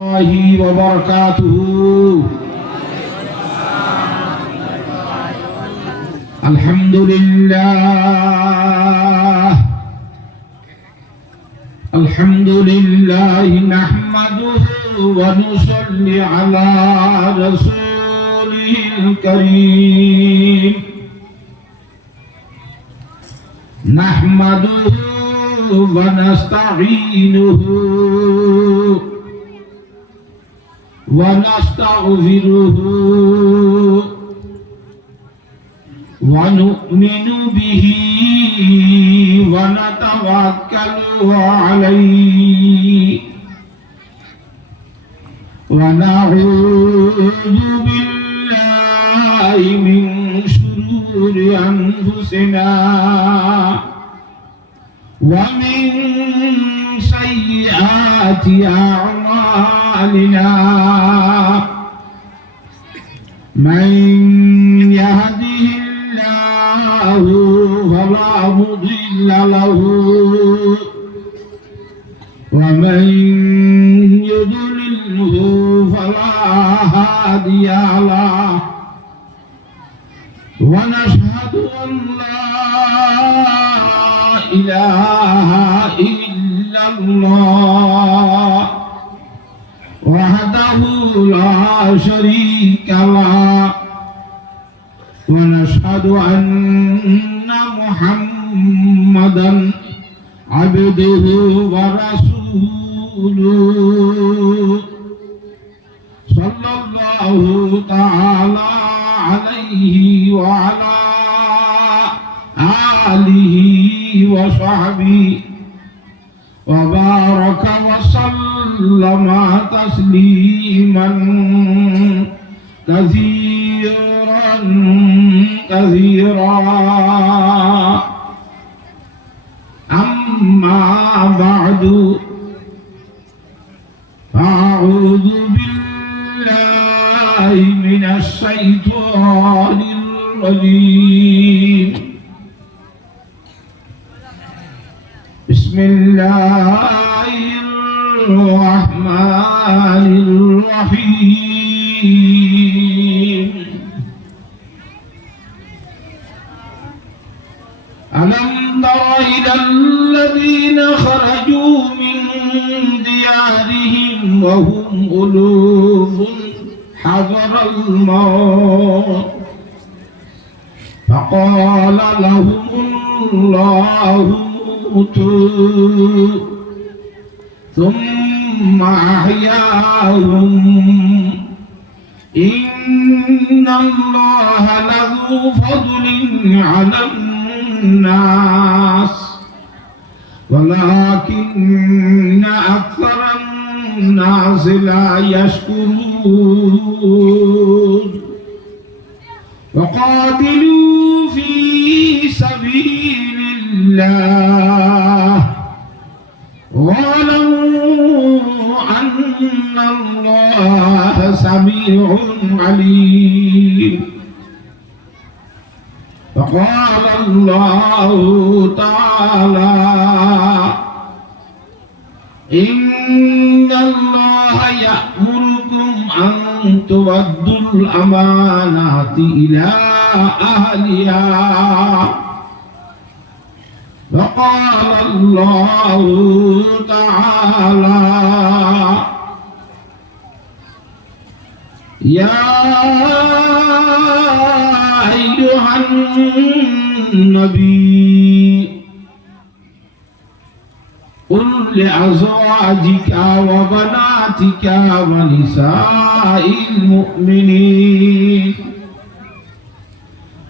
الله وبركاته. الحمد لله نحمده ونصلي على رسوله الكريم. نحمده ونستعينه ونستغفره ونؤمن به ونتوكل عليه ونعوذ بالله من شرور أنفسنا ومن سيئات أعمالنا. من يهده الله فلا مضل له ومن يضلله فلا هادي له. ونشهد أن لا إله إلا الله وحده لا شريك له. ونشهد أن محمدا عبده ورسوله صلى الله تعالى عليه وعلى آله وصحبه وبارك وسلم تسليما كثيرا. أما بعد فأعوذ بالله من الشيطان الرجيم. بسم الله الرحمن الرحيم. ألم تر إلى الذين خرجوا من ديارهم وهم ألوف حذر الموت فقال لهم الله موتوا ثم أحياهم إن الله لذو فضل على الناس ولكن أكثر الناس لا يشكرون. وقاتلوا في سبيل الله واعلموا أن الله سميع عليم. فقال الله تعالى إن الله يأمركم أن تؤدوا الأمانات إلى أهلها. وقال الله تعالى يا أيها النبي قل لأزواجك وبناتك ونساء المؤمنين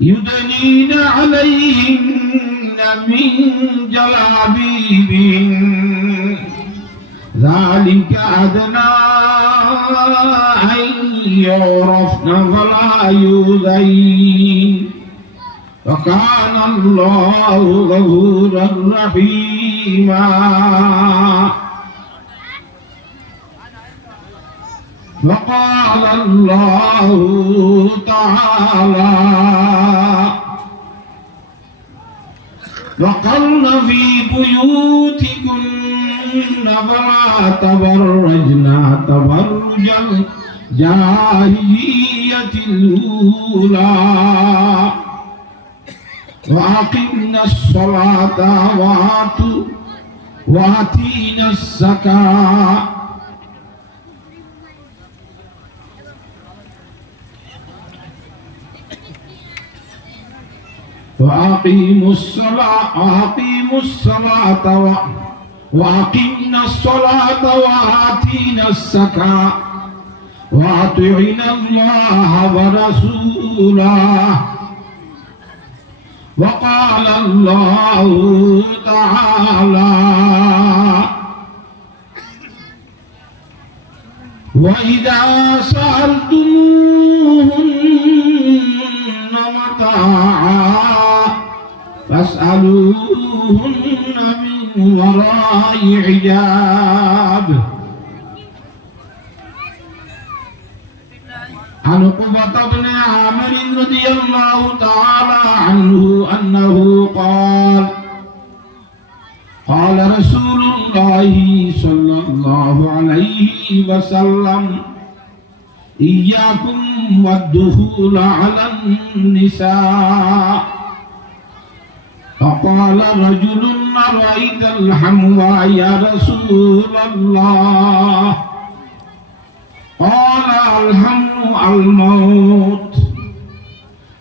يدنين عليهن من جلابيبهن ذلك أدنى أن يعرفن فلا يؤذين وكان الله غفورا رحيما. وقال الله تعالى وقرن في بيوتكن فلا تبرجنا تبرج الجاهلية الأولى وأقمنا الصلاة وآتينا الزكاة وأقمنا الصلاة وآتينا الزكاة وأطعنا الله ورسوله وقال الله تعالى وإذا سألتموهن متاعا فاسألوهن من وراء حجاب عن عقبة بن عامر رضي الله تعالى عنه أنه قال رسول الله صلى الله عليه وسلم إياكم والدخول على النساء فقال رجل أرأيت الحموى يا رسول الله قال الهم الموت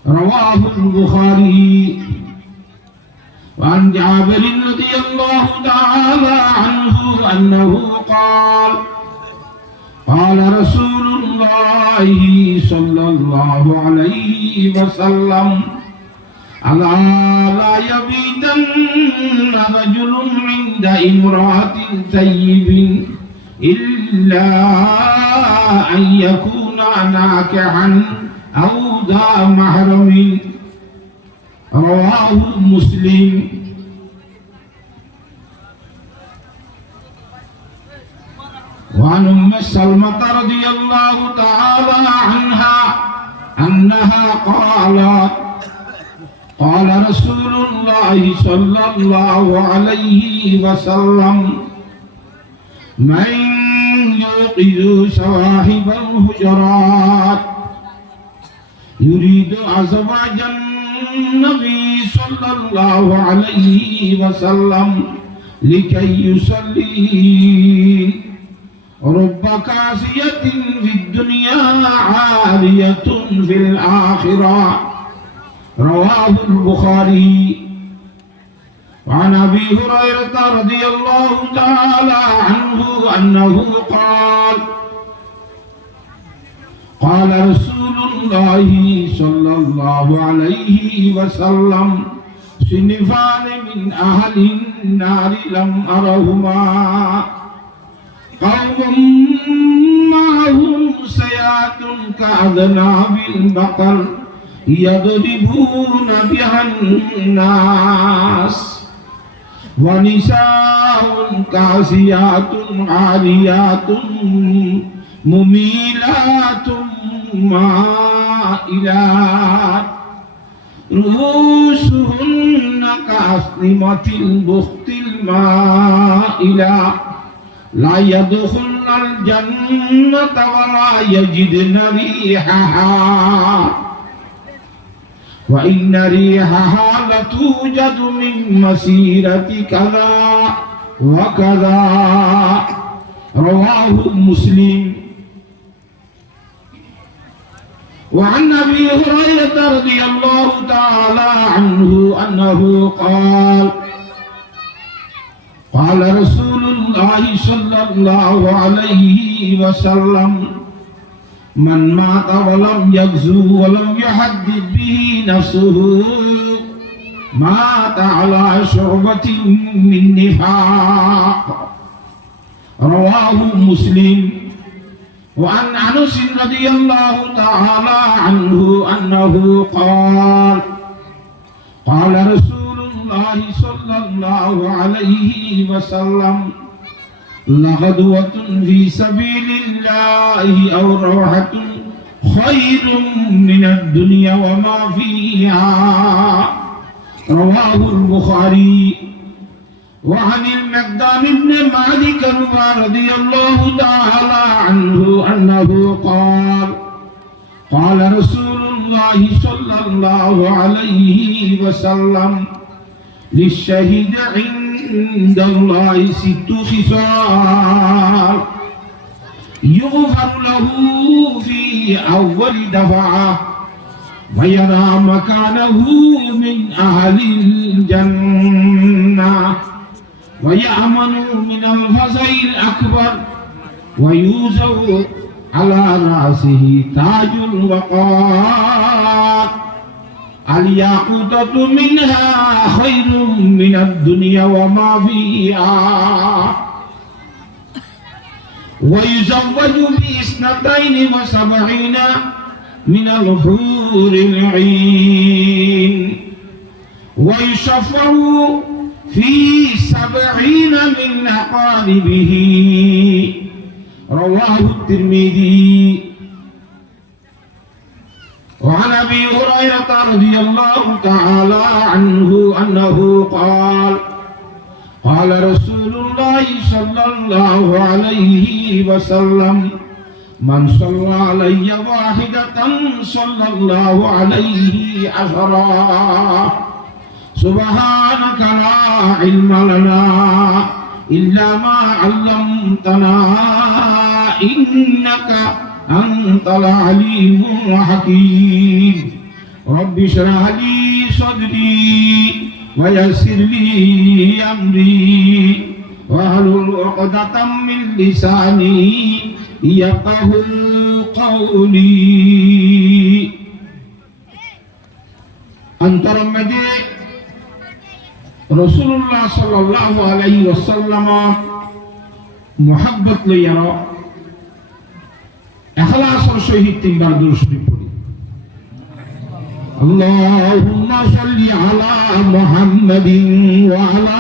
رواه البخاري وعن جابر رضي الله تعالى عنه أنه قال رسول الله صلى الله عليه وسلم ألا لا يبيتن رجل عند امرأة ثيب إلا أن يكون ناكحا أو ذا محرم رواه مسلم وعن أم سلمة رضي الله تعالى عنها أنها قالت قال رسول الله صلى الله عليه وسلم من يوقظ صواحب الحجرات يريد أزواج النبي صلى الله عليه وسلم لكي يصلين رب كاسية في الدنيا عارية في الآخرة رواه البخاري وعن أبي هريرة رضي الله تعالى عنه أنه قال رسول الله صلى الله عليه وسلم صنفان من أهل النار لم أرهما قوم معهم سيات كأذناب البقر يضربون بها الناس ونساء كاسيات عاريات مميلات مائلات رؤوسهن كأسنمة البخت المائلة لا يدخلن الجنة ولا يجدن ريحها وإن ريحها لتوجد من مسيرة كذا وكذا رواه مسلم وعن أبي هريرة رضي الله تعالى عنه أنه قال رسول الله صلى الله عليه وسلم من مات ولم يغزو ولم يحدث به نفسه مات على شعبة من نفاق رواه مسلم وعن أنس رضي الله تعالى عنه أنه قال رسول الله صلى الله عليه وسلم لغدوة في سبيل الله أو روحة خير من الدنيا وما فيها رواه البخاري وعن المقدام بن مالك رضي الله تعالى عنه أنه قال رسول الله صلى الله عليه وسلم للشهيد عند الله 6 خصال يغفر له في أول دفعة ويرى مكانه من أهل الجنة ويأمن من الفزع الأكبر ويوزع على رأسه تاج الوقار الياقوتة منها خير من الدنيا وما فيها ويزوج ب72 من الحور العين ويشفع في 70 من أقاربه رواه الترمذي. وعن أبي هريرة رضي الله تعالى عنه أنه قال رسول الله صلى الله عليه وسلم من صلى علي واحدة صلى الله عليه 10 سبحانك لا علم لنا إلا ما علمتنا إنك أنت العليم الحكيم رب اشرح لي صدري ويسر لي أمري واحلل عقدة من لساني يفقهوا قولي. أنترمدي رسول الله صلى الله عليه وسلم محبت ليرى إخلاص الشهيد تنبار درشد پڑی. اللهم صل على محمد وعلى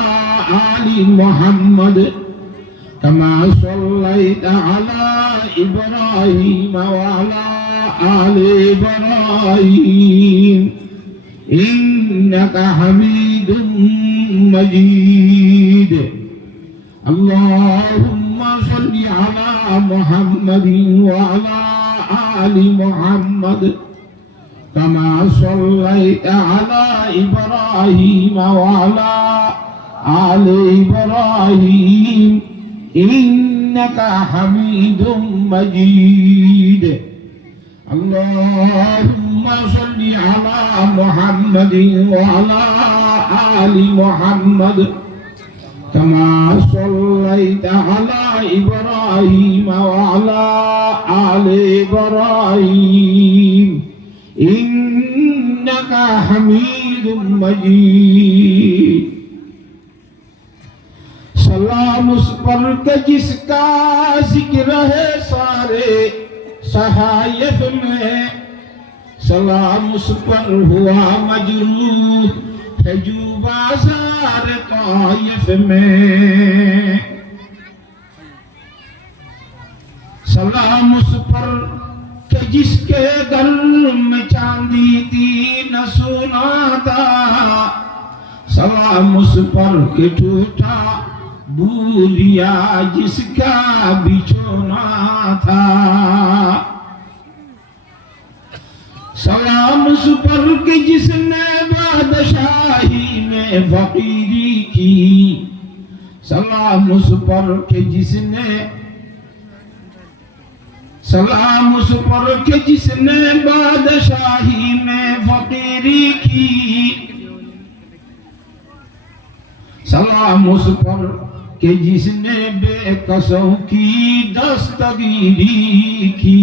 آل محمد كما صليت على إبراهيم وعلى آل إبراهيم إنك حميد مجيد. اللهم صل على محمد وعلى آل محمد كما صليت على إبراهيم وعلى آل إبراهيم إنك حميد مجيد. اللهم صل على محمد وعلى آل محمد كما صليت على إبراهيم وعلى آل إبراهيم إنك حميد مجيد. सलाम उस पर के जिसका जिक्र है सारे सहायफ में सलाम उस पर हुआ मजरूह है जो बाजार ताइफ में सलाम उस पर के जिसके घर में चांदी थी न सोना था सलाम उस पर के टूटा भूलिया जिसका बिछोना था सलाम उस पर के जिसने बादशाही में फकीरी की सलाम उस पर के जिसने सलाम उस पर के जिसने बादशाही में फकीरी की सलाम उस पर कि जिसने बेकसों की दस्तगीरी की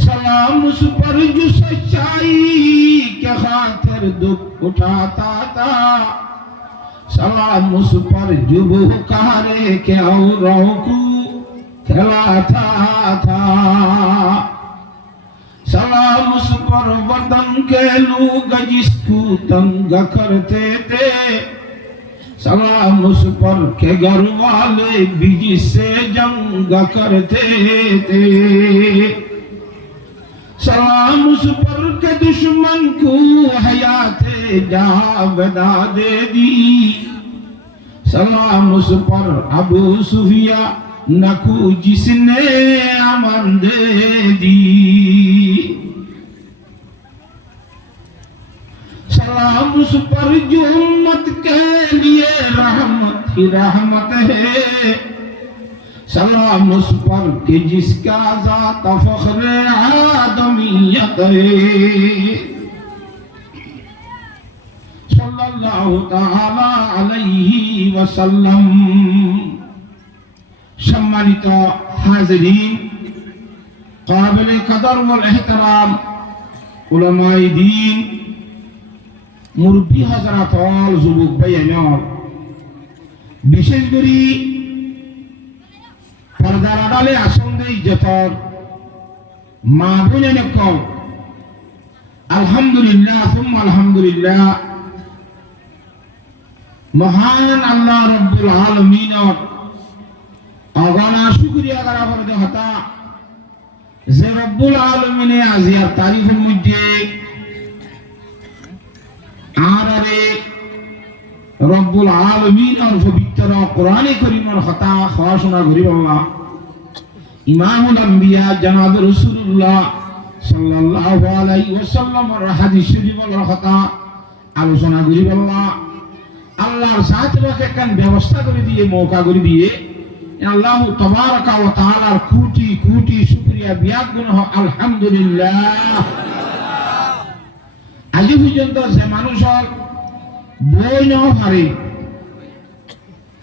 सलाम उस पर जो सच्चाई के खातिर दुख उठाता था सलाम उस पर जो बुकारे के औरों को खिलाता था सलाम उस पर वतन के लोग जिसको तंग करते थे सलाम उस पर के घर वाले भी जिससे जंग करते थे सलाम उस पर के दुश्मन को हयाते जावेदा दे दी सलाम उस पर अबू सुफिया नकू जिसने अमन दे दी सलाम उस पर जो उम्मत के लिए रहमत ही रहमत है सलाम उस पर कि जिसका ज़ात फ़ख्र आदमियत है सल्लल्लाहु ताला अलैहि वसल्लम। सम्मानित हाज़रीन, काबिल कदर वल एहतराम उलमाए दीन, मुरब्बी हज़रात और जुबुक भाइयों, विशेष करी पर्दार आड़ाले आसंदे इज्जतर मा बोनेनकौ अल्हम्दुलिल्लाह सुम्मा अल्हम्दुलिल्लाह महान अल्लाह रब्बुल आलमीनर अगना शुक्रिया करा फरदे हता जे रब्बुल आलमीने आजियार तारीफेर मध्य आरे रब्बुल आलमीन और पवित्र कुरान करीमर हता खासना करी अल्लाह इमामुल अंबिया जनाब रसूलुल्लाह सल्लल्लाहु अलैहि वसल्लम और हदीस शरीफर हता आलोचना करी अल्लाह আল্লাহর জাত বাকে কান ব্যবস্থা করে দিয়ে মৌকা করে দিয়ে আল্লাহ তাবারাকা ওয়া তাআলার কোটি কোটি শুকরিয়া বিয়াদ গুণ আলহামদুলিল্লাহ। আজ পর্যন্ত যে মানুষের বই নাও পারে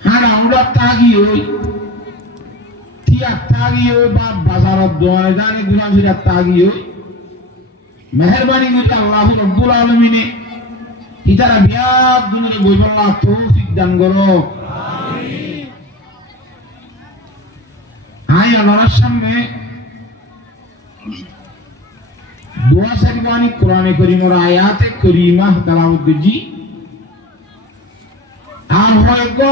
হার আমরা তাগি হই তিয়া তাগি হই বা বাজারত দোয়ানে জানে গুনাহ ফিরা তাগি হই মেহেরবানি করে আল্লাহ রব্বুল আলামিনে ইতারা বিয়াদ গুণরে বইবল্লাহ তৌফিক দান করো আমিন। আয় আল্লাহর সামনে দোয়া শরীফানি কোরআনে কারীমের আয়াতে কারীমা তেলাওয়াত করছি আর হয়তো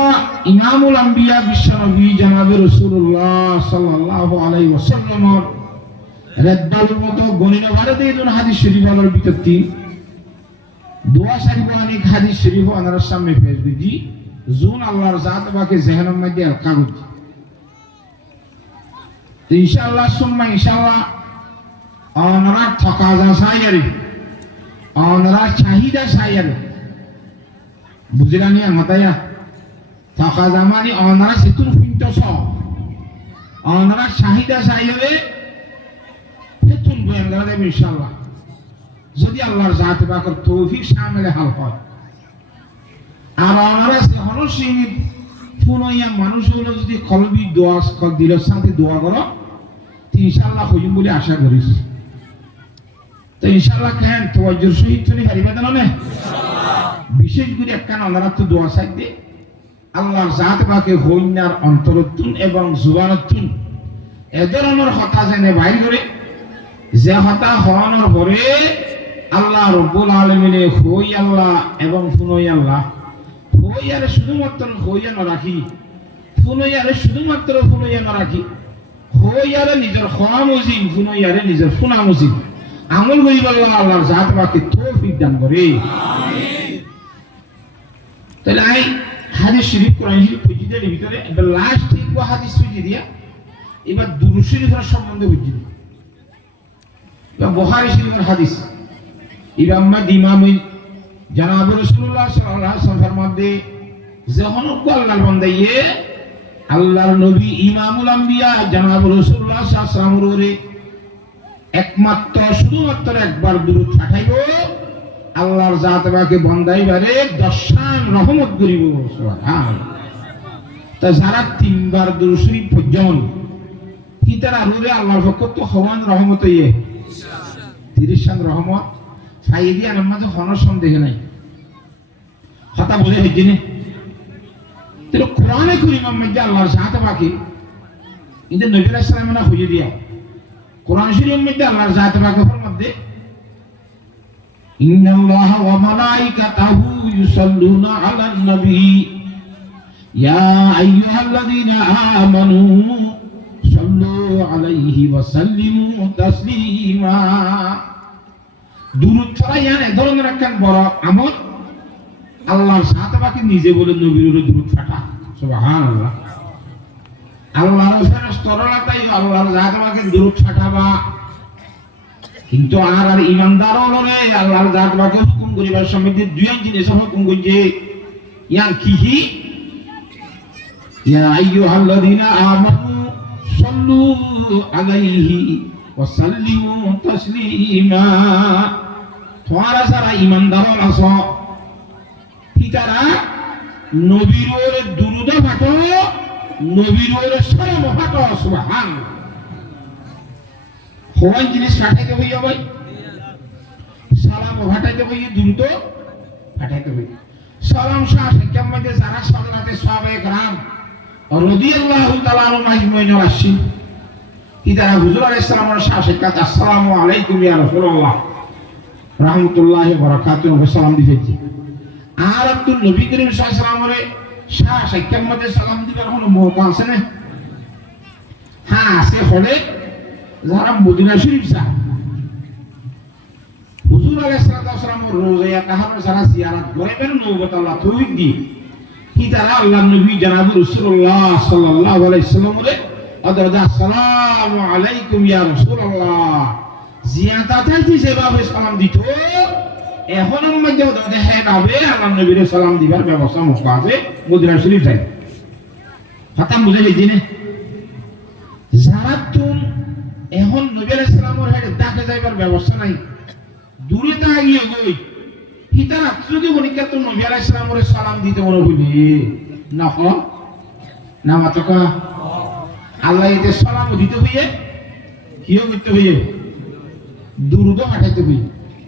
ইমামুল আম্বিয়া বিশ্বনবী জনাবে রাসূলুল্লাহ সাল্লাল্লাহু আলাইহি ওয়াসাল্লামের রাদ্দাল মতো গণিত ভারতে দুন হাদিস শরীফের ভিতরতি দোয়া শরীফানি হাদিস শরীফ আপনাদের সামনে পেশ করছি জুন আল্লাহর জাত বাকে জেহনের মধ্যে কাগজ ইনশাআল্লাহ সুম্মা ইনশাআল্লাহ আমরা ঠকাজা সাইয়ারে আমরা চাহিদা সাইয়ারে বুঝলানি আমাতায়া ঠকাজা মানে আমরা সেতুন কুইন্টস আমরা চাহিদা সাইয়ারে সেতুন বয়ান করা যাবে ইনশাআল্লাহ যদি আল্লাহর জাত বাকের তৌফিক শামিলে হাল হয়। আর আমরা হনসিনী ফুনইয়া মানুষ হলো যদি কলবি দোয়া দিলের সাথে দোয়া করো ইনশাআল্লাহ হইম বলে আশা করিস তো ইনশাআল্লাহ কেন তোয়াজ্জুর সহিত তুমি পারিবে না ইনশাআল্লাহ বিশেষ করে একখান আমরা তো দোয়া চাই দে আল্লাহর জাত বাকে হইনার অন্তরতুন এবং জুবানতুন এ ধরনের কথা জেনে বাইর করে যে হতা হওয়ানোর পরে আল্লাহ রব্বুল আলামিনে হই আল্লাহ এবং ফুনই আল্লাহ হইয়ারে শুধুমাত্র হইয়া না রাখি ফুনইয়ারে শুধুমাত্র ফুনইয়া না রাখি হইয়ারে নিজের খোয়া মুজিব ফুনইয়ারে নিজের ফুনা মুজিব আমল করি আল্লাহ আল্লাহর জাত বাকে তৌফিক দান করে আমিন। তাহলে আই হাদিস শরীফ কোরআন শরীফ ফুজিদের ভিতরে এবার লাস্ট এক হাদিস ফুজি দিয়া এবার দুরূদ শরীফের সম্বন্ধে বুঝি বুখারী শরীফের হাদিস ইমাম ইমাম জনাব রাসূলুল্লাহ সাল্লাল্লাহু আলাইহি ওয়াসাল্লাম ফরমাতে যখন আল্লাহর বান্দায়ে আল্লাহর নবী ইমামুল আম্বিয়া জনাব রাসূলুল্লাহ সাল্লাল্লাহু আলাইহি ওয়াসাল্লামের একমাত্র শুধুমাত্র একবার দুরূদ পাঠাইব আল্লাহর জাত বাকে বান্দাইবারে দশান রহমত করিব সুবহানাল্লাহ। তা যারা তিনবার দুরূদ শরীফ পড়জন কি তারা রুরে আল্লাহর পক্ষ তো সমান রহমত ইয়ে 30 শান রহমত ফাইদি আর আমাদের হনর সন্দেহ নাই কথা বুঝে হইছে না তো কোরআনে কারীমের মধ্যে আল্লাহর জাত বাকি ইনতে নবী আলাইহিস সালাম না খুঁজে দিয়া কোরআন শরীফের মধ্যে আল্লাহর জাত বাকি ফরমাতে ইন্নাল্লাহা ওয়া মালাইকাতাহু ইউসাল্লুনা আলান নবী ইয়া আইয়ুহাল্লাযীনা আমানু সাল্লু আলাইহি আলাইহি ওয়া সাল্লিমু তাসলিমা। দুরূদ ছড়াইয়ান এ ধরনের একখান বড় আমল। আল্লাহর সাথে বাকি নিজে বলে নবীর উপরে দুরূদ ফাটা। সুবহানাল্লাহ। আল্লাহর ফেরেশতারা তাই আল্লাহর জাত বাকি দুরূদ ফাটাবা। কিন্তু আর ইমানদার হলে আল্লাহর জাত বাকি হুকুম করিবার সময় দুই জিনিস হুকুম করছে। ইয়ান কি? ইয়া আইয়ুহাল্লাযীনা আমানু সাল্লু আলাইহি ওয়া সাল্লিমু তাসলিমা। তোমরা যারা ঈমানদার আছো তারা নবীর উপরে দুরূদ পাঠো, নবীর উপরে সালাম পাঠো। সুবহানাল্লাহ। কোন জিনিস পাঠাইতে হইয়া ভাই? সালাম পাঠাইতে হইয়া, দুরূদ পাঠাইতে হইয়া। সালাম শাহ কেমনে যারা সালাতে সাহাবায়ে کرام রাদিয়াল্লাহু তাআলা আনহুম আজমাইন আসেন, কি তারা হুজুর আলাইহিস সালামের সাক্ষাৎ আসসালামু আলাইকুম ইয়া রাসূলুল্লাহ রাহমাতুল্লাহি ওয়া বারাকাতুহু সালাম দিয়েছে। আর তো নবী করিম সাল্লাল্লাহু আলাইহি ওয়াসাল্লামের সাক্ষাৎ মধ্যে সালাম দিবার কোনো মৌকা আছে না? হ্যাঁ আছে। হলে যারা মদিনা শরীফ যায়, হুজুর আলাইহিস সালামের রোজায়া তাহার যারা জিয়ারত করেন নবুয়ত আল্লাহ তৌফিক দি, কি তারা আল্লাহর নবী জনাব রাসূলুল্লাহ সাল্লাল্লাহু আলাইহি ওয়াসাল্লামরে আদরদা আসসালামু আলাইকুম ইয়া রাসূলুল্লাহ জিয়াদাতাইতে যেভাবে সালাম দিত, এখনের মধ্যে দেখে ভাবে আল্লাহর নবীর সালাম দিবার ব্যবস্থা মৌকা আছে মদিনা শরীফ যায়। ফাতাম বুঝে গেছি না? যারা তুম এখন নবী আলাইহিস সালামের হেডে ডাকে যাইবার ব্যবস্থা নাই, দূরে তা গিয়ে গই হিতারা যদি পরীক্ষা তো নবী আলাইহিস সালামের সালাম দিতে মনে হইলি না হলো না মাতকা আল্লাহ এতে সালাম দিতে হইয়ে কিও করতে হইয়ে দুরূদ পাঠাইতে হইয়ে।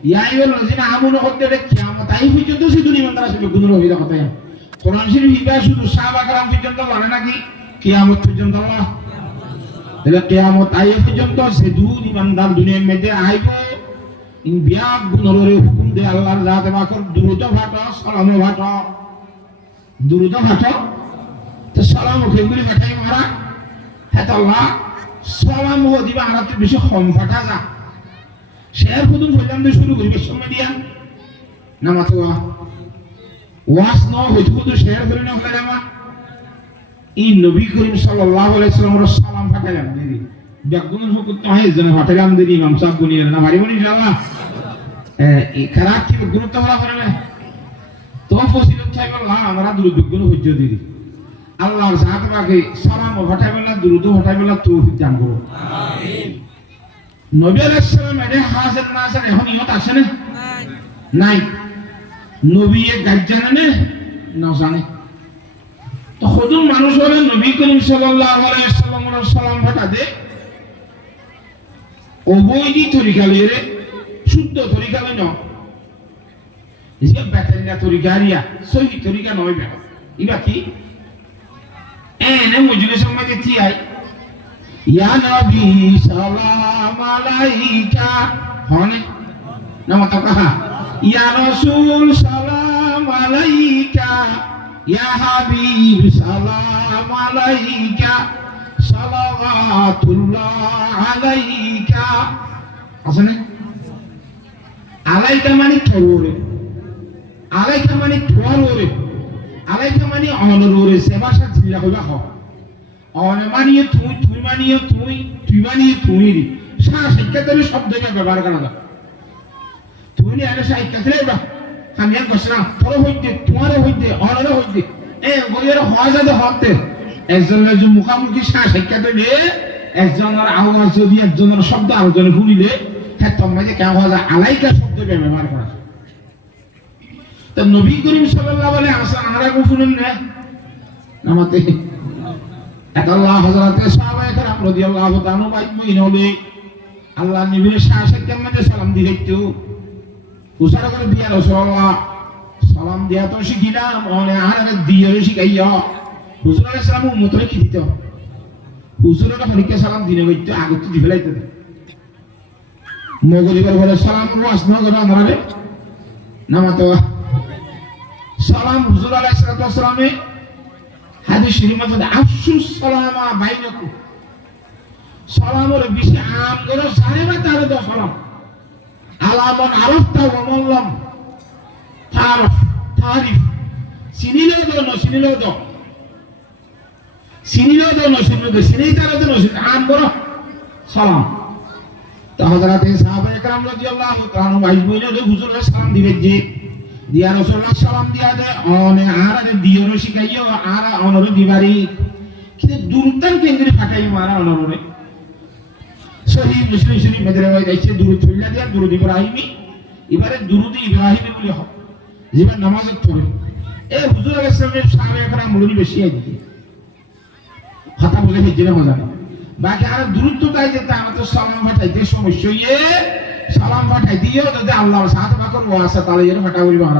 ইয়া আইয়ুহাল্লাযীনা আমানু হদ্দে কিয়ামত আই পর্যন্ত সে দুনিয়া মন্দার আসবে গুণের অভিদা কথা। কোরআন শরীফ হিবা শুধু সাহাবা کرام পর্যন্ত বলে নাকি কিয়ামত পর্যন্ত আল্লাহ তাহলে কিয়ামত আই পর্যন্ত সে দুনিয়া মন্দার দুনিয়ার মধ্যে আইব ইন বিয়াক গুণের হুকুম দে আল্লাহর জাত বাকর দুরূদ পাঠা সালাম পাঠা দুরূদ পাঠা। তো সালাম কেমনে পাঠাই মারা হ্যাঁ আল্লাহ সালাম ও দিবা আর তো বেশি কম পাঠা যা শেয়ার খুদুম হইলাম দিয়ে শুরু করিবে সময় দিয়া না মাতোয়া ওয়াস ন হইতে খুদু শেয়ার করি না হলে জামা ই নবী করিম সাল্লাল্লাহু আলাইহি ওয়াসাল্লামের সালাম পাঠাইলাম দিদি বেগুন হুকুম তো হয় জন্য পাঠাইলাম দিদি ইমাম সাহেব বনিয়ে না মারিব ইনশাআল্লাহ। এই খারাপ কি গুরুত্ব বলা করে না তো ফজিলত চাইব না আমরা দুরূদ গুণ হজ্জ দিদি আল্লাহর জাত বাকে সালাম পাঠাইবেলা দুরূদ পাঠাইবেলা তৌফিক দান করো আমিন। নবী আলাইহিস সালাম এর হাজির না আছেন এখন ইয়ত আছে না নাই? নবী এ গাজ জানে না জানে? তো খুদুম মানুষ হলে নবী করিম সাল্লাল্লাহু আলাইহি ওয়াসাল্লামের সালাম পাঠা দে অবৈধ তরিকা লইরে শুদ্ধ তরিকা লই ন যে বেতালিয়া তরিকা রিয়া সহি তরিকা নয় বে ইবা কি এনে মজলিসের মধ্যে থিয়াই ইয়া নবী সালাম আলাইকা হনে না মত কাহা ইয়া রাসূল সালাম আলাইকা ইয়া হাবিব সালাম আলাইকা সালাওয়াতুল্লাহ আলাইকা আসলে আলাইকা মানে থরুরে আলাইকা মানে থরুরে আলাইকা মানে অনরুরে সেবাসা জিল্লা হইবা হ অনে মানিয়ে তুই তুই মানিয়ে তুই তুই মানিয়ে তুই রে সারা শিক্ষাতের শব্দকে ব্যবহার করা যায়। তুই নি আরে শিক্ষাতে বা আমি এক বসরা তোর হইতে তোমার হইতে অনর হইতে এ গয়ের হওয়া যায় হতে একজনের যে মুখামুখি সারা শিক্ষাতে নিয়ে একজনের আওয়াজ যদি একজনের শব্দ আরেকজনে শুনিলে হ্যাঁ তোমার যে কেমন হওয়া যায় আলাইকা শব্দ ব্যবহার করা। তো নবী করিম সাল্লাল্লাহু আলাইহি ওয়াসাল্লাম আমরা কো শুনেন না নামাতে আল্লাহ হযরতে সাহাবায়ে کرام রাদিয়াল্লাহু তাআলা আজমাইন হলে আল্লাহ নবীর সাক্ষাৎ মধ্যে সালাম দিইতো উসারা করে দিয়া রাসূলুল্লাহ সালাম দিয়া তো শিখিলাম মনে আর দিয়ে শিখাইয়া হুজুর আলাইহিস সালাম উম্মতরে কি দিত হুজুরের হরিকে সালাম দিনে হইতো আগে তো দিফেলাইতো মগরিবের পরে সালাম ওয়াস না করে আমারে নামাতো সালাম হুজুর আলাইহিস সালামে হাদিস শরীফে আফসুস সালামা বাইনাকুম সালামের বেশি আম করে সাড়ে বা তারে দাও সালাম আলামন আরফতা ওয়ামল্লাম তারফ তারিফ চিনিলেও দাও নচিনিলেও দাও চিনিলেও দাও নচিনিলেও দাও চিনি তারে দাও নচিনি আম করো সালাম তা হযরত সাহাবা একরাম রাদিয়াল্লাহু তাআলা বাইশ বইলে হুজুরের সালাম দিবেন যে দিয়া রাসূলুল্লাহ সালাম দিয়া দে অনে আর দিও শিখাইও আর অনর দিবারি কিন্তু দুরুদান কেন্দ্রে ফাটাই মারা অনরে সহিহ মুসলিম শরীফ মধ্যে রয়েছে আইছে দুরুদ পড়লা দিয়া দুরুদ ইব্রাহিমি এবারে দুরুদ ইব্রাহিমি বলে হয় যেবার নামাজ পড়ে এই হুজুর আলাইহিস সালামের সাহাবা একরাম মুলুনি বেশি আইছে কথা বলে হিজরা মজা বাকি আর দুরুদ তো তাই যে আমরা তো সালাম ফাটাইতে সমস্যা ইয়ে সালাম ফাটাই দিও যদি আল্লাহর সাথে বাকর ওয়াসা তাহলে এর ফাটা বলবে আর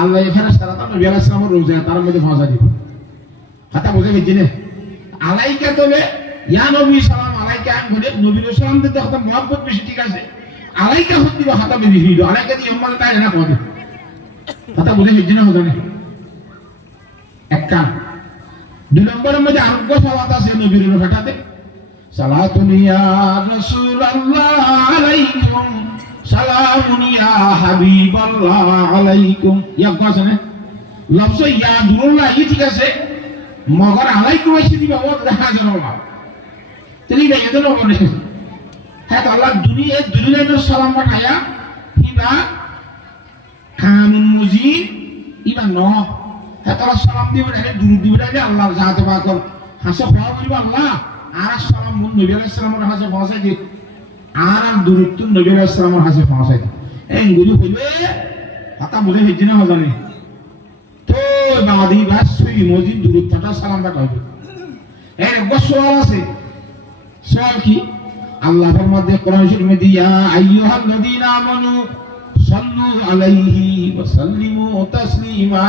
আল্লাহ এখানে সারা তো নবী আলাইহিস সালামের রোজা তার মধ্যে ভাষা দিব কথা বুঝে গেছিলে আলাইকা তবে ইয়া নবী সালাম আলাইকা আমি বলে নবীর সালাম দিতে কথা মহব্বত বেশি ঠিক আছে আলাইকা হত দিব হাতা বেশি দিও আলাইকা দিয়ে উম্মাদ তাই না কয় কথা বুঝে গেছিলে মজা নেই এক কান দুই নম্বরের মধ্যে আরোগ্য সালাত আছে নবীর ফাটাতে সালাতুন ইয়া রাসূলুল্লাহ আলাইকুম সালামুন ইয়া হাবিবাল্লাহ আলাইকুম ইয়া কাছে লফজ ইয়া দুরুল্লাহ ই ঠিক আছে মগর আলাইকুম এসে দিবা ও দেখা যাবে না তিনি গায়ে দেন বলে হ্যাঁ তো আল্লাহ দুনিয়ার সালাম পাঠায়া হিবা কানুন মুজিদ ইবা ন হ্যাঁ তো সালাম দিবে না দুরুদ দিবে না আল্লাহর জাতে পাকর হাসা পাওয়া বলবা আল্লাহ আর সালাম নবী আলাইহিস সালামের হাসে পৌঁছাই দি আর দুরুদ নবী আলাইহিস সালামের হাসে পৌঁছাই দি এইগুলো হইলে কথা বলে হিজনা হজানি তো বাদি বাসই মজিদ দুরুদ পাঠা সালাম পাঠা হবে এর গোসওয়াল আছে সওয়াল কি আল্লাহ ফরমাতে কোরআন শরীফে দিয়া আইয়ুহাল্লাযীনা আমানু সাল্লু আলাইহি ওয়া সাল্লিমু তাসলিমা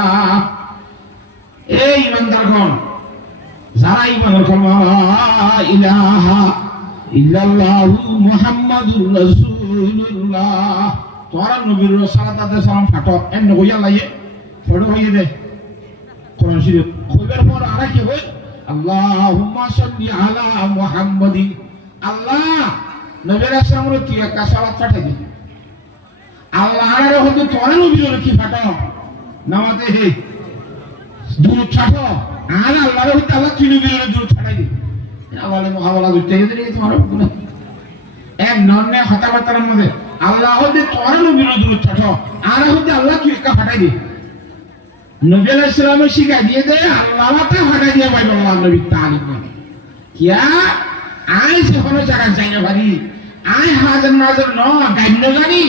এই ইমানদারগণ যারা ইমানের কলমা ইলাহা ইল্লাল্লাহু মুহাম্মাদুর রাসূলুল্লাহ তোরা নবীর সালাত সালাম ফাটো এন কইয়া লাগে ফটো হইয়ে দে কোরআন শরীফ কইবার পর আর কি হই আল্লাহুম্মা সাল্লি আলা মুহাম্মাদিন আল্লাহ নবীর সালামের কি একটা সালাত ফাটাই দে আল্লাহ আর হতে তোরা নবীর কি ফাটাও নামাতে হে দুরুদ ছাড়ো আর আল্লাহর হতে আল্লাহ তিন নবীর দুরুদ ছাড়াই দে আওয়ালে মুহাওয়ালা দুইটা এদের তোমার কোন এক নন্নে কথাবার্তার মধ্যে আল্লাহ হতে তোরা নবীর দুরুদ ছাড়ো আর হতে আল্লাহ কি একটা ফাটাই দে নবী আলাইহিস সালামের শিখাই দিয়ে দে আল্লাহকে ফাটাই দিয়ে ভাই আল্লাহ নবী তালিম মানে কিয়া আই যখন জায়গা যাই না ভারি আই হাজার নাজার ন গাইন্য জানি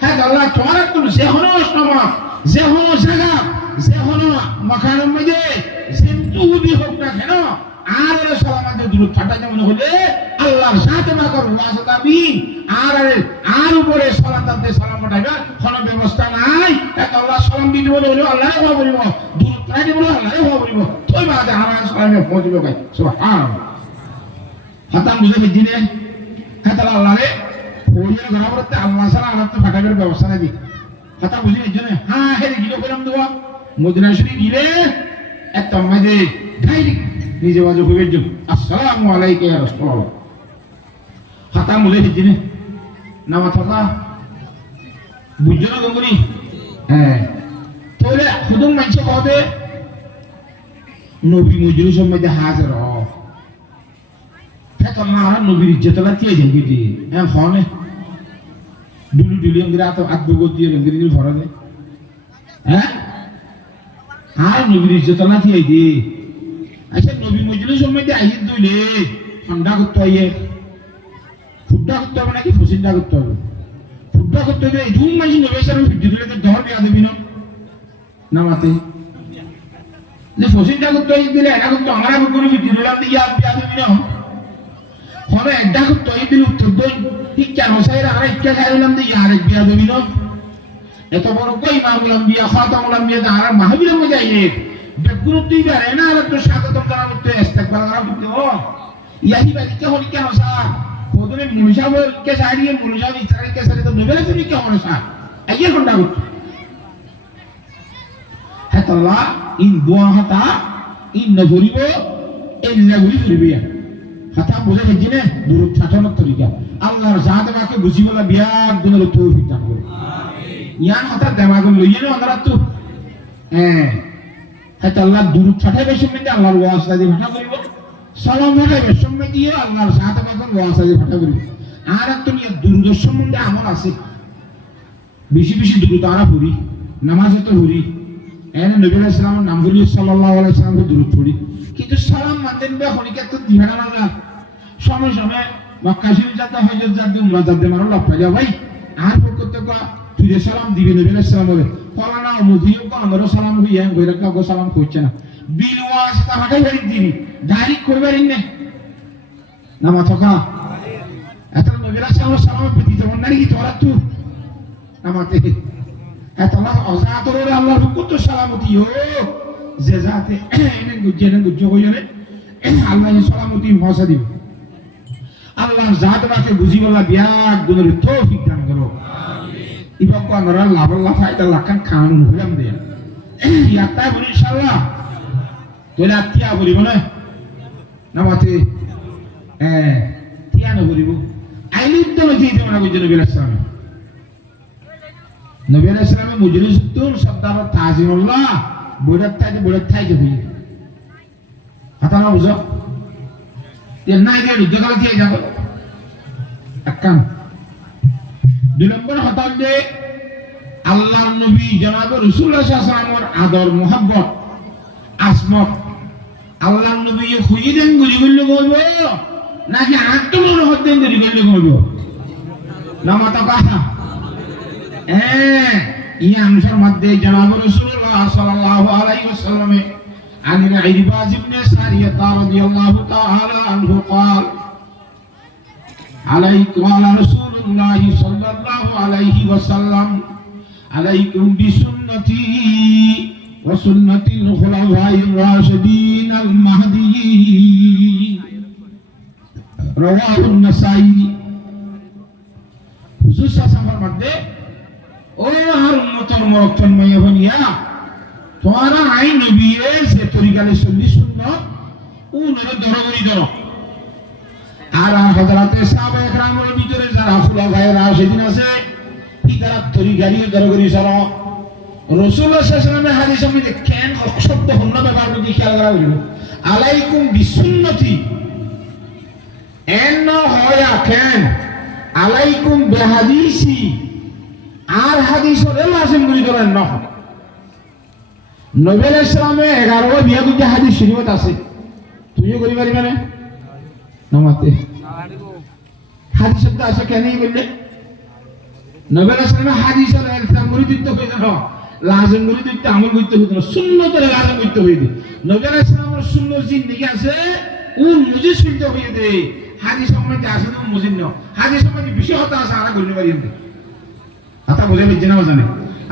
হ্যাঁ আল্লাহ তোরা তো যে হলো সমা যে হলো জায়গা যে হলো মাখানের মধ্যে সেন্তু উবি হোক না কেন আর সালামাতে দুরুদ ফাটাইতে মনে হলে আল্লাহর সাথে মাকর ওয়াসাত আমিন আর উপরে সালাতে সালাম ফাটাইবা কোনো ব্যবস্থা নাই এত আল্লাহ সালাম দিতে বলে আল্লাহরে হওয়া বলিব দুরুদ ফাটাইতে বলে আল্লাহরে হওয়া বলিব তুই বাদে আমার সালামে পৌঁছব গাই সুবহানাল্লাহ হাতাম বুঝে দিনে হ্যাঁ তাহলে আল্লাহরে পড়িয়ে ঘর করতে আল্লাহ ছাড়া আল্লাহ তো ফাটাইবার ব্যবস্থা নাই হাতাম বুঝে এই জন্য হ্যাঁ হে গিলো কইলাম দেওয়া মদিনা শরীফ গিলে একটা মাঝে ডাইরেক্ট নিজে বাজে হইবে যে আসসালামু আলাইকা ইয়া রাসূলুল্লাহ হাতাম বুঝে দিনে নামা থাকা বুঝছো না গঙ্গুনি হ্যাঁ তাহলে খুদুম মানছে কবে নবী মজলিসের মধ্যে হাজির হ তো মারা নবীর ইজ্জত লা দিয়ে যাই গিয়ে হ্যাঁ ফনে ডুলি অঙ্গিরা তো আত্মবোধ দিয়ে অঙ্গিরি ভরা দে হ্যাঁ আর নবীর ইজ্জত লা দিয়ে দি আচ্ছা নবী মজলিসের মধ্যে আইয়ে দইলে ঠান্ডা করতে আইয়ে ফুড্ডা করতে হবে নাকি ফসিন্ডা করতে হবে ফুড্ডা করতে হবে এই ধুম মাঝি নবী সাহেব ফিরতে দিলে তো দর বিয়া দেবি না নামাতে যে ফসিন্ডা করতে দিলে এটা করতে আমার করে ফিরতে দিলাম ইয়া বিয়া দেবি না হরে একটা করতে দিলে উত্তর দই ঠিক কেন সাইরা আর ইচ্ছা খাইলাম যে ইয়ার বিয়া দেবি না এত বড় কই মামুলাম বিয়া খাতামুলাম বিয়া আর মাহবিলের মধ্যে আইয়ে বেগুন তুই বারে না আর তো স্বাগতম জানাতে ইস্তেকবাল করা করতে ও ইয়াহি বাড়িতে হলি কেন সা কোদরে মুনিশা বল কে সারিয়ে মুনিশা ইছারে কে সারিয়ে তো নবেলা তুমি কে হনে সা আইয়ে কোনটা করতে হাতাল্লাহ ইন বুয়া হাতা ইন নবরিব ইল্লা গুলি ফিরবিয়া কথা বুঝে গেছি না দুরুদ ছাটানোর তরিকা আল্লাহর জাত আমাকে বুঝি বলা বিয়ার দিনের তৌফিক দান করে ইয়ান কথা দেমাগুন লইয়ে না ওনারা তো হ্যাঁ হয়তো আল্লাহ দুরুদ ছাটাইবে সময় আল্লাহর ওয়াসিলা দিয়ে ভাষা করিব সালাম ভাটাইবে সময় দিয়ে আল্লাহর জাত আমাকে ওয়াসিলা দিয়ে ভাষা করিব আর একটা নিয়ে দুরুদের সম্বন্ধে আমার আছে বেশি বেশি দুরুদ আরা পড়ি নামাজে তো পড়ি এনে নবী আলাইহিস সালামের নাম বলি সাল্লাল্লাহু আলাইহি সাল্লামকে দুরুদ পড়ি কিন্তু সালাম মানতেন বা খনিকে তো দিবেন না না সময় সময় মক্কা শরীফ যাতে হজরত যাতে উমরা যাতে মারো লাভ পাইয়া ভাই আর করতে কো তুই সালাম দিবি নবী আলাইহিস সালাম বলে ফলানা মুদিও কো আমরা সালাম হইয়া কইরা কো সালাম কইছে না বিল ওয়াসিতা হাটাই বাড়ি দিবি ডাইরেক্ট করবেন না নামা থাকা এত নবী আলাইহিস সালাম দিতে মন নাকি তোরা তুই আমাতে এত আল্লাহ আযাতরে আল্লাহর কত সালামতি ও যে যাতে এনে গুজ্জে কইলে আল্লাহ সালামতি মহসা দিব আল্লাহ জাত রাখে বুঝি বলা বিয়াক গুণের তৌফিক দান করো আমিন ইবা কোনরা লাভ ফায়দা লাখান কানুন হলাম দে ইয়াতাই বলি ইনশাআল্লাহ তোরা আতিয়া বলিব না নামাতে তিয়ানো বলিব আইলিদ তো দিতে মনে কইছে নবী আলাইহিস সালাম নবী আলাইহিস সালামের মজলিস তুন শব্দার তাজিমুল্লাহ বড় থাই যাবি কথা না বুঝো এর নাই রে জগাল দিয়ে যাব আকাম দুই নম্বর হতাল যে আল্লাহর নবী জনাব রাসূলুল্লাহ সাল্লাল্লাহু আলাইহি ওয়াসাল্লামের আদর মোহাব্বত আসমত আল্লাহর নবী খুঁজে দেন গুলি গুলি কইব নাকি আত্মমন হতেন গুলি গুলি কইব নামাতা কথা ইয়া অনুসার মধ্যে জনাব রাসূলুল্লাহ সাল্লাল্লাহু আলাইহি ওয়াসাল্লাম عن العرباض بن سارية رضي الله تعالى عنه قال قال رسول الله صلى الله عليه وسلم عليكم بسنتي وسنة الخلفاء الراشدين المهديين رواه النسائي خصوصا سفر مدة ও আর উম্মতের মরক্তন মাইয়া বলিয়া তোরা আই নবীর সে তরিকালে চল্লি সুন্নত ও নরে দরগরি দর আর হযরতে সাহাবা একরামের ভিতরে যারা খুলাফায়ে রাশিদিন আছে ইতারা তরিকালি দরগরি সর রাসূলুল্লাহ সাল্লাল্লাহু আলাইহি ওয়াসাল্লামের হাদিস আমি দেখেন শব্দ হন্য ব্যবহার করে খেয়াল করা হইল আলাইকুম বিসুন্নতি এন হয় কেন আলাইকুম বিহাদিসি আর হাদিসের লাজিম করি ধরেন না নবী আলাইহিস সালামে 11 বিয়া দুটি হাদিস শরীয়ত আছে তুইও করি পারিবে না নামাতে হাদিস শব্দ আছে কেনই বললে নবী আলাইহিস সালামে হাদিসের ইলজাম করি দিতে হইছে না লাজিম করি দিতে আমল করতে হইছে না সুন্নতের লাজিম করতে হইছে নবী আলাইহিস সালামের সুন্নত জিন্দেগি আছে ও মুজি শুনতে হইছে হাদিস সম্বন্ধে আছে না মুজিন না হাদিস সম্বন্ধে বিষয়তা আছে আর কইতে পারি না আতা বুঝে নিচ্ছে না জানে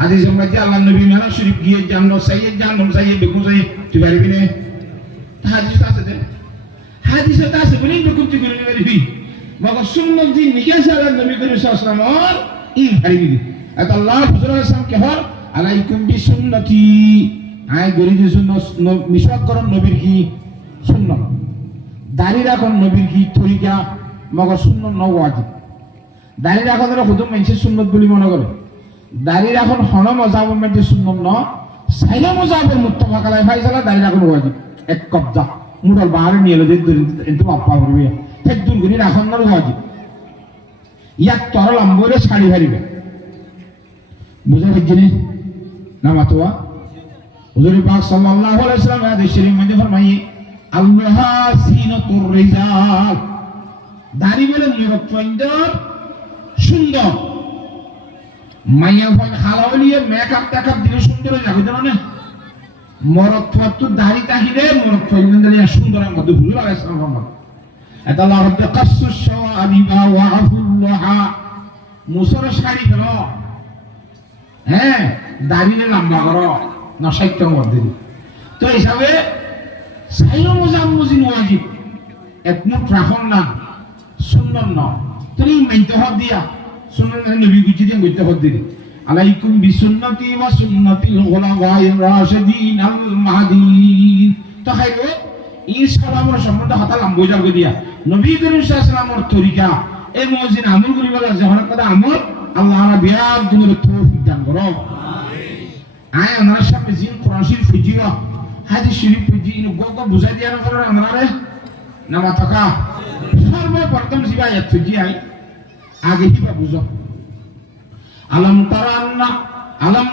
আদি সম্মাজি আল্লাহ নবী মেলা শরীফ গিয়ে জানো সাইয়েদ জানো সাইয়েদ বেকুম সাইয়েদ তুই পারবি না হাদিস আছে দে হাদিস আছে বলি বেকুম তুই করে পারবি মগ সুন্নাত দিন নিকাশ আল্লাহ নবী করিম সাল্লাল্লাহু আলাইহি ওয়াসাল্লাম ই পারবি এত আল্লাহ হুজুর সাল্লাল্লাহু কে হল আলাইকুম বিসুন্নতি আই গরি দি সুন্নাত মিশক করন নবীর কি সুন্নাত দাড়ি রাখুন নবীর কি তরিকা মগ সুন্নাত ন ওয়াজিব দাড়ি রাখা ধরে হুদুম মানুষের সুন্নত বলে মনে করে দাড়ি রাখুন হন মজাবের মধ্যে সুন্নত ন সাইলা মজাবের মুত্তফা কালাই ফাইসালা দাড়ি রাখুন ওয়াজিব এক কবজা মুডল বাহারে নিয়ে এলো কিন্তু বাপ্পা করবে এক দুর্গুনি রাখুন না ওয়াজিব ইয়াক তর লম্বরে ছাড়ি হারিবে বুঝা পাচ্ছি না মাতোয়া হুজুর পাক সাল্লাল্লাহু আলাইহি ওয়াসাল্লাম হাদিস শরীফ মধ্যে ফরমাই আল্লাহা সিনাতুর রিজাল দাড়ি বলে নিরক্ষণ সুন্দর মাইয়া ফল খালাওলিয়ে মেকআপ টাকআপ দিলে সুন্দর হয়ে যাবে জানো না মরদ তো দাড়ি তাহিলে মরদ ফইলেন সুন্দর মধ্যে ভুল লাগে সালাম এটা আল্লাহ রব্বে কাসসুস শাওয়াবিবা ওয়া আফুল্লাহা মুসর শাড়ি ফেলো হ্যাঁ দাড়িলে লম্বা করো না সাহিত্য মধ্যে তো হিসাবে সাইনো মুজাম্মুজিন ওয়াজিব একমুট রাখন না সুন্দর না তুমি মাইতে হদ দিয়া সুন্নাত নবী গুজি দিয়ে কইতে হদ দিই আলাইকুম বিসুন্নতি ওয়া সুন্নাতিল খুলাফায়ে রাশিদিন আল মাহদিন তো খাইরো ই সালামর সম্বন্ধ হতালাম বোঝার দিয়া নবী করিম সাল্লাল্লাহু তরিকা এই মসজিদ আমল করিবার যখন কথা আমল আল্লাহ না বিয়ার দুনের তৌফিক দান করো আমিন আয় আমরা সামনে জিন কোরআন শরীফ ফুজিও হাদিস শরীফ ফুজি ইনো গগ বুঝাই দিয়া না আমরা রে নামা টাকা সর্বপ্রথম জিবা আয়াত ফুজি আই আগে কি বুঝো আলম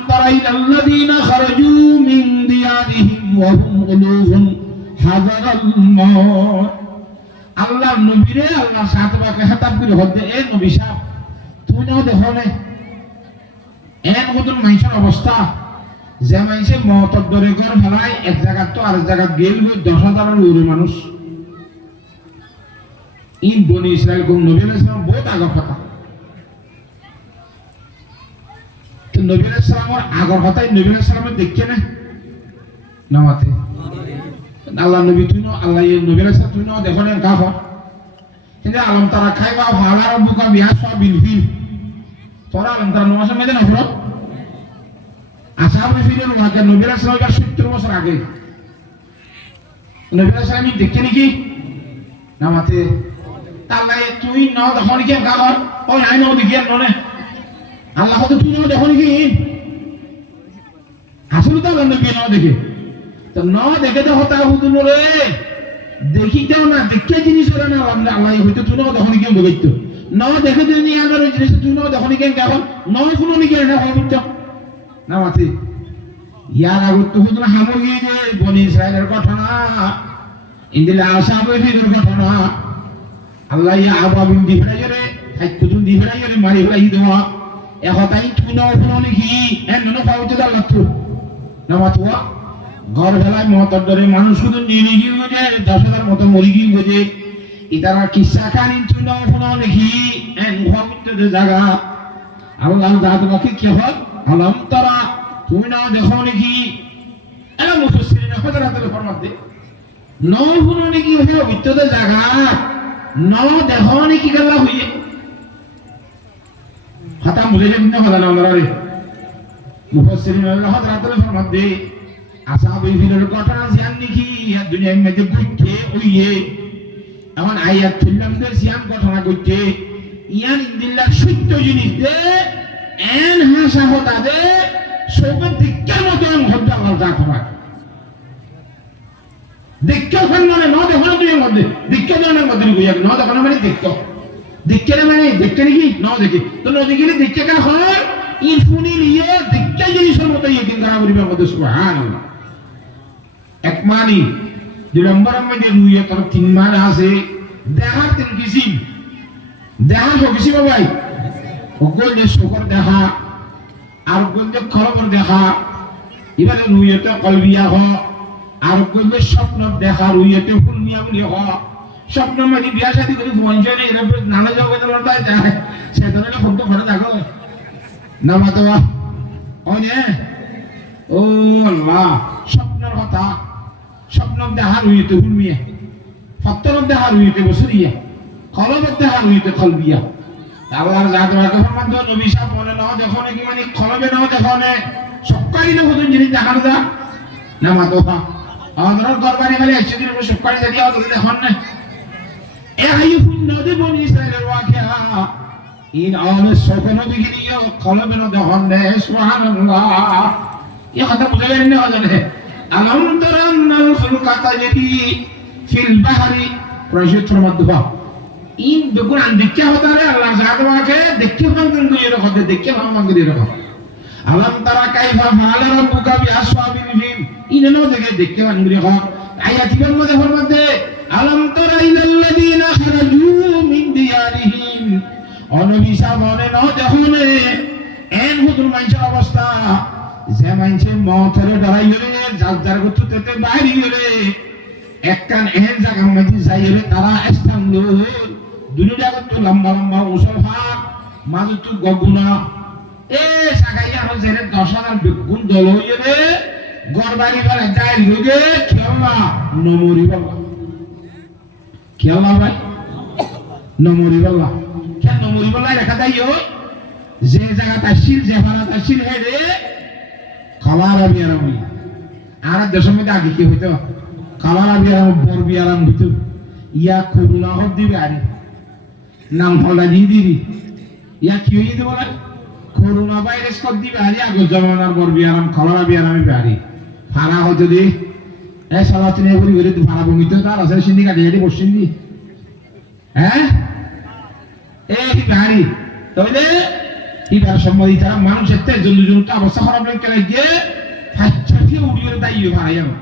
তারা ইলাল্লাযীনা খারাজু মিন দিয়ারিহিম ওয়া হুম উলুফুন হাযারাল মাউত আল্লাহ নবীরে আল্লাহ সাতবাকে হেতাব করে হতে এ নবী সাহেব তুমি নাও দেখো না এর মতন মানুষের অবস্থা যে মানুষে মতর দরে ঘর ফেলায় এক জায়গা তো আরেক জায়গা গেল 10,000-এর উপরে মানুষ ইন বনি ইসরায়েল কোন নবী আলাইহিস সালাম বহুত আগর কথা তো নবী আলাইহিস সালামের আগর কথাই নবী আলাইহিস সালামের দেখছে না নামাতে আল্লাহ নবী তুই না আল্লাহ নবী আলাইহিস সালাম তুই না দেখো না কাফা কিন্তু আলম তারা খাইবা ভালা রব্বুকা বিহাসা বিল ফিল তোরা আলম তারা নমাজের মধ্যে না পড়ো আসাহাবে ফিরের ওয়াকে নবী আলাইহিস সালাম 70 বছর আগে নবী আলাইহিস সালাম দেখছে নাকি নামাতে তাহলে তুই নাও দেখো নাকি কাফা ওই আই নাও দেখি ননে আল্লাহ কত তুই নাও দেখো নাকি আসলে তো আল্লাহ নবী নাও দেখে তো না দেখে তো হতা হুদুল রে দেখিতেও না দেখে জিনিস করে না আল্লাহ হয়তো তুই নাও দেখো নাকি বলতো না দেখে তুই নিয়ে আনার জিনিস তুই নাও দেখো নাকি কেমন নয় কোনো নাকি না হইতো না মাতি ইয়ার আগত তো হুদুল হামগি যে বনি ইসরায়েলের ঘটনা ইন্দিলা আসাবে ফিরের ঘটনা আল্লাহ ইয়া আবাবিন দিফরাইরে হাইকুতুন দিফরাইরে মারি ফেলাই দেওয়া একটাই তুই নাও কোনো নাকি এন নন পাউতে আল্লাহ তো না মাতুয়া ঘর ভেলায় মতর ধরে মানুষ শুধু নিয়ে গিয়ে গেছে 10,000 মতো মরি গিয়ে গেছে ইতারা কিসা কানি তুই নাও কোনো নাকি এন ঘুমতে জায়গা আল্লাহ দাদ বাকি কি হয় আলম তারা তুমি না দেখো নাকি এলা মুফাসসিরিন হযরতের ফরমাতে নও কোনো নাকি হয়ে ভিতরে জায়গা নও দেখো নাকি গলা হইয়ে কথা মুলে যেন কথা না আমরা রে মুফাসসিরিন হযরতের ফরমাতে আসাবে ফিরের ঘটনা জান নাকি এই দুনিয়ার মধ্যে ঘটে ওইয়ে এখন আয়াত ফিল্লাম দে জিয়ান ঘটনা ঘটে ইয়ান ইনদিল্লাহ সত্য জিনিস দে এন হাসা হতা দে সবে দিক্কার মতো ঘটনা আল্লাহ জানা দিক্কার ফন্ননে ন দেখো না তুই মধ্যে দিক্কার জনের মধ্যে কইয়া ন দেখো না মানে দিক্কার মানে দিক্কার কি ন দেখি তো ন দেখিলে দিক্কার কা হয় ইনফুনি লিয়ে দিক্কার জিনিসের মতো ইদিন করা করিবে মধ্যে সুবহানাল্লাহ এক মানি দুই নম্বরের মধ্যে রুইয়ে তোর 3 মান আছে দেখার 3 কিসিম দেখা সকিসি ভাই ওগল যে শকর দেখা আর ওগল যে খবর দেখা এবারে রুইয়েতে কলবিয়া হ আর ওগল যে স্বপ্ন দেখা রুইয়েতে ফুলমিয়া বলি হ স্বপ্ন মানে বিয়া শাদী করে পঞ্চনে এর নানা জগতে লড়াই যায় সেজন্য শব্দ ঘরে থাকো না মাতবা ওনে ও আল্লাহ স্বপ্নের কথা স্বপ্ন দেখার হইতে হুলমিয়া ফত্তর দেখার হইতে বসরিয়া কলব দেখার হইতে কলবিয়া আল্লাহর জাদরাকে ফরমান নবী সাহেব বলে না দেখো নাকি মানে কলবে না দেখো না সবকারী না কত জিনিস দেখার দা না মাতবা আমাদের দরবারে খালি একশো দিনের উপর সবকারী দিয়া তো দেখুন না এ আইফুন নদী বনি ইসরায়েলের ওয়াকিয়া ইন আলে সকনো বিগিনিয়া কলবে না দেখো না সুবহানাল্লাহ এই কথা বুঝা গেল না জানে আলম তারান্নাল ফুলকা তাজরি ফিল বাহরি প্রশিত্র মধ্যবা ইন দেখুন দেখতে হতারে আল্লাহ জাদওয়াকে দেখতে ভাঙন করে রাখতে দেখতে ভাঙন করে রাখো আলম তারা কাইফা ফাআলা রাব্বুকা বিআসহাবিল ফিল ইননো দেখতে ভাঙন করে রাখো আয়াতির মধ্যে আলম তারা ইলাল্লাযীনা খারাজু মিন দিয়ারিহিম অনবিসা বনে ন দেখুনে এন হুদুর মাইশার অবস্থা যে মাইনছে মতরে ডরাই গেলে যার গতুতে বাইরে গেলে একখান এন জায়গা মধ্যে যাইলে তারা স্থান লো দুনি জায়গা তো লম্বা লম্বা উসল ভাগ মাঝে তো গগুনা এ সাগাইয়া হল জেনে 10,000 বেগুন দল হইলে গড়বাড়ি বলে যাই লগে খেলা নমরি বাবা খেলা ভাই নমরি বাবা কেন নমরি বাবা রেখা দাইও যে জায়গা তাসিল যে ভাড়া তাসিল হেরে খাবার আমি আর আমি আর দেশের মধ্যে আগে কি হইতো কালারা বিয়ারাম বর বিয়ারাম হইতো ইয়া করুণা হব দিবে আরে নাম ফলটা দিয়ে দিবি ইয়া কি হয়ে যেতে বলে করোনা ভাইরাস কর দিবে আরে আগর জমানার বর বিয়ারাম কালারা বিয়ারামে বাড়ি ফাড়া হতো দি এই সবাই তুমি এগুলি করে ভাড়া বমিতে তার আছে সিন্ধি কাটি কাটি বসছেন দি হ্যাঁ এই গাড়ি তাহলে এবার সম্মতি তারা মানুষের জন্য অবস্থা খারাপ লাগে গিয়ে ফাঁচি উড়িয়ে দায়ী ভাড়াই আমার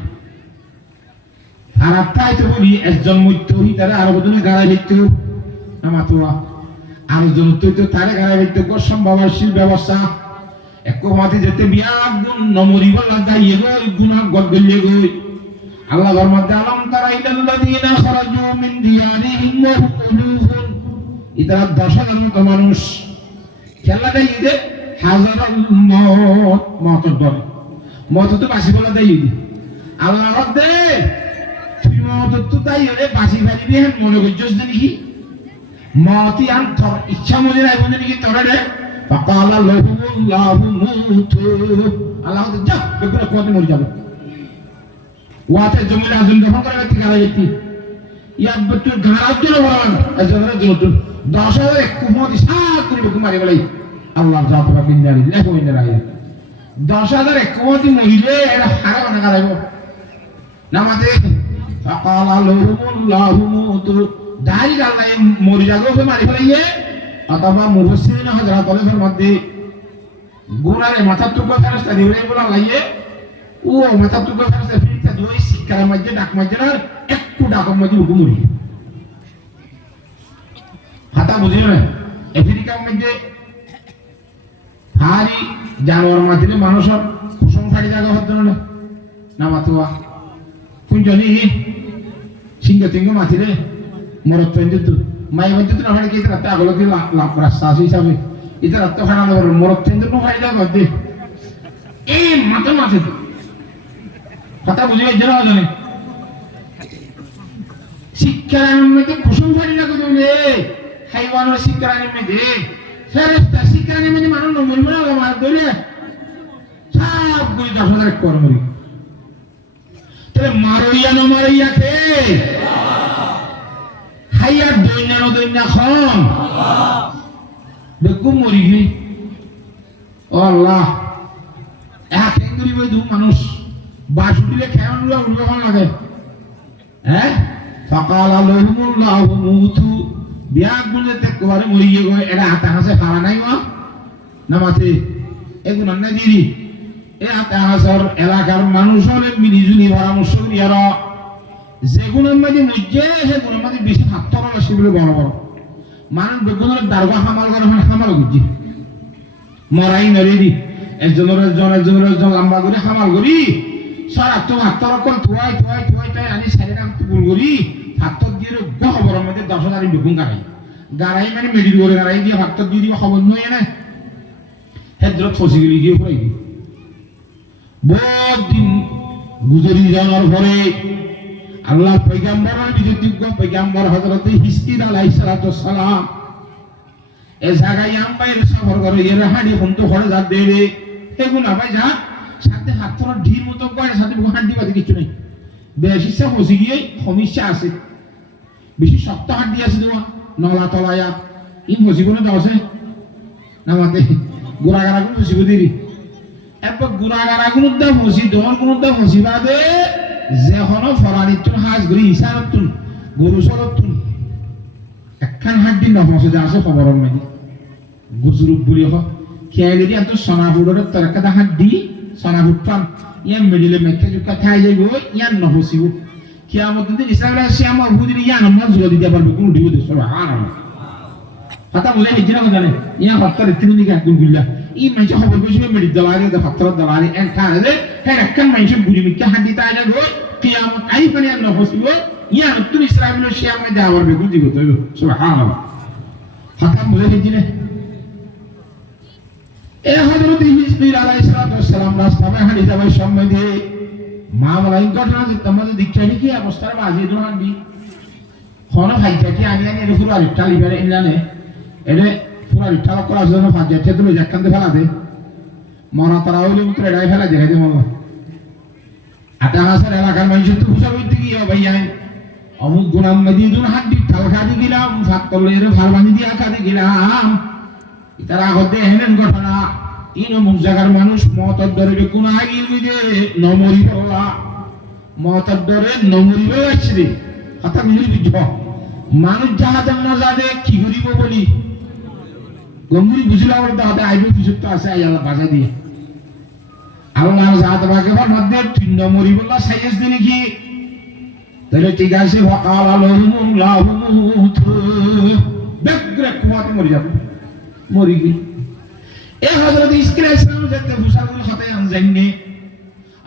আর তাই তো বলি একজন মধ্য তারা আরো বোধনে গাড়াই ভিত্ত আমার তো আরো জন তো তারে গাড়াই ভিত্ত সম্ভাবশীল ব্যবস্থা এক মাতে যেতে বিয়া গুণ নমরি বলা দায়ী গো গুণা গদগলিয়ে গই আল্লাহ ধর্মতে আলম তারা ইলাল্লাযিনা খারাজু মিন দিয়ারিহিম ওয়া হুম উলুফুন ইতারা 10,000 মতো মানুষ খেলা দেয় ঈদে হাজার মতের দলে মত তো বাসি বলা দেয় ঈদে আল্লাহ দে তুই মত তো তাই রে বাসি ফালি দিয়ে মনে করছিস নাকি মতি আন তোর ইচ্ছা মনে রাখবো নাকি তোরা রে ফাকালা লাহুল্লাহু মুতু আল্লাহ যা বেগুনা কোয়াতে মরে যাবে ওয়াতে জমির আজম যখন করে ব্যক্তি গালা ব্যক্তি ইয়া বতুর গালার জন্য বলান এজনের জন্য 10,000 এক কুমতি সাত করে বেগুন মারি বলাই আল্লাহ জাতরা বিন্দারি লেখো ইন্দারাই 10,000 এক কুমতি মরিলে এরা হারা বানা গালাইব নামাতে ফাকালা লাহুল্লাহু মুতু দাই গালাই মরি যাগো মারি বলাইয়ে অথবা মুফাসসিরিন হযরত আলের মধ্যে গুনারে মাথা টুকু ফেরেশতা দিবে বলা লাইয়ে ও মাথা টুকু ফেরেশতা ফিরতে দুই শিকার মধ্যে ডাক মধ্যে একটু ডাক মধ্যে হুকুমরি হাতা বুঝিও না আফ্রিকার মধ্যে ভারী জানোয়ার মাটিতে মানুষের কুসুম খাড়ি জায়গা হতো না না মাতুয়া কুঞ্জনি সিংহ সিংহ মাটিতে মরত পেন্দিত মাই মধ্যে তো না কি রাতে আগলো দিয়ে লাভ রাস্তা আছে হিসাবে এটা রাতে খানা দেবো মরত পেন্দিত খাড়ি জায়গা হতে এই মাথা মাথে কথা বুঝে গেছে না জানে শিক্ষার মধ্যে কুসুম খাড়ি জায়গা দিলে হাইওয়ানের শিক্ষার মধ্যে ফেরেশতা শিক্ষার মধ্যে মানুষ নমরি বলে আমার দইলে সব গুলি 10,000 কর্মরি তাহলে মারইয়া না মারইয়া কে হাইয়া দইনা না দইনা খন বেকুম মরি গই ও আল্লাহ এক এঙ্গুরি বই দু মানুষ বাসুটিলে খেয়াল উড়বে কোন লাগে হ্যাঁ ফাকালা লাহুল্লাহু মুতু বিয়া গুলে তে কোয়ারে মরিয়ে গো এরা হাতা হাসে ফারা নাই মা নামাতে এগুন না দিদি এ হাতা হাসর এলাকার মানুষের মিলিজুলি পরামর্শ দিয়ার যেগুনের মধ্যে মুজে সেগুনের মধ্যে বেশি ফাত্তর আছে বলে বড় বড় মানুষ বেগুনের দারগা হামাল করে হামাল গুজি মরাই নরে দি একজনের লম্বা করে হামাল করি সারা তো হাত্তর কোন থুয়াই আনি সাইডে নাম তুল করি হাত্তর দিয়ে গহবরের মধ্যে 10,000 বেগুন গাড়াই মানে মেডি করে গাড়াই দিয়ে হাত্তর দিয়ে দিব খবর নয় না হেদ্রত ফসি গেলি দিয়ে পড়াই দি বহুত দিন গুজরি যাওয়ার পরে আল্লাহ পয়গম্বরের বিদ্যুৎ পয়গম্বর হযরত হিজকির আলাইহিস সালাম এ জায়গায় আমবাইর সফর করে এর হাঁড়ি হন্ত ঘরে যা দেবে এগুলো ভাই যা সাথে হাতর ঢির মতো করে সাথে হাঁড়ি বাদে কিছু নেই বেশি সব বসে গিয়ে সমস্যা আছে বেশি শক্ত হাঁড়ি আছে তোমার নলা তলায়া ইন বসিবনে দাও আছে নামাতে গোড়াগাড়া গুলো বসিব দিবি এরপর গোড়াগাড়া গুলো দা বসি দন গুলো দা বসি বাদে যেখন ফরানিতুন হাজ ঘুরি ইশারাতুন গরু সরতুন একখান হাড্ডি নফসে যা আছে খবরের মাঝে গুজরুপ বলি হোক খেয়ে গেলি এত সোনাপুরের তরকাদা হাড্ডি সোনাপুর পান ইয়ান মেডিলে মেখে জুকা খাই যাইব ইয়ান নফসিব কিয়ামত দিন ইসলামের শ্যাম অভুদিন ইয়ান আমরা জুড়ে দিতে পারবে কোন উঠিব দেশ সুবহানাল্লাহ কথা বলে হিজরা কথা জানে ইয়া হত্তর তিন দিকে একদম গুল্লা ই মানুষ খবর কইছে মেডি দলারে দে হত্তর দলারে এক কানে হ্যাঁ একখান মানুষ বুড়ি মিকে হাড্ডি তাই যাইব কিয়ামত আই পানি আর নফসিব ইয়ান তুই ইসলামের শ্যাম মে যাবার বেগুন দিব তো সুবহানাল্লাহ কথা বলে হিজরা এ হযরত হিজকির আলাইহিস সালাম রাস্তায় হাঁটি যাবার সময় দিয়ে মা বলাই ঘটনা যে তোমাদের দীক্ষা কি অবস্থার বাজে দোহান দি কোন ভাইটা কি আনি এর পুরো আরেকটা লিবারে ইলানে এরে পুরো আরেকটা করার জন্য ফাজতে তুমি জাকান দে ফেলা দে মরা তারা হইলে মুত্র এড়াই ফেলা যায় যে মল্লা আটা গাছের এলাকার মানুষের তো বুঝা করতে গিয়ে ভাই অমুক গোলাম মেদিদুল হাড্ডি ঠাল খাদি গেলাম ফাতলের ফারবানি দিয়া খাদি গেলাম তার আগতে হেনেন ঘটনা ইন অমুক জায়গার মানুষ মতর দরে কোন আগিয়ে বুঝে নমরি বলা মতর দরে নমরি বলে আসছে রে কথা বুঝলি বুঝ মানুষ যাহাদের না যাবে কি করিব বলি গম্ভীর বুঝলে আমার দাদা আইব কিছু তো আছে আল্লাহ বাজা দিয়ে আল্লাহর জাত বাগেবার মধ্যে তিন নম্বরই বললা সাইয়েস দিন কি তাহলে ঠিক আছে ওয়াকাল আলাহুম লাহুমুত বেগরে কুয়াতে মরি যাব মরি গই এ হযরত ইসমাঈল ইসলাম যেতে ফুসাগুলো সাথে আনজাইনি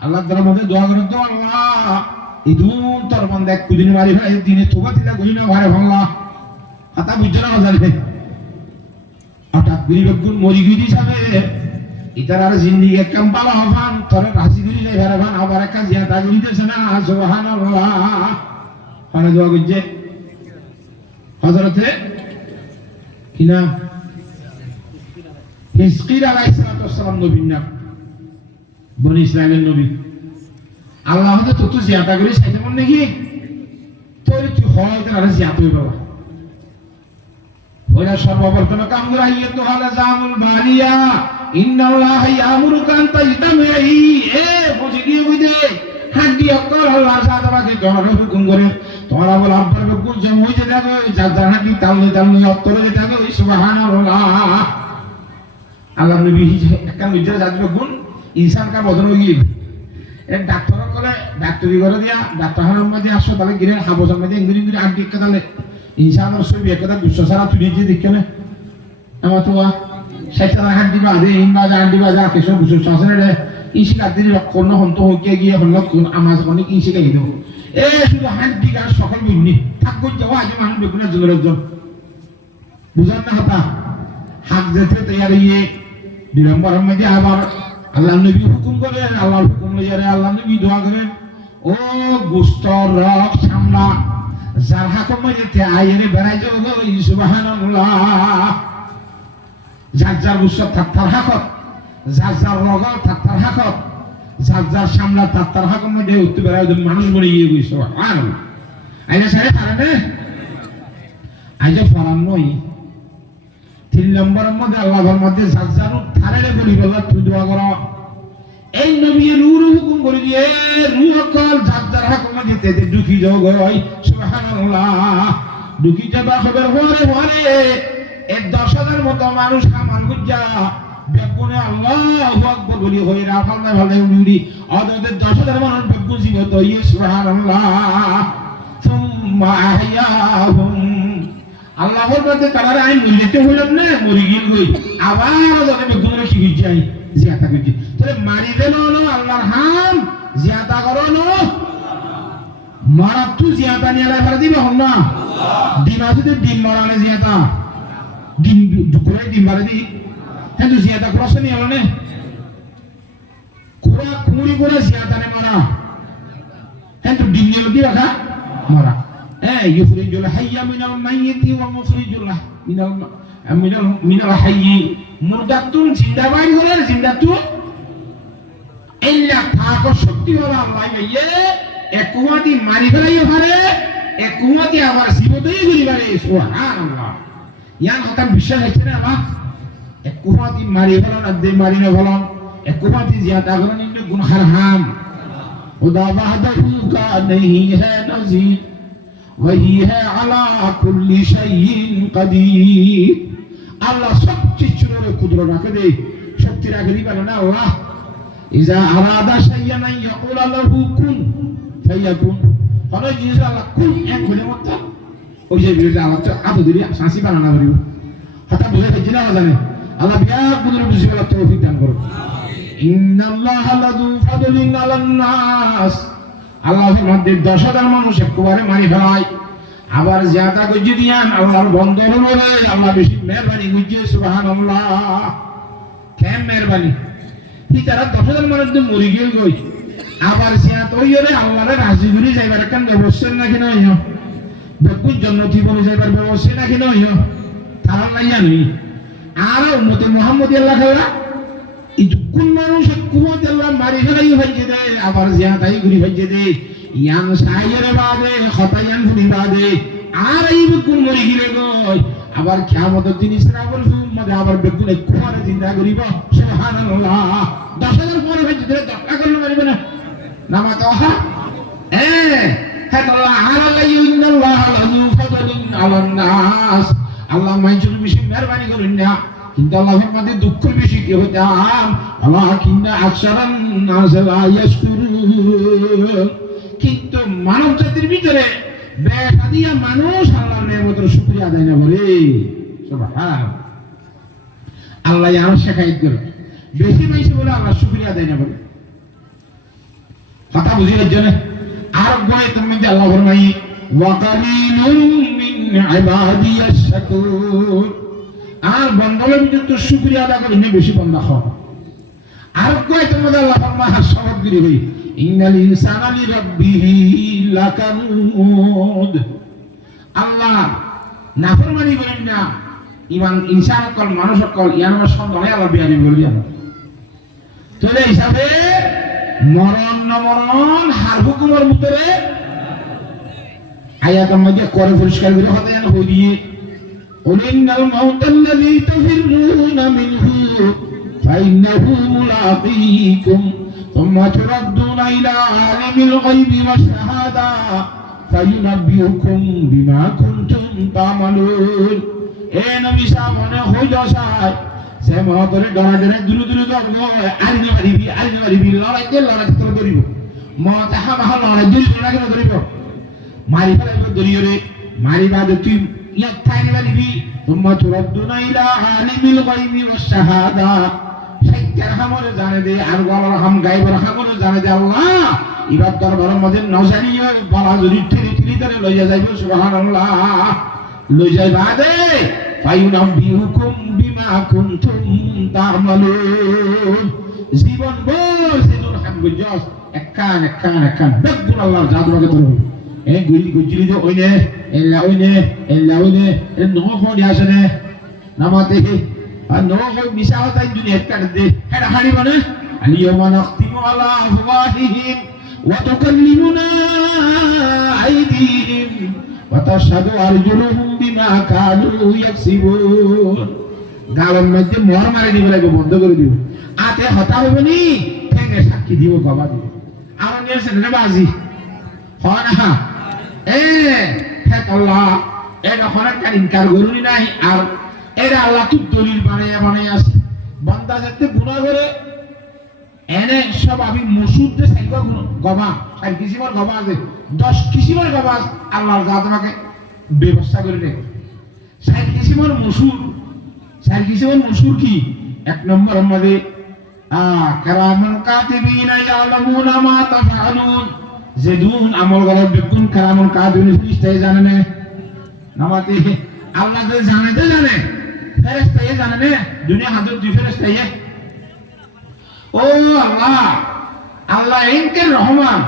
আল্লাহর দরবারে মধ্যে দোয়া করেন তো আল্লাহ ইদুন তোর বান্দা এক কুদিন মারি ভাই দিনে তোবা দিলা গলি না ঘরে ভাঙলা হাতা বুঝলা না জানে হঠাৎ গরিবগুন মরি গই যাবে ইতারার জিন্দিগি একদম ভালো হবান তোর রাজিগুলি যাই ভারবান আবার একটা জিয়াদা গুলি দেছে না সুবহানাল্লাহ মানে দোয়া করছে হযরতে কি নাম হিজকিল আলাইহিস সালাম নবীর নাম বনি ইসরাইলের নবী আল্লাহ হতে তো জিয়াদা গুলি চাইতে মন নাকি তোর তুই হয় তার জিয়াদ হই বাবা ওরা সর্বপ্রথম কাম করা ইয়েতো হালা জামুল বালিয়া ইন্নাল্লাহা ইয়ামুরুকা আন তাজতামিই এ বুঝি কি বুঝে হাড্ডি অকল আল্লাহ সাদাবাকে তোমার হুকুম করে তোমরা বল আব্বার হুকুম যে হইছে দেখো যার হাড্ডি তাললে অত্তরে দেখো সুবহানাল্লাহ আল্লাহ নবী একটা মিজাজ যাবে গুণ ইনসান কা বদন হই গিয়ে এ ডাক্তার করে ডাক্তারি করে দিয়া ডাক্তারখানার মধ্যে হাসপাতালে গিয়ে হাবজার মধ্যে ইংরেজি আড্ডি কাটালে ইনসানের ছবি একটা দুঃস্থ সারা তুলে দিয়ে দেখে না আমার তো সেটা হাড্ডি বাজে ইংবাজা হাড্ডি বাজা কিছু বুঝছো শাসনে রে ইসি কাদির লক্ষণ হন্ত হইকে গিয়ে হল আমার অনেক ইসি গাই দেবো এ শুধু হাড্ডি গাছ সকল বুঝনি থাকবো যাওয়া আজ মানুষ বেগুনের জন্য একজন বুঝান না হতা হাত যেতে তৈরি ইয়ে 2 নম্বর মধ্যে আবার আল্লাহ নবী হুকুম করেন আল্লাহর হুকুম লইয়ারে আল্লাহ নবী দোয়া করেন ও গোস্ত রক সামলা যার হাকুম মধ্যে আইরে বেড়াই যাও গো সুবহানাল্লাহ যার যার উৎসব থাকতার হাকত যার যার রগল থাকতার হাকত যার যার সামলা থাকতার হাকম মধ্যে উঠতে বেড়াই মানুষ বলে গিয়ে গই সুবহানাল্লাহ আইনা সারে পারে না আইজা ফরান নই 3 নম্বরের মধ্যে আল্লাহর মধ্যে যার যার থারে বলি বলা তুই দোয়া করো এই নবী নূর হুকুম করে দিয়ে রূহ কল যার যার হাকম মধ্যে দুঃখী যাও গই সুবহানাল্লাহ দুঃখী যাবা খবর হরে এক 10,000 মতো মানুষ কামান গুজা বেগুনে আল্লাহু আকবার বলি হই রাফাল না ভালো উড়ি ওদের 10,000 মানুষ বেগুন জীবত হই সুবহানাল্লাহ সুম্মা আহয়াহুম আল্লাহর মধ্যে তারা আইন মিলতে হইলাম না মরি গিল গই আবার ওদের বেগুনে শিখি যাই জিয়াতা করি তাহলে মারি দেন না আল্লাহর হাম জিয়াতা করো না মারা তু জিয়াতা নিয়ে রাখা দিবে হন না ডিমা যদি ডিম মারালে জিয়াতা ডিম দুকুরাই ডিম মারে দি হ্যাঁ তো জিয়াদা ক্রস নিয়ে এলো নে কুড়া কুড়ি করে জিয়াদা নে মারা হ্যাঁ তো ডিম নিয়ে দিবা খা মারা হ্যাঁ ইউখরিজুল হাইয়া মিনাল মাইয়িতি ওয়া মুখরিজুল মিনাল হাইয়ি মুরদাতুন জিন্দা বাইর করে জিন্দাতুন ইল্লা থাকো শক্তি হলো আল্লাহ ইয়ে একুয়াতি মারি ফেলাই পারে একুয়াতি আবার জীবতেই গুলি পারে সুবহানাল্লাহ ইয়ান হতাম বিশ্বাস হচ্ছে না আমার একুয়াতি মারি ফেলান আর দেই মারি না ফেলান একুয়াতি জিয়াদা করেন ইন্নে গুনহার হাম খুদা বাহদাহু কা নেহি হ্যায় নজির ওয়াহি হ্যায় আলা কুল্লি শাইইন কাদির আল্লাহ সব কিছুর কুদরত রাখে দেই শক্তি রাখে দিবেন না আল্লাহ ইজা আরাদা শাইয়ান ইয়াকুল লাহু কুন ফায়াকুন কোন জিনিস আল্লাহ কুন এক বলে মত ওই যে বিরুদ্ধে আল্লাহ আতো দিলি শাসি বানানা করিব হঠাৎ বুঝে পাইছি না জানে আল্লাহ বিয়া কুদরত বুঝি বলা তৌফিক দান করুন ইন্নাল্লাহ লাযু ফাদলিন আলান নাস আল্লাহর মধ্যে 10,000 মানুষ একবারে মারি ফেলায় আবার জিয়াদা গজি দিয়ান আল্লাহর বন্দর বলে আল্লাহ বেশি মেহেরবানি গজি সুবহানাল্লাহ কেন মেহেরবানি কি তারা 10,000 মানুষ তো মরি গেল গই আবার জিয়াদ ওইরে আল্লাহর রাজি গুলি যাইবার কেন ব্যবস্থা নাকি নয় বেকুন জন্নতি বলে যাইবার ব্যবস্থা নাকি নয় তারা নাই জানি আর উম্মতে মুহাম্মদি আল্লাহ খালা কোন মানুষ কুয়াতে আল্লাহ মারি ফেলাই হইছে দে আবার জিয়াতাই ঘুরি হইছে দে ইয়ান সাইয়ের বাদে খতায়ান ফুরি বাদে আর এই বেগুন মরি গিলে গই আবার কিয়ামতের দিন ইসরাফিল উম্মতে আবার বেগুন কুয়ারে চিন্তা করিব সুবহানাল্লাহ 10,000 পরে হইছে দে দক্কা করলে মারিবে না নামা তো হ্যাঁ আল্লাহ আল্লাহ ইন্নাল্লাহ লাযু ফাদলিন আলান নাস আল্লাহ মানুষের বেশি মেহেরবানি করেন না কিন্তু আল্লাহর মধ্যে দুঃখ বেশি কি হতাম আল্লাহ কিন্না আকসারান নাস লা ইয়াশকুরুন কিন্তু মানব জাতির ভিতরে বেহাদিয়া মানুষ আল্লাহর নিয়ামতের শুকরিয়া আদায় না করে সুবহান আল্লাহ আর শেখায়ত করে বেশি বেশি বলে আল্লাহ শুকরিয়া আদায় না করে কথা বুঝিয়ে জন্য আর গোয়ে তুমি আল্লাহ ফরমাই ওয়া কালিলুম মিন ইবাদিয়াশ শাকুর আর বান্দাদের ভিতরে তো শুকরিয়া আদায় করে না বেশি বান্দা হয় আর গোয়ে তুমি আল্লাহ ফরমাই হাসবাত করে হই ইন্নাল ইনসানা লিরাব্বিহি লাকানুদ আল্লাহ নাফরমানি করেন না ইমান ইনসান কল মানুষ কল ইয়ানোর সন্দেহে আল্লাহ বিয়ানি বলিয়া তোরে হিসাবে মরণ নমরণ হার হুকুমের ভিতরে আয়াতের মধ্যে করে পরিষ্কার করে হতে জানা হই দিয়ে উলিনাল মাউতাল্লাযী তাফিরুনা মিনহু ফাইন্নাহু মুলাকীকুম সুম্মা তুরাদ্দুনা ইলা আলিমিল গায়বি ওয়াশ শাহাদা ফায়ুনাব্বিউকুম বিমা কুনতুম তা'মালুন এ নবী সামনে হই দশায় সে মহতরে ডরা ডরে দুলু দুলু দরব আইনে মারিবি লড়াইতে তোর ধরিব মত হামা লড়াই দুলু লাগে ধরিব মারি ফেলাইব ধরিয়রে মারি বাদে তুই ইয়াত থাইনে মারিবি তুম্মা তুরাদ্দুনা ইলা আলিমিল গায়বি ওয়াশ শাহাদা সাইয়্যার হামরে জানে দে আর গলার হাম গায়বের হামরে জানে দে আল্লাহ ইবাদ দরবারের মধ্যে নজানিয়া বলা যদি ঠিলি ধরে লইয়া যাইব সুবহানাল্লাহ লই যাই বাদে ফায়ুনাব্বিউকুম বিমা কুনতুম তা'মালুন জীবন ভর সেদুন হামগুজস একখান বেগুন আল্লাহর জাদুকে ধরো এ গুজলি দে ওইনে এলা ওইনে এ নহনি আসনে নামাতে আর নহ মিশাও তাই দুনিয়া কাট দে হেডা হাড়ি মানে আলিয়ামা নাখতিমু আলা আফওয়াহিহিম ওয়া তুকাল্লিমুনা আইদিহিম وتشهد أرجلهم بما كانوا يكسبون গালের মধ্যে মোহর মারি দিব লাগবে বন্ধ করে দিব আতে হতা হবে নি ঠেঙ্গে সাক্ষী দিব গবা দিব আমার নিয়েছে না বাজি হয় না হে আল্লাহ এটা হরাক কার ইনকার করুনি নাই আর এরা আল্লাহ তুই দলিল বানাইয়া আসে বান্দা যাতে গুনাহ করে এনে সব আমি মসুদে সাইবা গবা আর কিসিমর গবা আছে 10 কিসিমর গবা আল্লাহর জাত আমাকে ব্যবস্থা করে দে 60 কিসিমর মসুর কি এক নম্বর আমাদের কারামুল কাতিবিনা ইয়ালামুনা মা তাফআলুন যেদুন আমল গলার বেগুন কারামুল কাতিবিন ফেরেশতায় জানে না নামাতে আল্লাহ জানে ফেরেশতায় জানে না দুনিয়া হাজার দুই ফেরেশতায় ও আল্লাহ ইনকে রহমান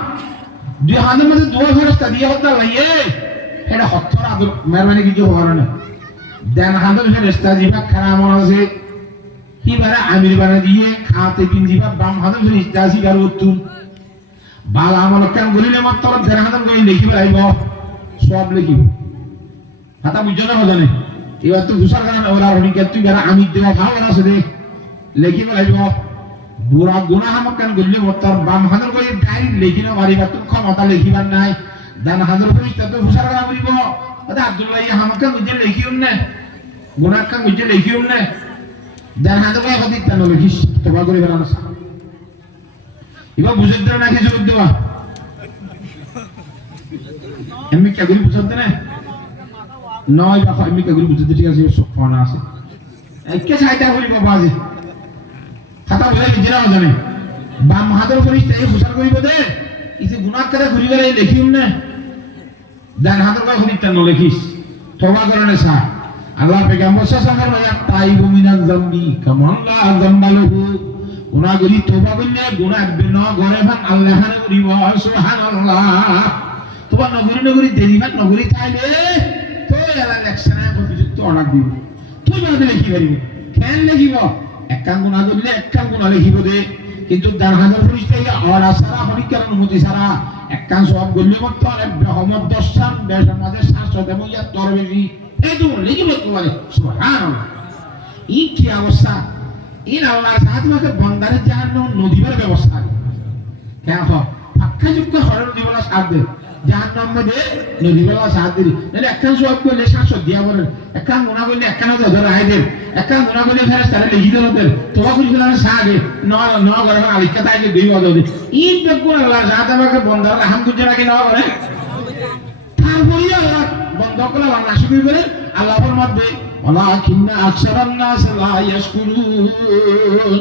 দুই হাতের মধ্যে দুই ফেরেশতা দিয়ে হত্যা লাইয়ে এটা হত্যার আদর মেহরবানি কিছু হওয়ার না দেন হাতের ফেরেশতা জিবা খারাপ আছে কিবারে আমির বানা দিয়ে খাতে কিন জিবা বাম হাতের ফেরেশতা জিবার উত্তম বালা আমল কাম গলিলে মাত্র দেন হাতের কই লিখিব আইব সব লিখিব হাতা বুঝছো না জানে এবার তো দুসার কারণে ওরা হরিকে তুই বেরা আমির দেওয়া ভালো আছে দে লিখিব আইব বুড়া গুনাহ আমাকান গল্লি মতার বাম হাজার কই ডাইরেক্ট লেখিনা মারিবা তো ক্ষমতা লেখিবার নাই দান হাজার ফেরেশতা তো ফুসার করা বলিব আদা আব্দুল্লাহ ইয়া আমাকান বুঝে লেখিউন না গুনাহ কান বুঝে লেখিউন না দান হাজার কই হদি তান লেখিস তোবা করে বেরানো ইবা বুঝে দে না কিছু দেবা এমনি কি করি বুঝতে না নয় বাবা এমনি কি করি বুঝতে ঠিক আছে সব ফোন আছে এই কে চাইতা বলি বাবা আজি খাতা বলে নিজেরা জানে বাম হাতের ফেরেশতা এই ফুসার করিব দে ইসে গুনাহ করে ঘুরি গেলে লেখিউম না ডান হাতের কই হদি তান লেখিস তওবা করে না সা আল্লাহ পেগাম্বর সাল্লাল্লাহু আলাইহি ওয়াসাল্লাম তাইবু মিনাল যামবি কামান লা যামবালহু গুনাহ করি তওবা করলে গুনাহ বেন ঘরে ভান আল্লাহ হারে করিব সুবহানাল্লাহ তোবা নগরী দেরি ভান নগরী চাইলে তো এলা ইলেকশনে উপযুক্ত অর্ডার দিব তুই বাদে লিখি পারিব কেন লিখিব একখান গুণা করলে একখান গুণা লিখিব দে কিন্তু 10,000 ফেরেশতা ওরা সারা পরীক্ষার অনুমতি ছাড়া একখান সব করলে মত রহমত 10 খান বেশর মাঝে 700 এবং ইয়া তোর বেশি এই তো লিখিব তোমার সুবহানাল্লাহ এই কি অবস্থা এই আল্লাহ সাহায্যকে বন্দারের জাহান্নাম নদীর ব্যবস্থা কেন পাক্কা যুক্ত হরণ দিবলা সাথ দে জাহান্নাম মধ্যে নদীবেলা সাথ দিলি তাহলে একখান সব করলে 700 দিয়া বলেন একখান গুণা করলে একখান ধরে আয় দেন একখান গুণা করলে ফেরেস তারা লিখি দেন ওদের তোরা খুশি করলে সাগে ন করে আলিকা তাইকে দুই বদল দে ইন বেগুন আল্লাহ সাহায্যকে বন্দার আলহামদুলিল্লাহ নাকি না করে তারপরে আল্লাহ বন্ধ করে আল্লাহ নাশকরি করে আল্লাহর মধ্যে ওয়ালাকিন্না আকসারান নাস লা ইয়াশকুরুন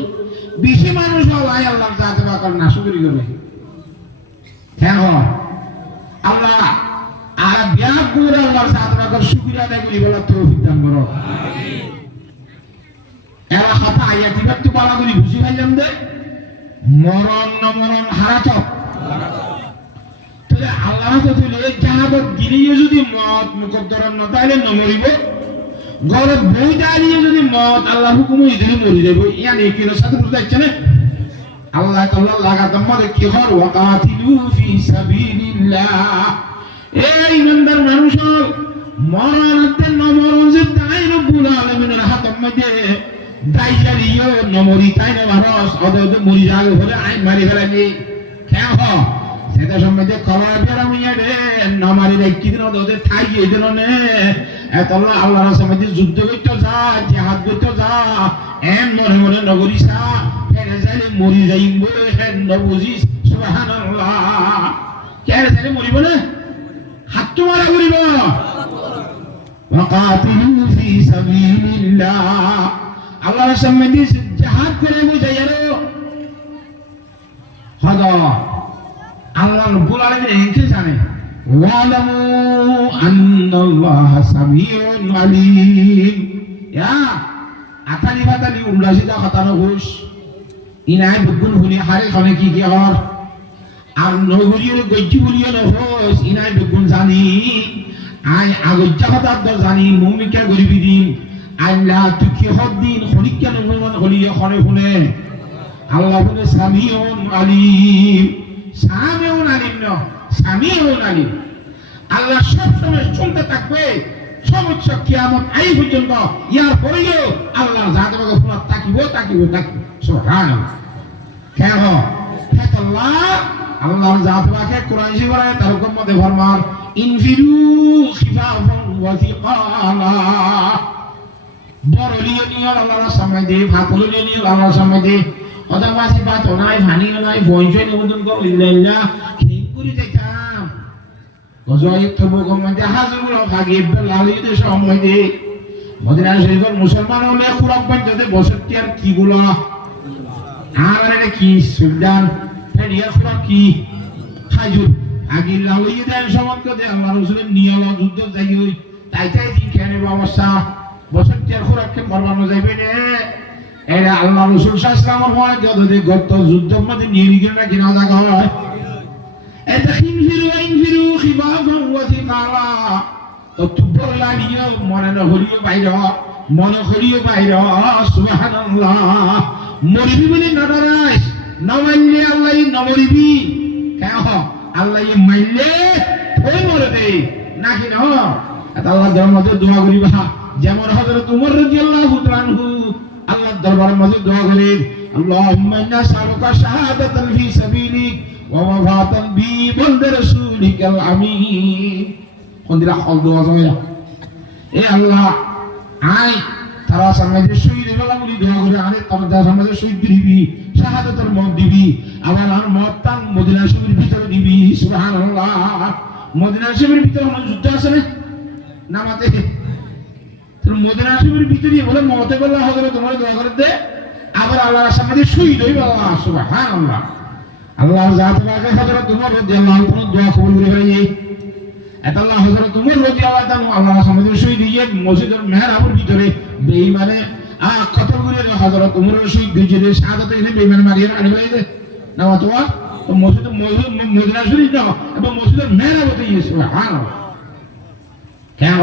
বেশি মানুষ আল্লাহ সাহায্যকে নাশকরি করে কেন আল্লাহ আর ব্যাপ করে আল্লাহর সাহায্যকে শুকরিয়া আদায় করি বলা তৌফিক দান করো আমিন এরা কথা আয়াতি ব্যক্তি বলা করি বুঝি পাইলাম দে মরণ ন মরণ হারাত তাহলে আল্লাহ তো তুলে জাহাবত দিলিয়ে যদি মত মুকদ্দর ন তাইলে ন মরিব গরে বই দাঁড়িয়ে যদি মত আল্লাহ হুকুম ইদিন মরি যাইব ইয়ানি কি সাথে বুঝতে যাচ্ছে না আল্লাহ তাআলা লাগাতাম মধ্যে কি হর ওয়াকাতিলু ফি সাবিলিল্লাহ এই ইমানদার মানুষ মরণতে নমরণ যে তাই রব্বুল আলামিনের হাতের মধ্যে দাইজারিও নমরি তাই না মানুষ ওদের মরি যাবে বলে আই মারি ফেলানি কেন হ সেটা সম্বন্ধে খবর বেরা মুইয়া রে নমারি রে কি দিন ওদের ঠাই এই দিন নে এত আল্লাহর সম্বন্ধে যুদ্ধ করতে যা জিহাদ করতে যা এম মনে মনে নগরিসা ফেরে যাইলে মরি যাইব হেন নবুজিস সুবহানাল্লাহ কেন যাইলে মরিব না হাত তো মারা করিব ওয়াকাতিলু ফি সাবিলিল্লাহ আল্লাহর সম্বন্ধে জিহাদ করে বুঝাইয়ারো হাদা আল্লাহ রব্বুল আলামিন একে জানে ওয়ালামু আন্নাল্লাহা সামিউন আলিম ইয়া আতালি বাতালি উল্লাসিদা খাতানো ঘুষ ইনাই বুকুল হুনি হারে খানে কি কি হর আর নগরীর গজ্জি বলিও নহস ইনাই বুকুল জানি আই আগজ্জা খাতার দ জানি মুমিকা গরিবি দিন আল্লাহ তুই কি হদ্দিন খনিকা নমন হলিয়ে খনে শুনে আল্লাহ বলে সামিউন আলিম সামিউন আলিম ন সামিউন আলিম আল্লাহ সব সময় শুনতে থাকবে সমস্ত কিয়ামত আই পর্যন্ত ইয়ার পরেও আল্লাহ জাতকে পুরো তাকিব সুবহানাল্লাহ কেন আল্লাহ আল্লাহর জাতকে কোরআন শরীফে তার মধ্যে ফরমান ইনফিরু খিফাফান ওয়া সিকালা বড়লিও নিয়ে আল্লাহর সামনে দিয়ে ভাতলিও নিয়ে আল্লাহর সামনে দিয়ে অদাবাসী বাত নাই ভানি নাই বইজয় নিবেদন করো ইল্লাল্লাহ কি করে যাইতাম গজয় তবু কমতে হাজুর ভাগে লালিতে সময় দে মদিনা শরীফের মুসলমান হলে কুরআন পড়তে বসতি আর কি গুলো আর এটা কি সুলতান ফেরিয়া ফুরা কি হাজুর আগে লালিয়ে দেন সমত দে আল্লাহ রাসূলের নিয়ম যুদ্ধ যাই হই তাই দিন কেন অবস্থা বসতি আর কুরআনকে বর্ণনা যাইবে না এরা আল্লাহ রাসূল সাল্লাল্লাহু আলাইহি ওয়াসাল্লাম যদি গত যুদ্ধের মধ্যে নিয়ে গেল না কিনা জায়গা হয় এটা ইনফিরু খিফাফান ওয়া সিকালা তো তুবর লাগিও মনে না হলিও বাইরে সুবহানাল্লাহ মরিবি বলে না ডরাইস না মানলে আল্লাহ না মরিবি কেন আল্লাহ মানলে ওই মরবে নাকি না আল্লাহ দরবারে দোয়া করিবা যেমন হযরত উমর রাদিয়াল্লাহু তাআলা আনহু আল্লাহর দরবারে মাঝে দোয়া করেন আল্লাহুম্মা ইন্না নাসআলুকা শাহাদাতান ফি সাবিলিক ওয়া ওয়াফাতান বি বন্দি রাসূলিকাল আমিন কোন দিলা হল দোয়া যায় এ আল্লাহ আই তারা সামনে শহীদ হলাম বলি দোয়া করে আরে তারা সামনে শহীদ দিবি শাহাদাতের মত দিবি আবার আর মত তান মদিনা শরীফের ভিতরে দিবি সুবহানাল্লাহ মদিনা শরীফের ভিতরে কোন যুদ্ধ আছে না মাতে মদিনা শরীফের ভিতরে বলে মতে বলা হবে তোমার দোয়া করে দে আবার আল্লাহর সামনে শহীদ হইবে আল্লাহ সুবহানাল্লাহ আল্লাহর জাত লাগে হযরত উমর রাদিয়াল্লাহু আনহু দোয়া কবুল করে ভাই এত আল্লাহ হযরত উমর রাদিয়াল্লাহু আনহু আল্লাহর সামনে শহীদ হয়ে মসজিদের মেহরাবের ভিতরে বেঈমানে কতল করে হযরত উমর শহীদ হয়ে শাহাদাত এনে বেঈমান মারিয়ে আনবে না তোয়া তো মদিনা শরীফ না এবং মসজিদের মেহরাবে সুবহানাল্লাহ কেন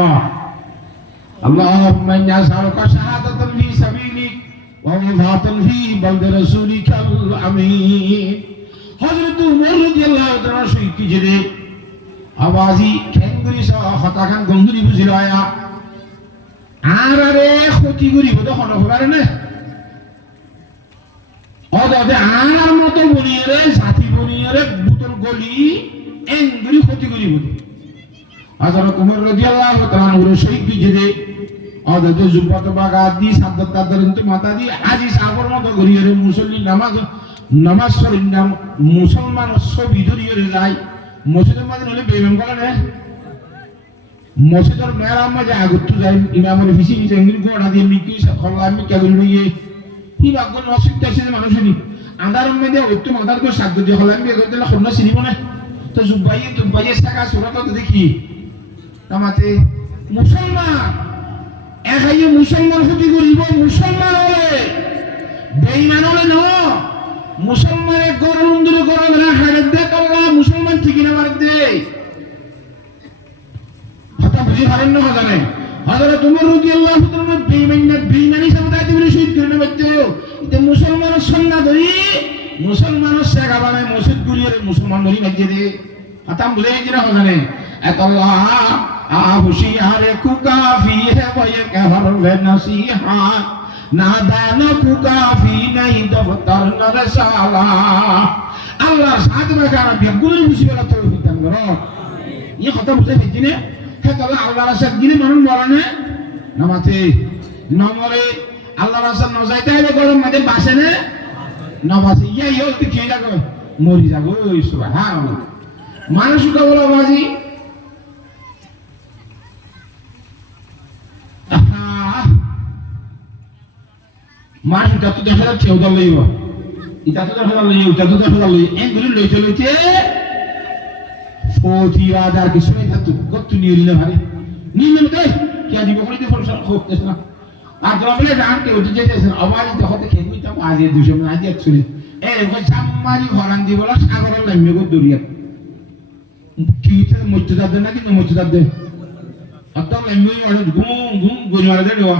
اللهم إنا نسألك شهادة في سبيلك ووفاة في بلد رسولك الأمين حضرت عمر رضي الله تعالى شهيد کی جدے آوازی کھنگری سا خطا کھان گندری بزیلایا آرارے خوتی گری بدا خانہ خبر نے অদাদে আর মতো বনিয়ে সাথী বনিয়ে বুতল গলি এঙ্গুরি ক্ষতি করি বলি আজার কুমার রাদিয়াল্লাহু তাআলা ওর শহীদ কি জেদে অদাদে জুব্বাত বাগাত দি সাদ্দাত তাদরিন তো মাতা দি আজি সাবর মতো গরিয়ে মুসল্লি নামাজ পড়েন নাম মুসলমান সবই ধরিয়ে যায় মসজিদের মাঝে হলে বেইমান করে না মসজিদের মেরাম মাঝে আগত যায় ইমামের ফিসি ফিসি এঙ্গুরি গোড়া দিয়ে মিকি খল্লা মিকা গরি লইয়ে কি বাগল নসিবটা আছে মানুষেরই আন্ধারের মধ্যে ওইতো মাদার করে সাধ্য দিয়ে হলাম বিয়ে করতে না খন্না চিনিব না তো জুব্বাইয়ে থাকা সুরাত তো দেখি তামাতে মুসলমান একাইয়ে মুসলমান ক্ষতি করিব মুসলমান হলে বেঈমান হলে ন মুসলমানের গরম অন্দরে গরম না হারে দেখ আল্লাহ মুসলমান ঠিকই না মার দে কথা বুঝি পারেন না জানেন হযরত ওমর রাদিয়াল্লাহু তাআলা বেঈমানি সমুদায় তুমি শহীদ করে নেবতো এটা মুসলমানের সন্না ধরি মুসলমানের শেখা বানায় মসজিদ গুলিয়ে মুসলমান ধরি মাঝে দে কথা বুঝে গেছি না জানেন আল্লাহ আহুশিয়ারে কুকাফি হে বয়ে कहर वे नसीहा नादान कुकाफी नहीं दफ्तर न रसाला আল্লাহ সাথ রাখার বেগুন মুসিবত তৌফিক দান করো এই কথা বুঝে গেছি না হেতালে আল্লাহর রাস্তায় গিয়ে মানুষ মরে না নামাতে নমরে আল্লাহর রাস্তায় ন যাইতে হবে গরম মাঝে বাসে না নবাসে ইয়ে তো খেয়ে যাবো মরি যাবো সুবহানাল্লাহ মানুষ কা বলো বাজি মানুষ যত দেখা যাচ্ছে ওটা লইব এটা তো দেখা লইব ওটা তো দেখা লইব এগুলি লইতে 40,000 কিছু নেই তো কত নিয়ে নিলে ভাই নিলে দে কি দিব করে দি ফরসা হোকতেছ না আর দমলে জানতে ওটি যেতেছ আওয়াজ দেখতে খেবি তো আজে 200 না আজে 100 এই ওই সাম্মারি হরান দি বলা সাগর লাইমে গো দরিয়া কি তে মুজদাদ না কি মুজদাদ দে আতম লাইমে ওরে ঘুম ঘুম গরিমার দে দেওয়া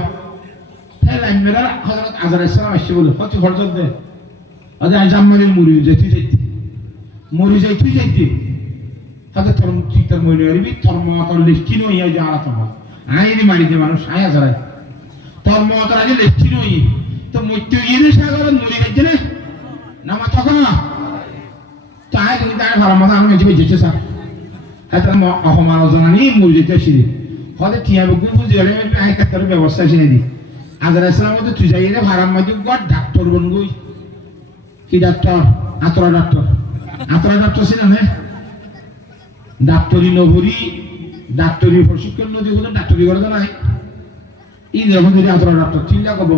হে লাইমেরা হযরত আজর সালাম আসছে বলে কত ফরজ দে আজ সাম্মারি মুরি যেতে মরি যাইতে তাদের ধর্ম চিন্তার মনে হইবি ধর্মতর লিষ্টি নই যারা তোমার আইনি মারিতে মানুষ আয়া যায় ধর্মতর আগে লিষ্টি নই তো মৃত্যু ইয়ে সাগর মরি গেছে না নামা তখন তাই তুমি তাই ভালো মতো আমি বেঁচে বেঁচেছে স্যার হয়তো অসমালোচনা নেই মরি যেতে আসিনি হয়তো টিয়াবে গুণ বুঝে গেলে আই কাতার ব্যবস্থা চিনে দিই আজার ইসলাম মধ্যে তুই যাই ভাড়ার মাঝে গড ডাক্তার বন গই কি ডাক্তার আতরা ডাক্তার ছিল না ডাক্তারি নগরী ডাক্তারি প্রশিক্ষণ নদী হলো ডাক্তারি করে নাই এই যখন যদি আতরা ডাক্তার চিন্তা করবো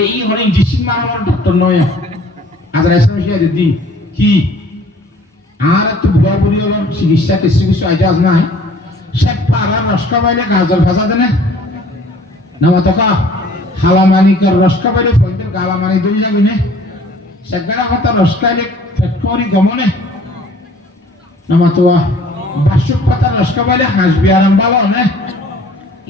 এই মানে ইঞ্জেকশন মারানোর ডাক্তার নয় আজার ইসলাম দি কি আর একটু ভুয়া বুড়ি হলো চিকিৎসা কিছু আজ নাই সে পাড়া রসকা বাইলে গাজর ভাজা দেনে নামা তকা হালামানিকার রসকা বাইলে ফলতে গালামানি দই যাবি না সেখানে আমার তার রসকাইলে ফেটকরি গমনে নামা তোয়া বাসক পাতার রসকা বাইলে হাসবি আরাম ভালো না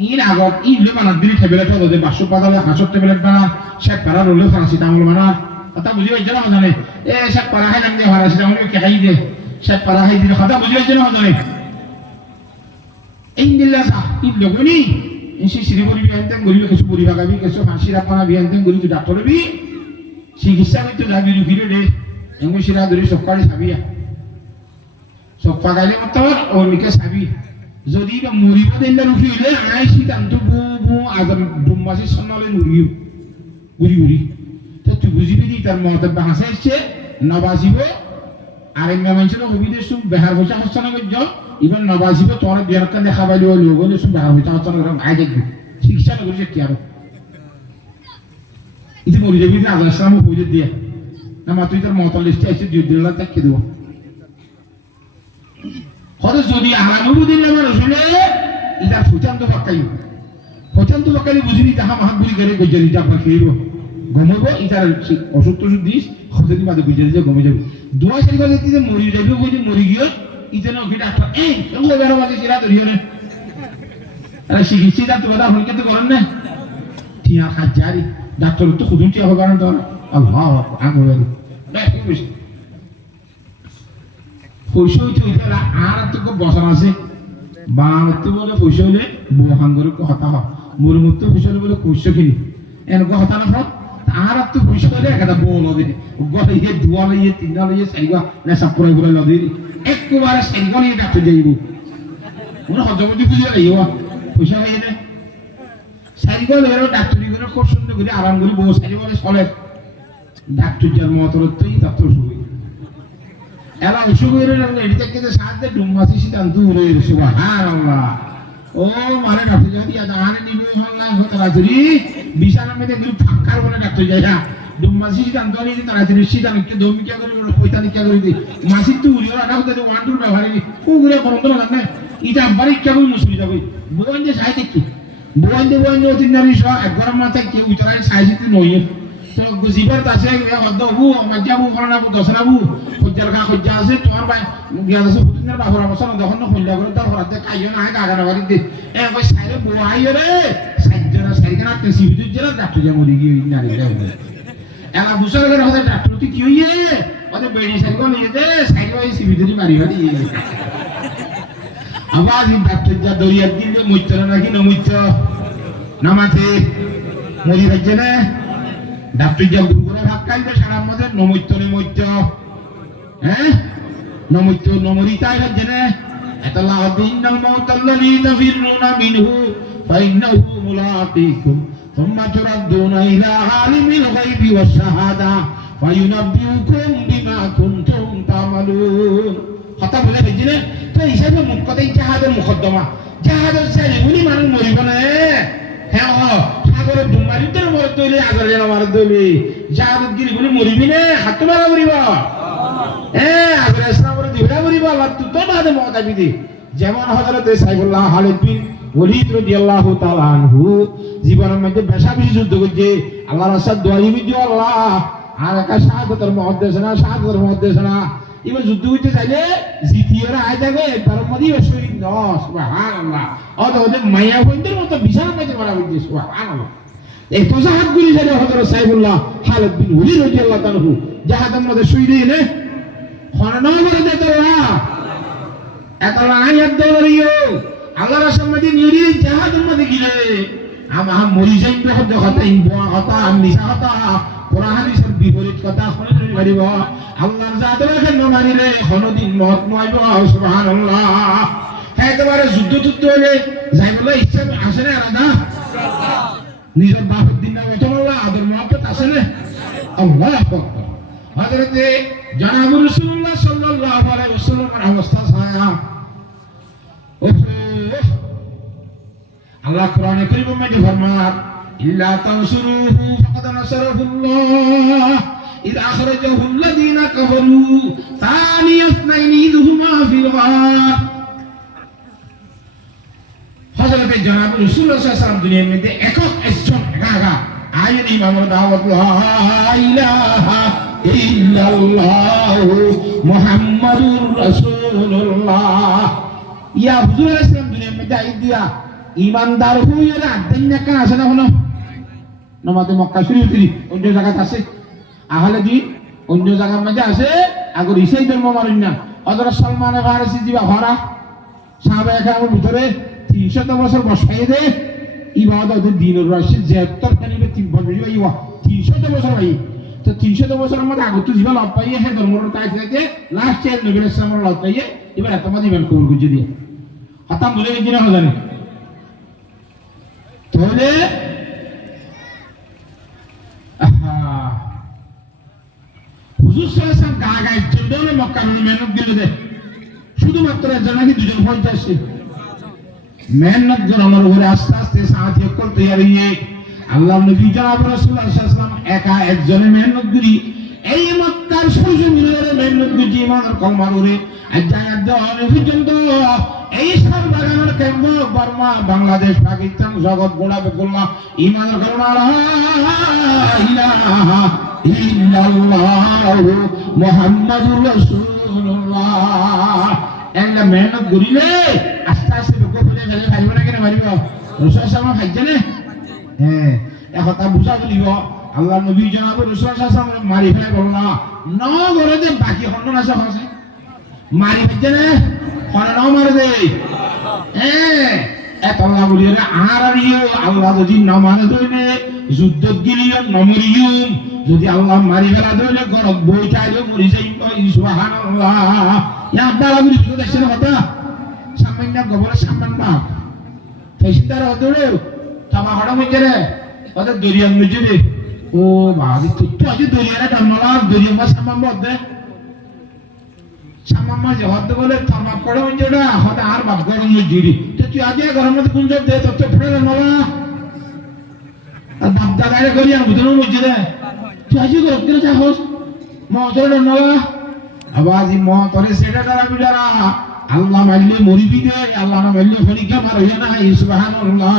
ইন আগত ইলে বানার দিনে টেবলেট হলো বাসক পাতালে হাসক টেবলেট বানা সে পাড়া রোলে ফারাসি তামল বানা কথা বুঝি হইছে না জানে এ সে পাড়া হাই নাম দিয়ে ফারাসি তামল কে খাই দে সে পাড়া হাই দিলে কথা বুঝি হইছে না জানে এই দিল্লা সা ইলে গনি ইসি সিরি বলি বিয়ান্তে গরিবে কিছু বলি ভাগাবি কিছু ফাঁসি রাখনা বিয়ান্তে গরি তো ডাক্তার বি চিকিৎসা করতে যাবি রুগীরে রে এমন সিরা ধরে সকালে সাবিয়া সকালে গাইলে মত ওর মিকে সাবি যদি বা মরিব দেন রুগী হইলে আইসি তান্ত বু আদম দুমাসি সন্নালে নুরিও গুরি তো তুই বুঝিবি দি তার মত বাহাসে এসে নবাজিব আর এমন মানুষের হবিদের সুম বেহার বসা হস্তানা গজ্জ ইভেন নবাজিব তোর বিয়ারকা দেখাবাইলে ওই লোগনে সুম বেহার বসা হস্তানা আই দেখবি চিকিৎসা করিছে কি আর ইতি মরি যাবি না আল্লাহ সালাম বুঝে দিয়া না তুই তার মত লিস্টে এসে দিল্লা তাকে দেব হয়তো যদি আলামুদ্দিন মানুষ হলে ইতার ফুটান্ত বাক্কাই বুঝিনি তাহা মাহাগুলি করে গজ্জারি আপনার খেয়েব ঘুমাবো ইতার অসুখ টসুখ দিস হতে মাঝে বুঝে দিয়ে ঘুমে যাবে দোয়া সারি বাজে তুই মরি যাবি বুঝে মরি গিয়ে ইতে না ডাক্তার এই সঙ্গে বেরো মাঝে সেরা ধরিও না আরে চিকিৎসা তোমার আপনি কিন্তু করেন না ঠিক হাজারি ডাক্তার তো খুদুন চেয়ে হবে তোর আল্লাহ আগে পয়সা হইতে হইতে আর তো বসান আছে বাংলাতে বলে পয়সা হইলে বহান করে হতা হয় মরুমুক্ত পয়সা হলে বলে পয়সা কিনি এনেকুৱা হতা না হয় আর তো পয়সা হলে একটা বউ লদে গলে ইয়ে দুয়া লইয়ে তিনটা লইয়ে চারিবা নেশা পড়ে বলে লদে একবারে চারিবা নিয়ে ডাক্তার যাইব মনে হজমতি বুঝে লাগিব পয়সা হয়ে যায় চারিবা লইয়ে ডাক্তারি করে খুব সুন্দর করে আরাম করে বউ চারিবারে চলে ডাক্তার যার মতরত্বই ডাক্তার শুরু এলা অসুখ হয়ে রইল এটি থেকে সাহায্যে ডুমাসি সিদ্ধান্ত উড়ে গেছে সুবহানাল্লাহ ও মানে ডাক্তার যদি আনে নিবে হল্লাহ তাড়াতাড়ি বিছানা মেতে গ্রুপ ফাঁকার বলে ডাক্তার যায় না ডুমাসি সিদ্ধান্ত নিয়ে তাড়াতাড়ি সিদ্ধান্তকে দমিকা করে পয়তালিকা করে দি মাসি তো উড়ে রাখা হতে ওয়ান টু ব্যবহারে ও ঘুরে বন্ধ না এটা আবার ইচ্ছা করে মুসলি যাবে বোন যে সাই দেখি বোন অতিনারি সহ একবার মাথায় কেউ উতরাই সাইজিতে নইয়ে তো জীবন আছে অদ্দবু মাজাবু করনাবু দসরাবু হজ্জার হজ্জা আছে তোমার ভাই গিয়া আছে পুতিনের বাহুর অবস্থা তখন হল্লা করে তার হরাতে খাইও না গাগানা বাড়ি দে এ ভাই সাইরে বুয়াই রে সাইজনা সাইখানা তেসি বিদ্যুৎ জেলা ডাক্তার যা মরি গিয়ে নারী যায় এলা বুসার করে হতে ডাক্তার তুই কি হইয়ে ওতে বেড়ি সাইকো নিয়ে দে সাইকো এই সিবিদ্যুৎ মারি মারি আবার ডাক্তার যা দরিয়া দিলে মুইতরা নাকি নমুইত নামাতে মরি রাজ্যে না ডাক্তার যা গুরুগুলো ভাগ খাইবে সারা মধ্যে নমৈত্য হ্যাঁ নমৈত্য নমরিতাই রাজ্যে না এতলা দিনাল মাউতাল্লাযী তাফিরুনা মিনহু ফাইন্নাহু মুলাকীকুম সুম্মা তুরাদ্দুনা ইলা আলিমিল গায়বি ওয়াশ শাহাদা ফায়ুনাব্বিউকুম বিমা কুনতুম তা'মালুন কথা বলে রাজ্যে তো হিসাবে মুকদ্দমা জাহাদের মুকদ্দমা জাহাদের সাইলে উনি মানুষ মরিব না হ্যাঁ সাগরের ডুমারিতে মরত হইলে আগরে মারত হইলে জাহাদত গিরি বলে মরিবি না হাত মারা মরিব হ্যাঁ আগরে ইসলামের দিবরা মরিব আল্লাহ তো বাদে মতাবি দি যেমন হযরত সাইফুল্লাহ খালিদ বিন ওলীদ রাদিয়াল্লাহু তাআলা আনহু জীবনের মধ্যে বেশি যুদ্ধ করছে আল্লাহর রাসূল দোয়া দিবি আল্লাহ আর একা শাহাদাতের মুহাদ্দিস না এবার যুদ্ধ করতে চাইলে জিতিয়েরা আয় যাবে তার মধ্যে শহীদ ন সুবহানাল্লাহ ওদের মায়া বন্ধের মতো বিশাল কাজে মারা হইছে সুবহানাল্লাহ এই তো জাহাদ গুলি যাবে হযরত সাইফুল্লাহ খালিদ বিন ওলীদ রাদিয়াল্লাহু তাআলা জাহাদের মধ্যে শহীদ হইলে খনন করে দেতরা এতলা আয়াত দরিও আল্লাহর সামনে নিরি জাহাদের মধ্যে গিলে আমা মরি যাইবে কথা ইনবা কথা মিছা কথা কোরআন হাদিসের বিপরীত কথা শুনে পারিব আল্লাহর জাতের কেন মানিলে কোনদিন মত নয়ব সুবহানাল্লাহ একেবারে যুদ্ধ হলে যাই বলে ইচ্ছা আসে না রাধা নিজের বাপের দিন না তো আল্লাহ আদর মহব্বত আসে না আল্লাহু আকবার হযরত জনাব রাসূলুল্লাহ সাল্লাল্লাহু আলাইহি ওয়াসাল্লামের অবস্থা ছায়া আল্লাহ কোরআনে কারীমের মধ্যে ফরমান ইল্লা তানসুরুহু ফাকাদ নাসারাহুল্লাহ إذ أخرجه الذين كفروا ثاني اثنين إذ هما في الغار حضرت جناب رسول الله صلى الله عليه وسلم দুনিয়ার মধ্যে একক একজন একা আইন ইমামের দাওয়াত লা ইলাহা ইল্লাল্লাহ মুহাম্মাদুর রাসূলুল্লাহ ইয়া হুজুর ইসলাম দুনিয়ার মধ্যে আই দিয়া ইমানদার হইয়া আদেন কেন আসে না হলো নমাতে মক্কা শরীফ অন্য জায়গা আছে আহলে দি অন্য জায়গার মধ্যে আছে আগর ইসাই ধর্ম মানেন না হযরত সালমান ফারসি দিবা ভরা সাহাবা একরামের ভিতরে 300 বছর বসাই দে ইবাদতের দিনের রশি 73 খানিবে 300 বছর ভাই তো 300 বছরের মধ্যে আগত জীবন লাভ পাইয়ে হে ধর্মর কাজ থেকে লাস্ট এর নবী রাসূলের লাভ পাইয়ে এবার এত মাঝে ইমান কবুল করে দিয়ে খতম বলে গিয়ে না জানে তাহলে হুজুর সাল্লাল্লাহু আলাইহি ওয়াসাল্লাম গাগায় চন্ডলে মক্কা মেহনত দিল দে শুধুমাত্র একজন নাকি দুজন পৌঁছাছে মেহনত জনানোর উপরে আস্তে আস্তে সাথী করতে তৈরি আল্লাহ নবী জনাব রাসূলুল্লাহ সাল্লাল্লাহু আলাইহি ওয়াসাল্লাম একা একজনের মেহনত করি এই মক্কার সূর্যমিনের মেহনত করি ইমানের কলমার উপরে আজায়াত দেওয়ার পর্যন্ত এই সব বাগানের কেন্দ্র বর্মা বাংলাদেশ পাকিস্তান জগৎ গোড়াবে গোল্লা ইমানের কলমা লা ইলাহা ইল্লাল্লাহ মুহাম্মাদুর রাসূলুল্লাহ এলা মেহনত করিলে আস্তে আস্তে লোক বলে গেলে ভাইব না কেন মারিব রাসূল সাল্লাল্লাহু আলাইহি ওয়াসাল্লাম হ্যাঁ একথা বুঝা বলিব আল্লাহ নবী জনাব রাসূল সাল্লাল্লাহু মারি ফেলে বলল ন ঘরে যে বাকি হন্ন না সব আছে মারি ফেলছে না হন্ন ন মারে দে এত আল্লাহ বলিও আর ইও আল্লাহ যদি না মানে দইনে যুদ্ধ গিলিও নমরিয়ুম যদি আল্লাহ মারি ফেলা দইলে গরক বই চাইলো মরি যাই সুবহানাল্লাহ ইয়া বালা বলি তো দেখছেন কথা সামান্য গোবরে সামান বাপ ফেসিদার হদরে তামা হড়া মজরে ওদের দরিয়ান মজরে ও বাদি তো আজ দরিয়ারে ডামলা দরিয়া মা সামান বদে সামান মা জহদ বলে তামা পড়ে মজরা হতে আর বাপ গরম মজরি তো তুই আজ গরম মধ্যে কোন জব দে তো ফেলে নলা আর বাপ দাদারে করি আর বুঝনো মজরে তুই আজ গরম করে যাস মজরে নলা আবাজি ম তোরে সেটা দ্বারা বিড়ারা আল্লাহ মাইলে মরিবি দে আল্লাহ না মাইলে ফরিকা মারইয়া না সুবহানাল্লাহ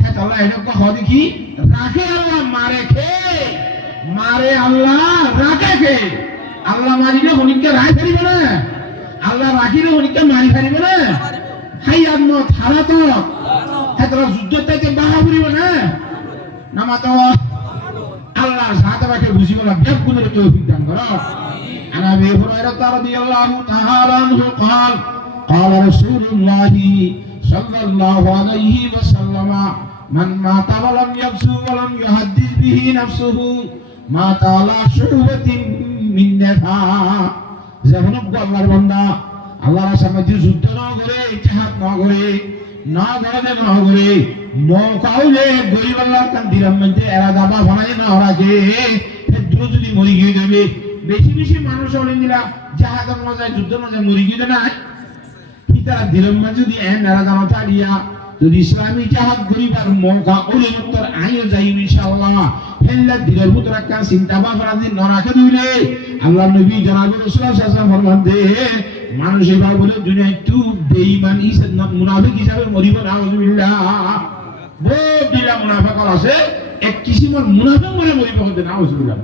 হে আল্লাহ এটা কহ দেখি রাখে আল্লাহ মারে খে মারে আল্লাহ রাখে খে আল্লাহ মারিলে ফরিকা রাই ফেরিবে না আল্লাহ রাখিলে ফরিকা মারি ফেরিবে না হাই আম্ম থারা তো হে তোরা যুদ্ধতে বাহা ফেরিবে না নামাতো আল্লাহর সাথে বাকে বুঝিব না বেগুনের তৌফিক দান করো عن ابي هريره رضي الله تعالى عنه قال قال رسول الله صلى الله عليه وسلم من مات ولم يغزو ولم يحدث به نفسه مات على شعبة من نفاق যখন আল্লাহর বান্দা আল্লাহর সামনে যুদ্ধ না করে ইতিহাদ না করে না গড়ে না করে নৌকাউলে গরিব আল্লাহর কান্দিরাম মধ্যে এরা দাবা বানায় না রাখে দ্রুত যদি মরি গিয়ে দেবে বেশি বেশি মানুষ হলে নিলা জাহাজ না যায় যুদ্ধ না যায় মরি গিয়ে না কি তারা দিরম্মা যদি এরা জানো তাড়িয়া যদি ইসলামী জাহাজ গরিব আর মৌকা ওলে উত্তর আইও যাই ইনশাআল্লাহ হেল্লা দিলের ভিতর একটা চিন্তা ভাবনা দিন না রাখে দিলে আল্লাহ নবী জনাব রাসূল সাল্লাল্লাহু আলাইহি ওয়াসাল্লাম ফরমান দে মানুষ এবার বলে দুনিয়ায় তুই বেঈমান ইসদ না মুনাফিক হিসাবে মরিব না আউযুবিল্লাহ বহুত দিলা মুনাফিক আছে এক কিসিমের মুনাফিক বলে মরিব হতে না আউযুবিল্লাহ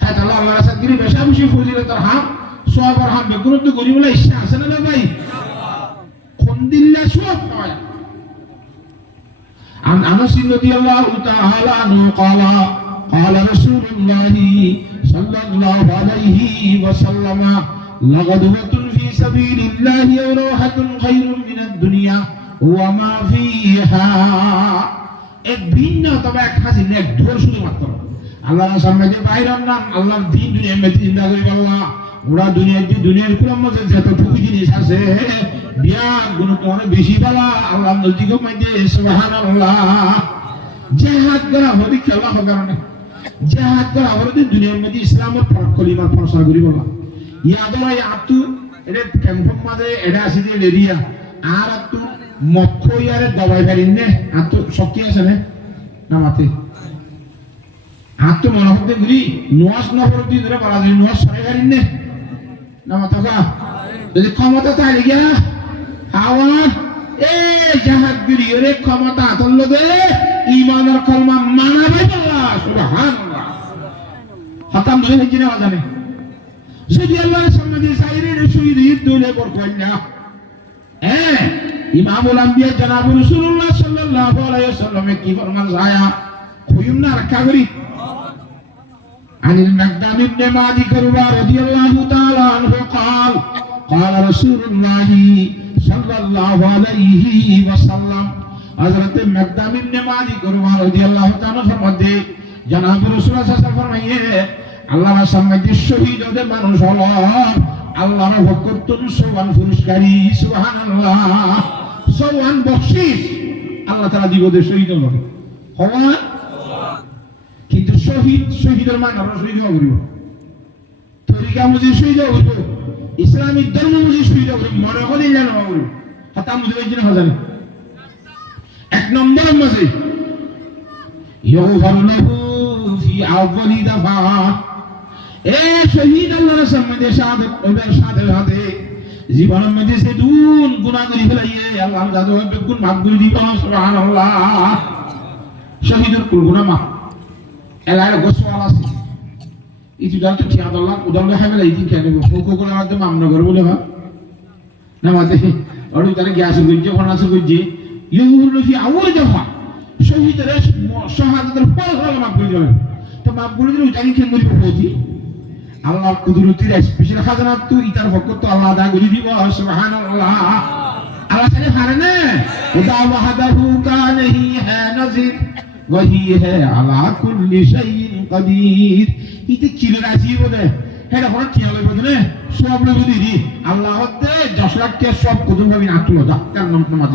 হ্যাঁ তাহলে আল্লাহ রাসূল গিরি বেশা বেশি ফজিলতের হাম সওয়াবের হাম বেগুন তো গরিব বলে ইচ্ছা আছে না ভাই কোন দিল্লা সওয়াব পায় عن انس رضي الله تعالى عنه قال قال رسول الله صلى الله عليه وسلم لغدوة في سبيل الله وروحة خير من الدنيا وما فيها এক ভিন্ন তবে এক হাসিন এক ধর শুধুমাত্র আল্লাহর সামনে যে বাইরাম নাম আল্লাহর দিন দুনিয়ার মধ্যে চিন্তা করি আল্লাহ ওরা দুনিয়ার কোন মধ্যে যতটুকু জিনিস আছে বিয়া গুণ তোমার বেশি বলা আল্লাহ নদীকে মধ্যে সুবহানাল্লাহ জিহাদ করা হবে খেলা হবে কারণে জিহাদ করা হবে দুনিয়ার মধ্যে ইসলামের কলিমা প্রচার করি বলা ইয়াদরা আতু এটা ক্যাম্পম মাঝে এটা আছে যে এরিয়া আর আতু মক্ষ ইয়ারে দবাই ফেরিন নে আতু শক্তি আছে না মাতে আতু মনে হতে গুলি নোয়াস নহর দি ধরে বলা যায় নোয়াস সরে ফেরিন নে না মাতকা যদি ক্ষমতা তাই গিয়া আওয়াজ এই জাহাজগিরি ওরে ক্ষমতা আতল্লো দে ঈমানের কলমা মানাবে আল্লাহ সুবহানাল্লাহ খতম হয়ে গেছে না জানে যদি আল্লাহর সামনে দিয়ে সাইরে শহীদ দলে বরকন্যা ইমামুল আম্বিয়া জনাব রাসূলুল্লাহ সাল্লাল্লাহু আলাইহি ওয়াসাল্লাম কি ফরমান আয়া কইম না রাখা করি আনিল মাকদাম ইবনে মাদি করবা রাদিয়াল্লাহু তাআলা আনহু قال قال رسول الله صلى الله عليه وسلم حضرت مقدام ابن মাদি করবা রাদিয়াল্লাহু তাআলা ফরমাতে জনাব রাসূলুল্লাহ সাল্লাল্লাহু আলাইহি ওয়াসাল্লাম ফরমায়ে আল্লাহর সামনে যে শহীদ ওদের মানুষ হলো আল্লাহর বরকতুন সোয়ান পুরস্কারী সুবহানাল্লাহ সোয়ান বকশিশ আল্লাহ তাআলা দিব দে শহীদ হলো হওয়া কিন্তু শহীদের মান আমরা শহীদ হব তরিকা মুজি শহীদ হব ইসলামিক ধর্ম মুজি শহীদ হব মনে করে জানো হব হাতা মুজি জিনা হাজার এক নম্বর মাঝে ইউগফারু লাহু ফি আউয়ালি দাফা শহীদ আল্লাহর সামনে শাহাদাত ওদের সাথে সাথে জীবনের মধ্যে সে দুন গুনাহ করে ফেলাইয়ে আল্লাহ জাদু বেগুন মাফ করে দিব সুবহানাল্লাহ শহীদের কুল গুনাহ মাফ এলার গোসওয়াল আছে ইতি জানতো কি আল্লাহ উদাহরণ হামেলা ইতি কেন ফুকো কোন মাধ্যমে আমরা করব বলে ভাব না মাতে ওই তারে গ্যাস গজ্জে ফনাস গজ্জে ইউরু ফি আউয়াল দফা শহীদের শাহাদাতের ফল হলো মাফ করে দিলেন তো মাফ করে দিলে ওইটাকে কেন করিব পৌঁছি আল্লাহর কুদরতির স্পেশাল খাজানা তো ইতার ভক্ত তো আল্লাহ আদা করে দিব সুবহানাল্লাহ আল্লাহ তাআলা পারে না খুদা ওয়াহদাহু কানহি হ্যাঁ নজির ওয়াহি হ্যাঁ আলা কুল্লি শাইইন কাদির ইতে কিলে রাজি বলে হ্যাঁ এখন কি হলো বলে সব লইব দিদি আল্লাহ হতে 10 লাখ টাকা সব কদম ভাবি না তুলো দা কার নাম নামাজ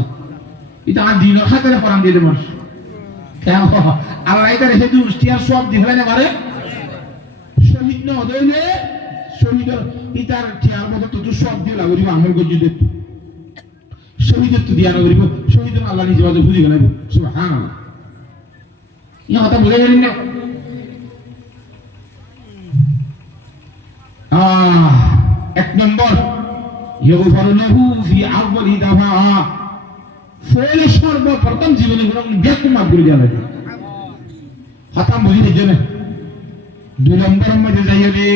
এটা আর দিন খাতারে কোরআন দিয়ে দেব কেন আল্লাহ এটা রেখে দিউ টিয়ার সব দিবেন না মারে শহীদ না হইলে শহীদ ইতার টিয়ার মতো তো সব দিয়ে লাগরিব আমল গজি দে শহীদের তো দিয়া লাগরিব শহীদ আল্লাহ নিজে বাজে বুঝি গেল সুবহানাল্লাহ ইয়া কথা বুঝে গেলেন না এক নম্বর ইগফার লাহু ফি আউয়ালি দাফা ফলে সর্বপ্রথম জীবনে গুনাহ ব্যাকুম মাফ করে দেওয়া লাগে হাতাম বুঝি নিজ না দুই নম্বর মধ্যে যাইলে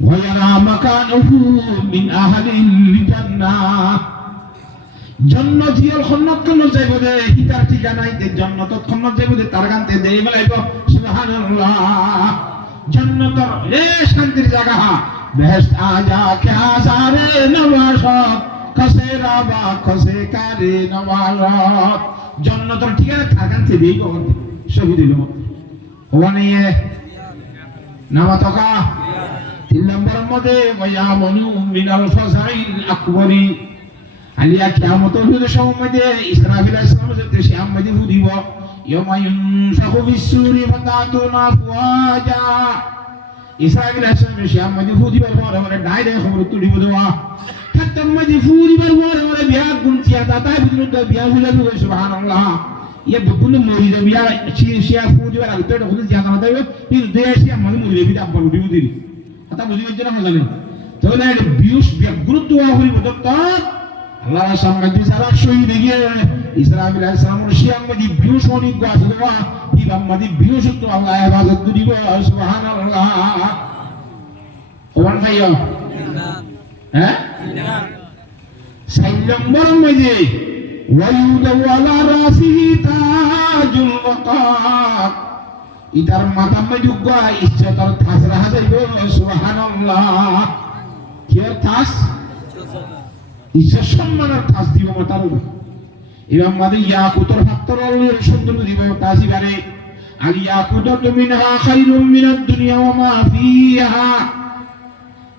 ওয়ারা মাকানুহু মিন আহলিল জান্নাহ জান্নাতিল খান্নাত কোন যাইব দে ইতার ঠিকানা দে জান্নাত খান্নাত যাইব দে তার গানতে দেই বলাইব সুবহানাল্লাহ জান্নাতের এ শান্তির জায়গা বেহেশত আজা কে সারে নওয়াজত কসে রাবা কসে কারে নওয়াজত জান্নাতের ঠিকানা তার গানতে দেই কোন শহীদ হইল ওখানে নামাতকা তিন নম্বর মধ্যে ওয়ায়ামনু মিনাল ফাজাইল আকবরি আলিয়া কিয়ামতের দিনের সময় ইসরাফিল আলাইহিস সালাম যে কিয়ামতে ফুদিব ইয়াউমা ইউনফাখু ফিস-সূরি ফাতাতুনা আফওয়াজা ইসরাফিল আলাইহিস সালাম কিয়ামতে ফুদিবার পরে মানে ডাইরেক্ট খবর তুলিব দেওয়া খাতম মধ্যে ফুদিবার পরে মানে বিয়া গুনছিয়া দাতাই বুঝলো বিয়া বুঝাবি সুবহানাল্লাহ ইয়ে বুকুনে মরি যাবি আর শিয়া ফুদিবার আগে তো খুঁজে জানা না দেবে কিন্তু দেশে মানে মরি যাবি আব্বা বুঝি বুঝি কথা বুঝিবার জন্য জানেন তাহলে এটা বিউস গুরুত্ব হইব তো আল্লাহ সামনে সারা শহীদ গিয়ে ইসরাফিল আলাইহিস সালামের শিয়ামদি বিউস অনেক গাছ দেওয়া ইমামদি বিউস তো আল্লাহ ইবাদত দিব সুবহানাল্লাহ ওয়ান ভাইয়া হ্যাঁ সাইন নম্বর মধ্যে ওয়ায়ুদু আলা রাসিহি তাজুল ওয়াকার ইতার মাথা মধ্যে গয়া ইজ্জতের তাজ রাখা যাইব সুবহানাল্লাহ কি তাজ ইজ্জত সম্মানের তাজ দিব মাথার উপর এবং মাঝে ইয়াকুতর ফাত্তরের সুন্দর দিব তাজ দিবারে আর ইয়াকুতু মিনহা খায়রুম মিনাদ দুনিয়া ওয়া মা ফিহা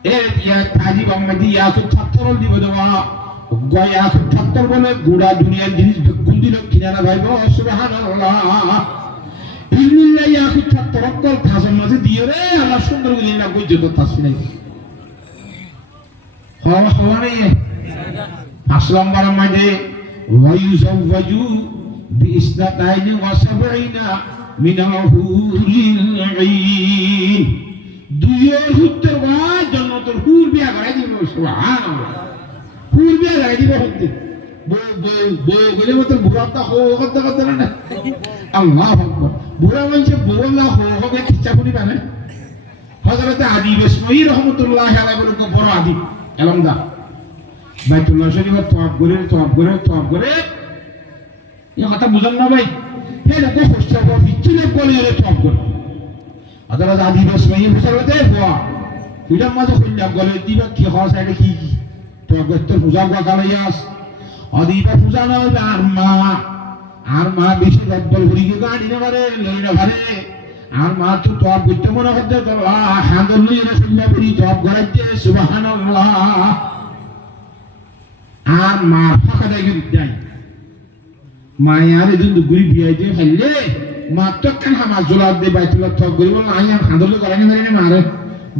এ ইয়া তাজি বাম্মাদি ইয়াকুত ফাত্তর দিব দেওয়া গয়া ফাত্তর বলে গোড়া দুনিয়ার জিনিস কোন দিন কিনারা ভাইব সুবহানাল্লাহ ইল্লাল্লাহ ইয়াকুত ফাত্তর কল তাজের মাঝে দিয়ে রে আল্লাহ সুন্দর করে না ইজ্জত তাজ নাই হওয়া নেই আসলাম বারাম মাঝে ওয়ায়ুজাওয়াজু বিইসনাতাইনি ওয়া সাবঈনা মিনাল হুরিল আইন দুইয়ের হুত্তর বা জান্নাতুল হুর বিয়া করাই দিব সুবহানাল্লাহ হুর বিয়া করাই দিব হতে বলে মত বুড়াটা কথা কথা না আল্লাহু আকবার বুড়া মানুষ বললা হবে কিচ্ছা করি মানে হযরত আদি বিসমিহি রাহমাতুল্লাহি আলাইহি বলে বড় আদি এলমদা বাইতুল্লাহ শরীফের তওয়াব করে এই কথা বুঝেন না ভাই এই দেখো ফসটা পর বিচ্ছিন্ন করে এর তওয়াব করে আদারা আদি বিসমিহি বুঝাতে হওয়া দুইটা মাঝে কইলা গলে দিবা কি হওয়া সাইডে কি তওয়াব করতে পূজা করা গালিয়াস আদিবা পূজা না হবে আর মা বেশি রব্বল হরিকে গাড়ি না পারে লই না পারে আর মা তো তওয়াব করতে মনে করতে তো আলহামদুলিল্লাহ রাসূলুল্লাহ বলি তওয়াব করাইতে সুবহানাল্লাহ আর মা ফাঁকা দেয় দেয় মায়ারে যদি গুড়ি বিয়াইতে খাইলে মা তো কেন আমার জোলার দিয়ে বাইতুল্লাহ তওয়াব করি বল আই আর হাঁদলে করাই না মারে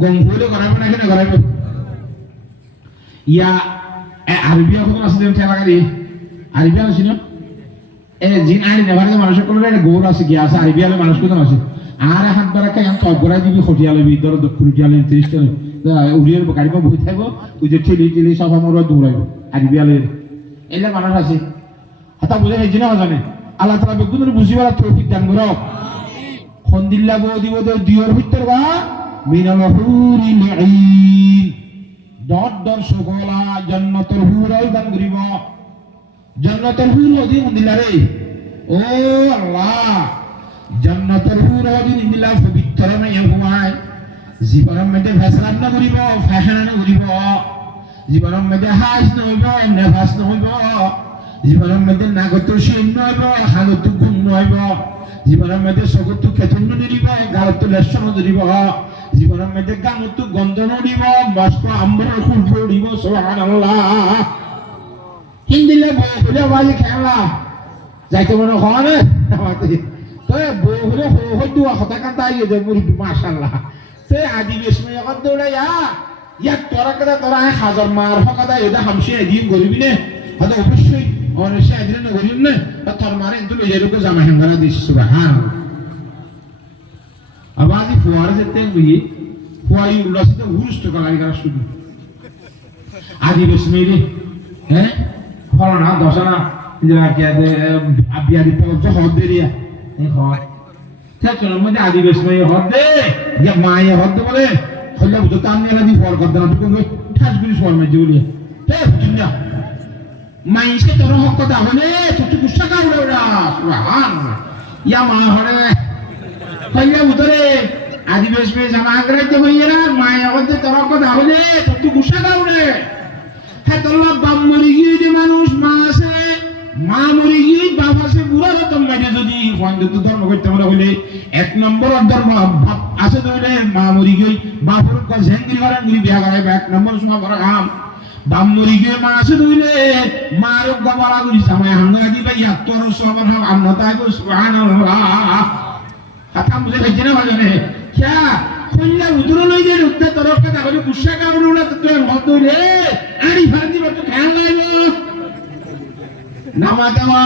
গম্ভুরে করাবে না কেন করাবে ইয়া আরবিয়া কত আছে যেন ঠেলা গাড়ি আরবিয়া আছে না এ জিন আইনি নেভারে মানুষ করলে গৌর আছে কি আছে আরবিয়ালে মানুষ কত আছে আর হাত বারাকা এম তওয়াব করাই দিবি খটিয়ালে ভিতর দক্ষিণিয়ালে 30 টা উড়িয়ে গাড়ি পা বই থাকবো ওই যে ঠেলি সব আমার দৌড়াইব আরবিয়ালে এলে মানুষ আছে হাতা বুঝে হয়েছি না জানে আল্লাহ তাআলা বেগুনের বুঝিবার তৌফিক দান করো খন্দিল্লা গো দিব দিওর ভিতর বা মিনাল হুরিল আইন দর সকলা জান্নাতুল হুরাই দান করিব জান্নাতুল হুর হদি মন্দিলারে ও আল্লাহ জান্নাতুল হুর হদি নিমিলা পবিত্র মাইয়া হুমায় জীবনের মধ্যে ফেসলাম না করিব ফ্যাশন না করিব জীবনের মধ্যে হাস নইব নেফাস নইব জীবনের মধ্যে নাগত শীল নইব হালত গুণ নইব জীবনের মধ্যে সগত কেতন নিব গালত লেশন ধরিব জীবনের মধ্যে গামত গন্ধ নড়িব বাষ্প আম্বর ফুল পড়িব সুবহানাল্লাহ হিন্দিলে বলে বাজি খেলা যাইতে মনে হয় না আমাদের তো বলে হয়তো কথা কান্তা ইয়ে যে মুরব্বি মাশাআল্লাহ সে আদি বেশমে এখন দৌড়াইয়া ইয়াক তোরা কথা তোরা হাজার মার হকাদা এটা হামশে দিন গরিবি নে হয়তো অবশ্যই অনেসে দিন না গরিব না তোর মারে কিন্তু লইয়ারকে জামা হেঙ্গারা দিস সুবহানাল্লাহ আবাদি ফুয়ারে যেতে গই ফুয়াই উল্লাসিত হুরুস্ত কালারি করা শুরু আদি বেশমে রে হ্যাঁ ফলনা দশনা যারা কি আছে আবিয়াদি পৌঁছ হদেরিয়া এই হয় সেজন্য মধ্যে আদি বেশমে হদে যে মায়ে হদে বলে হইলে বুঝো কান নিয়ে দি ফল করতে না তুমি ঠাসগুলি ফর্মে জুলিয়া হে বুঝিনা মাইসে তোর হক কথা হলে তুই গুসা কাউরে ওরা সুবহানাল্লাহ ইয়া মা হরে হইলে বুঝরে আদি বেশমে জামা আগ্রাইতে হইরা মায়ে হদে তোর কথা হলে তুই গুসা কাউরে হ্যাঁ তোর বাপ মরে গিয়ে যে মানুষ মা আছে মা মরে গিয়ে বাপ আছে বুড়া রকম বাইরে যদি হিন্দু ধর্ম করতে আমরা হইলে এক নম্বর ধর্ম বাপ আছে ধরে মা মরি গিয়ে বাপর ঝেঙ্গি করেন গুলি বিয়া করাই এক নম্বর সময় করা কাম বাপ মরি গিয়ে মা আছে ধরে মার গবালা গুলি সামায় হাঙ্গা দিবে তোর সবার হাম আমরা তাই সুবহানাল্লাহ কথা বুঝে গেছে না বাজনে ক্যা কইলা উদর লই যে উত্তে তোর কথা বলি গুসা কাউনা তো মত রে আড়ি ফাড়ি মত খেয়াল লাইব নামা দেওয়া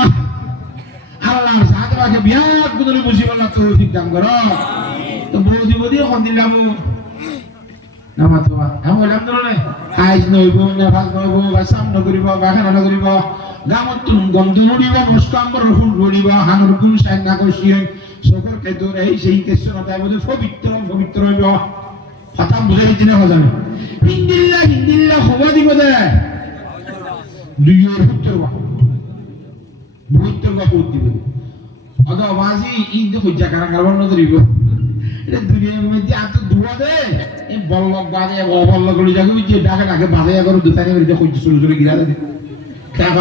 আল্লাহর সাদরাকে বিয়াত গুদরে মুসিবত না তৌফিক দান করো তো বৌদি বৌদি কোন দিলাম নামা দেওয়া আমি আলহামদুলিল্লাহ আইজ নইব না ভাগ নইব বা সামনে করিব বা খানা করিব গামত তুম গন্ধ নড়িব মস্কাম্বর ফুল নড়িব হানুর গুণ সাইনা কইছিন সকল কেদর এই সেই কেশনতা বলে পবিত্র পবিত্র হইব কথা বুঝে দিতে না জানে হিন্দিল্লাহ হবা দিব দে দুইয়ের উত্তর বুত্তর বা পুত দিব আদা বাজি ইদ হইজা কারা কারণ না দিব এটা দুনিয়ার মধ্যে এত দুয়া দে এই বল্লক বাজে বল্লক গুলি জাগে যে ডাকে ডাকে বাজে করো দুতানি করে হইজ চলে চলে গিরা দে কেন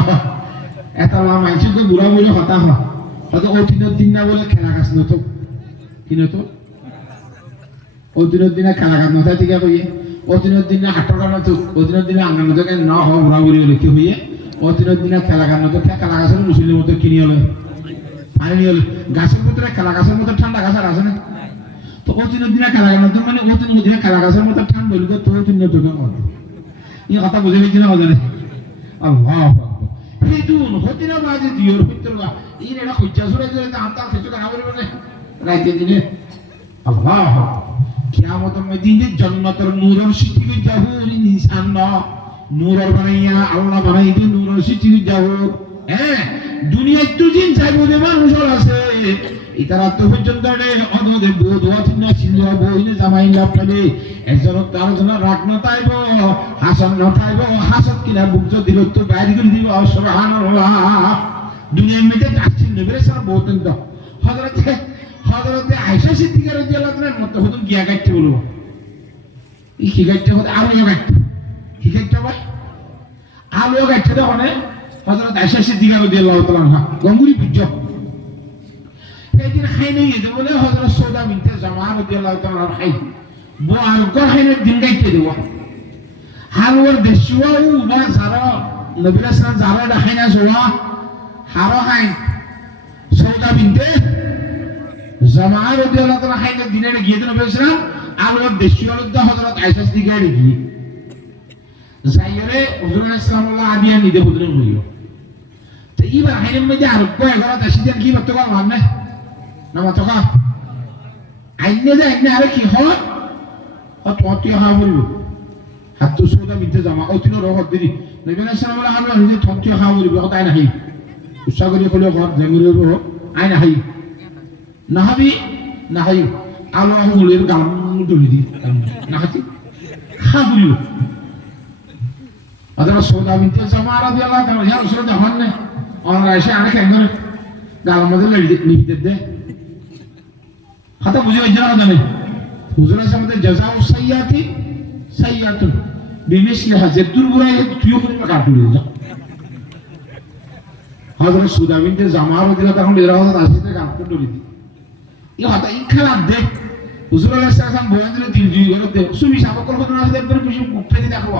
এত লাম আইছে তো বুড়া বুড়া কথা হয় হয়তো অতীতের দিন না বলে খেলা গাছ নতো কি নতো অতীতের দিনে খেলা গাছ নথা থেকে কইয়ে অতীতের দিনে হাটকা নতো অতীতের দিনে আঙ্গা নতো কেন না হয় বুড়া বুড়ি লিখে হইয়ে অতীতের দিনে খেলা গাছ নতো খেলা গাছের মুসলিমের মতো কিনি হলো পানি নিয়ে হলো গাছের মতো খেলা গাছের মতো ঠান্ডা গাছ আর আছে না তো অতীতের দিনে খেলা গাছ নতো মানে অতীতের দিনে খেলা গাছের মতো ঠান্ডা হইলো তো অতীত নতো কেন এই কথা বুঝে গেছি না জানে আল্লাহ হিদুন হতিনা বাজে দিওর ভিতরবা ইন এটা খুঁজা সরে যে আমতা কিছু কানা বলবে না রাইতে দিনে আল্লাহ কিয়ামতের মধ্যে জান্নাতের নূরের সিটি জাহুর ইনসান না নূরের বানাইয়া আল্লাহ বানাইবে নূরের সিটি জাহুর হ্যাঁ দুনিয়ায় তো জিন চাইবো যে মানুষ আছে ইতারা তো পর্যন্ত অনদে দোয়া তিন সিন্ধু বইনে জামাইলা পড়ে একজন তার জন্য রাগ না তাইব হাসান না তাইব হাসাত কিনা বুঝ দিল তো বাইরে করে দিব সুবহানাল্লাহ দুনিয়ার মধ্যে আসছেন নবী সাহেব বলতেন তো হযরতে আয়েশা সিদ্দিকা রাদিয়াল্লাহু তাআলার মত হুদুম গিয়া গাইতে বলবো এই কি গাইতে হতে আলো গাইতে কি গাইতে ভাই আলো গাইতে তো মানে হযরত আয়েশা সিদ্দিকা রাদিয়াল্লাহু তাআলা গঙ্গুরি বুঝছো এইদিন খাইনে গিয়ে বলে হযরত সৌদা বিনতে জামা রাদিয়াল্লাহু তাআলা খাই বো আর গহাইনে দিন গাইতে দেব হালওয়ার দেশওয়া ও বা যারা নবী রাসূল যারা দেখাইনা জোয়া হারো হাই সৌদা বিনতে জামা রাদিয়াল্লাহু তাআলা খাইনে দিনে গিয়ে দেন নবী রাসূল আলওয়ার দেশওয়া দা হযরত আয়েশা সিদ্দিকা গিয়ে যাইরে হুজুর সাল্লাল্লাহু আদিয়া নিদে হুজুর হইলো তো ইবার হাইনের মধ্যে আর কয় ঘর আছে সেদিন কি করতে পারব না নামা তো কা আইনে যে আইনে আর কি হয় অত হা বলবো হাত তো সোজা বিতে জামা অতিন রহত দিদি নবী সাল্লাল্লাহু আলাইহি ওয়াসাল্লাম নিজে থমতে হা বলবো কথা আইনা হাই উৎসাহ করে কইলো ঘর জঙ্গলে রো আইনা হাই নাহাবি নাহাই আল্লাহ মুলের গাম দলি দি নাহাতি হা বলবো আদা সোজা বিতে জামা রাদিয়াল্লাহু তাআলা ইয়া রাসূলুল্লাহ হন না অনরা এসে আনে কেন করে গাল মধ্যে লিখতে দে কথা বুঝে হয়েছে না জানে হুজুর আছে আমাদের জাযাউ সাইয়াতি সাইয়াতুন বিমিসলিহা যে দুর্গুণায় তুইও করে কাট করে যা হযরত সুদা বিনতে জামা রাদিয়াল্লাহু তাআলা এর কথা আসিতে গান করে দিই ই হতা ই খেলা দে হুজুর আলাইহিস সালাম বয়ানের দিল জুই করে দে সুবি সাবকল কথা না দেব করে কিছু গুপ্তা দি দেখো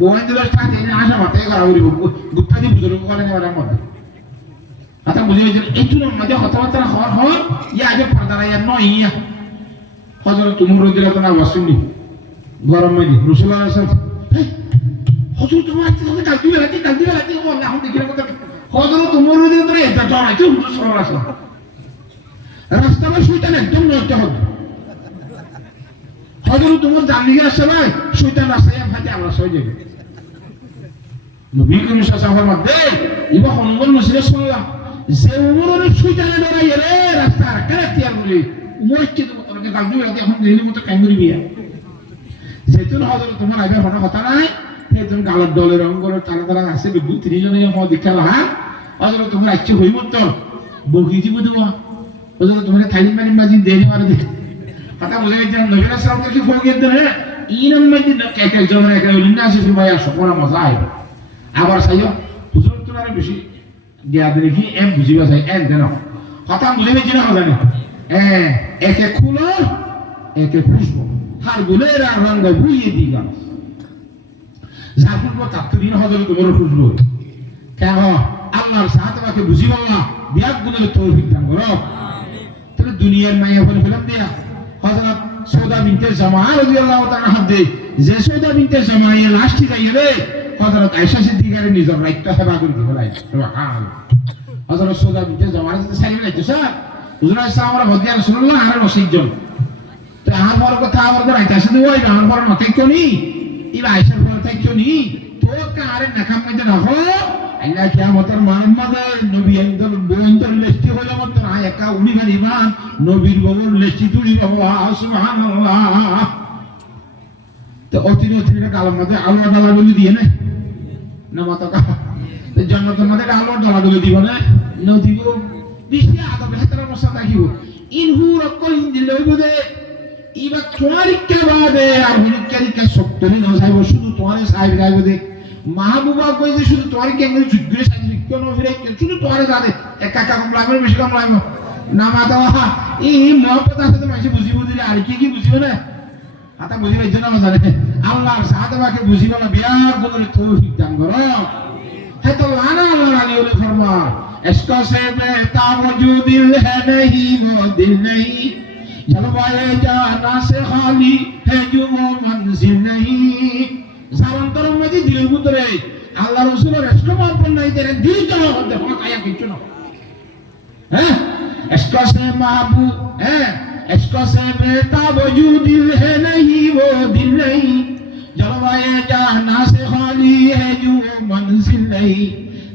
বয়ানের সাথে এনে আসা মাতে করা হইব গুপ্তা দি বুঝলো করে নেওয়ার মধ্যে কথা বুঝে গেছেন এইটুর মধ্যে কথাবার্তা হওয়ার ইয়া আগে পর্দারা ইয়া নয় ইয়া হযরত উমর রাদিয়াল্লাহু তাআলা ওয়াসুনি গরম মধ্যে রাসূলুল্লাহ সাল্লাল্লাহু আলাইহি ওয়াসাল্লাম হযরত তোমার সাথে কালকে বেলাতে ও আল্লাহ দেখিরা কথা হযরত উমর রাদিয়াল্লাহু তাআলা এটা জড়াই তো হুজুর সাল্লাল্লাহু আলাইহি ওয়াসাল্লাম রাস্তাটা শয়তান একদম নষ্ট হবে হযরত উমর জানলিগা সবাই শয়তান রাস্তায় ফাটে আমরা সই যাবে নবী করিম সাল্লাল্লাহু আলাইহি ওয়াসাল্লাম মধ্যে ইবা হনবল মসজিদে শুনলাম যে উমরের শয়তানে ডরাই রে রাস্তা কারাতি আর বলি উমরকে তো তোমাকে কালকে বেলাতে এখন দিনের মতো কাঙ্গুরি বিয়া যেতুন হযরত তোমার আগে হনা কথা নাই সেতুন গালর দলের রঙগুলো তারা তারা আছে দুই তিন জনে হওয়া দীক্ষা লাহা হযরত তোমার আচ্ছা হই মত বকি দিব দেওয়া হযরত তোমার থাইলিন মানি বাজি দেরি মারে দে কথা বলে যে নবী রাসূল সাল্লাল্লাহু আলাইহি ওয়াসাল্লাম কি দেন ইনম মধ্যে এক এক জনের এক উলিনা আছে ফির ভাইয়া সবরা মজা আইবে আবার সাইও হুজুর তোনারে বেশি দিয়া দেখি এম বুঝিবা চাই এন দেন কথা বুঝিবে জিনা হবে না একে খুলো একে খুশবো হার গুলের আর রঙ বুইয়ে দিগা জাফর কো তাত্তুরিন হযরত বড় খুশবো কেন আল্লাহর সাহাবাকে বুঝিবা না বিয়াক গুলের তৌফিক দান করো তাহলে দুনিয়ার মায়া বলে ফেলাম দিয়া হযরত সৌদা বিনতে জামা রাদিয়াল্লাহু তাআলা হাদে যে সৌদা বিনতে জামা এ লাস্টে যাইয়ে রে হযরত আয়েশা সিদ্দিকারে নিজের রাইটটা সেবা করে দিতে লাই সুবহানাল্লাহ হযরত সৌদা বিনতে জামা রাদিয়াল্লাহু তাআলা লাইতো স্যার হুজুর সাল্লাল্লাহু আলাইহি ওয়া রাসূলুল্লাহ আর নসিজন তো আমার বড় কথা আমার তো রাইতা শুধু ওই আমার বড় নতে কোনি ইবা আয়েশার বড় তাই কোনি তো কারে নাকাম মধ্যে রাখো আল্লাহ কিয়ামতের মুহাম্মদের নবী একদল বন্ধুর লিস্টি হলো মত না একা উনি গানি ইমান নবীর ববর লিস্টি তুলি বাবা সুবহানাল্লাহ তো অতিন কালার মধ্যে আল্লাহ ডালা বলি দিয়ে না মাতা কা জান্নাতের মধ্যে আল্লাহ ডালা বলি দিব না দিব বিশি আদব হেতরা মশা থাকিব ইনহু রকল দিলে বদে ইবা তোয়ারি কে বাদে আর হুনিকারি কে সক্তনি না যাইব শুধু তোয়ারে সাহেব গাইব দে মাহবুবা কইছে শুধু তোয়ারি কে করে জুগরে সাজি কেন ফিরে শুধু তোয়ারে যাবে একা একা কমলা আমার বেশি কমলা না মাতা এই মহব্বত আছে তো মাইছে বুঝিব দিলে আর কি বুঝিব না আতা বুঝিবে জন্য জানে আল্লাহর সাহাবাকে বুঝিব না বিয়া গুলোর তৌফিক দান করো है तो लाना अल्लाह ने फरमा इसको से बेहता वजूदिल है नहीं वो दिल नहीं जलवाए जाना से खाली है जो वो मंजिल नहीं জামান্তর মধ্যে দিলের ভিতরে আল্লাহ রাসূলের ইসলাম নাই তেরে দিল জমা করতে কোনো কায়া কিছু না হ্যাঁ इसको से महबूब है इसको से बेहता वजूदिल है नहीं वो दिल नहीं जलवाए जाना से खाली है जो मंजिल नहीं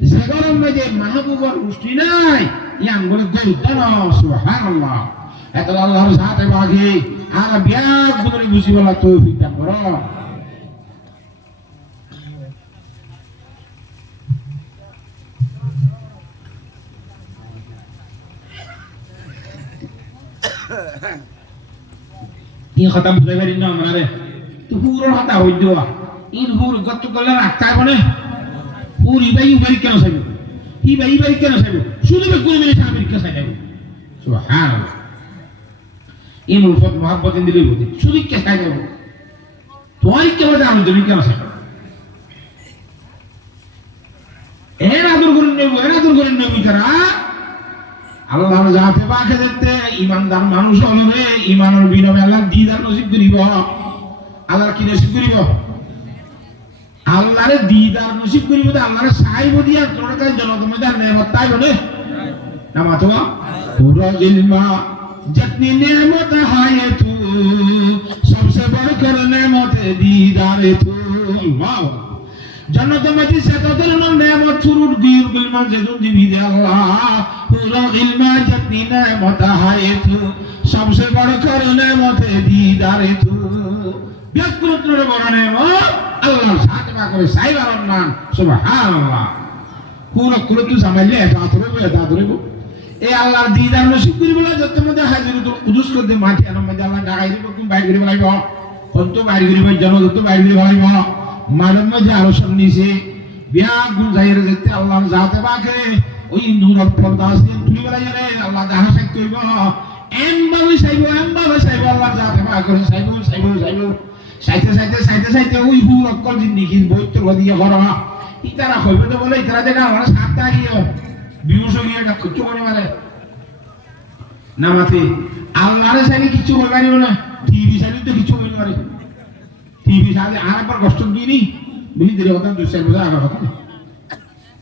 जगरम में जे महबूब और मुश्ती নাই ইয়ান বলে গরুদান সুবহানাল্লাহ এত আল্লাহর সাথে বাগি আর বিয়াক বলে বুঝি বলা তৌফিক দান করো তিন খতম বুঝাইবারি না আমারে তো পুরো হাতা হই দেওয়া ইন পুরো গত করলে রাখতে হবে না পুরো ইবাই কেন চাইবে ইবাই কেন চাইবে শুধু কোন মিনিট আমেরিকা চাইবে সুবহানাল্লাহ ইন উলফত মহব্বত দিলে বলতে শুধু কে চাইবে তোমার কি বলে আমি জমি কেন চাইবে এর আদর করে নেব তারা আল্লাহর জাতে পাকে দেখতে ইমানদার মানুষ হলো রে ইমানের বিনিময়ে আল্লাহ দিদার নসিব করিব আল্লাহ কি নসিব করিব আল্লাহর দিদার নসিব করিব তো আল্লাহর সাইব দিয়া তোর কাছে জনগণ মধ্যে নেমত তাই বলে না মাতোয়া পুরো ইলমা जितनी नेमत है तू सबसे बढ़कर नेमत दीदार तू अल्लाह जन्नत में जिसे कदर न नेमत सुरूर गिर गुल मस्जिद दी दे अल्लाह पूरा इल्म जितनी नेमत है तू सबसे बढ़कर नेमत दीदार तू ব্যক্তিগত বড় নেমত আল্লাহর সাথে করে সাইবার নাম সুবহানাল্লাহ পুরো করে তুই জামাইলে এটা ধরব এই আল্লাহর দিদার নসিব করি বলে যত মধ্যে হাজির তো উদুস করে মাটি আনার মধ্যে আল্লাহ ঢাকাই দিব তুমি বাইর করে বলাইব কত বাইর করে ভাই জানো যত বাইর করে বলাইব মাডাম মধ্যে আরো সামনে নিছে বিয়া গুণ যাইরে যেতে আল্লাহ যাতে বাকে ওই নূর পর্দা আছে তুলি বলাই রে আল্লাহ যাহা সাইক কইব এমভাবে সাইব আল্লাহ যাতে বা করে সাইব সাইতে ওই হুর অকল জিন্দিগি বইতর গদিয়া ঘরা ইতারা কইবে তো বলে ইতারা দেখা আমার সাতটা গিয়ে বিউস গিয়ে একটা কুচু করে মারে না মাথে আল্লাহরে সাইনি কিছু করবানি না টিভি সাইনি তো কিছু হইনি মারে টিভি সাইনি আর একবার কষ্ট দিইনি বুঝি দিলে কথা দুসের বোঝা আগা কথা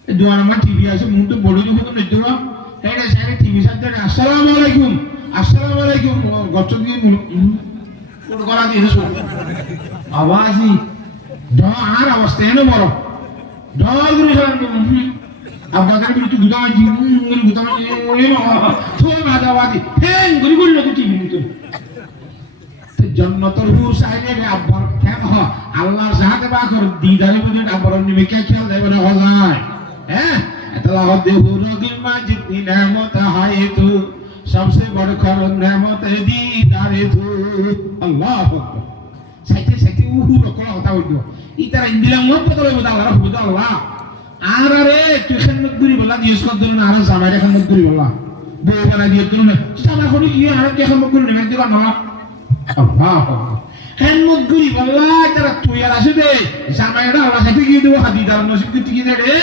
এই দুয়ার আমার টিভি আছে মুখ তো বড় যখন নইতো এটা সাইনি টিভি সাইতে আসসালামু আলাইকুম কষ্ট দিয়ে কোন করা দিয়ে শুন আওয়াজই আর অবস্থা এনে বড় ডর গুলো আপনাদের একটু গুদামাজি থোড়া মাদাবাদি হ্যাঁ গুলি গুলি লোক টিভি নিত জন্নতর হুর সাইনে আব্বার কেন হ আল্লাহ সাহায্য বা কর দিদারে বলে আব্বার নিবে কে খেয়াল দেবে না হলায় হ্যাঁ আল্লাহ দেহু রগিল মাজিদ নিয়ামত হায়তু सबसे बढ़कर नेमत दीदारे तू अल्लाह আকবার সাইতে উহু রকম কথা হইতো ইতারা ইন্দিলা মোহাম্মদ আল্লাহ রাব্বুল আল্লাহ আরে তুই খেদমত করি বলা দিস কর দিন আর জামাইরে খেদমত করি বলা বউ বানা দিয়ে দিন না জামা করি কি আর কে খেদমত করি না দিবা না আল্লাহ খেদমত করি বলা তারা তুই আর আসে দে জামাইরা আল্লাহ সাথে গিয়ে দেব হাদিদার নসিব কি দে রে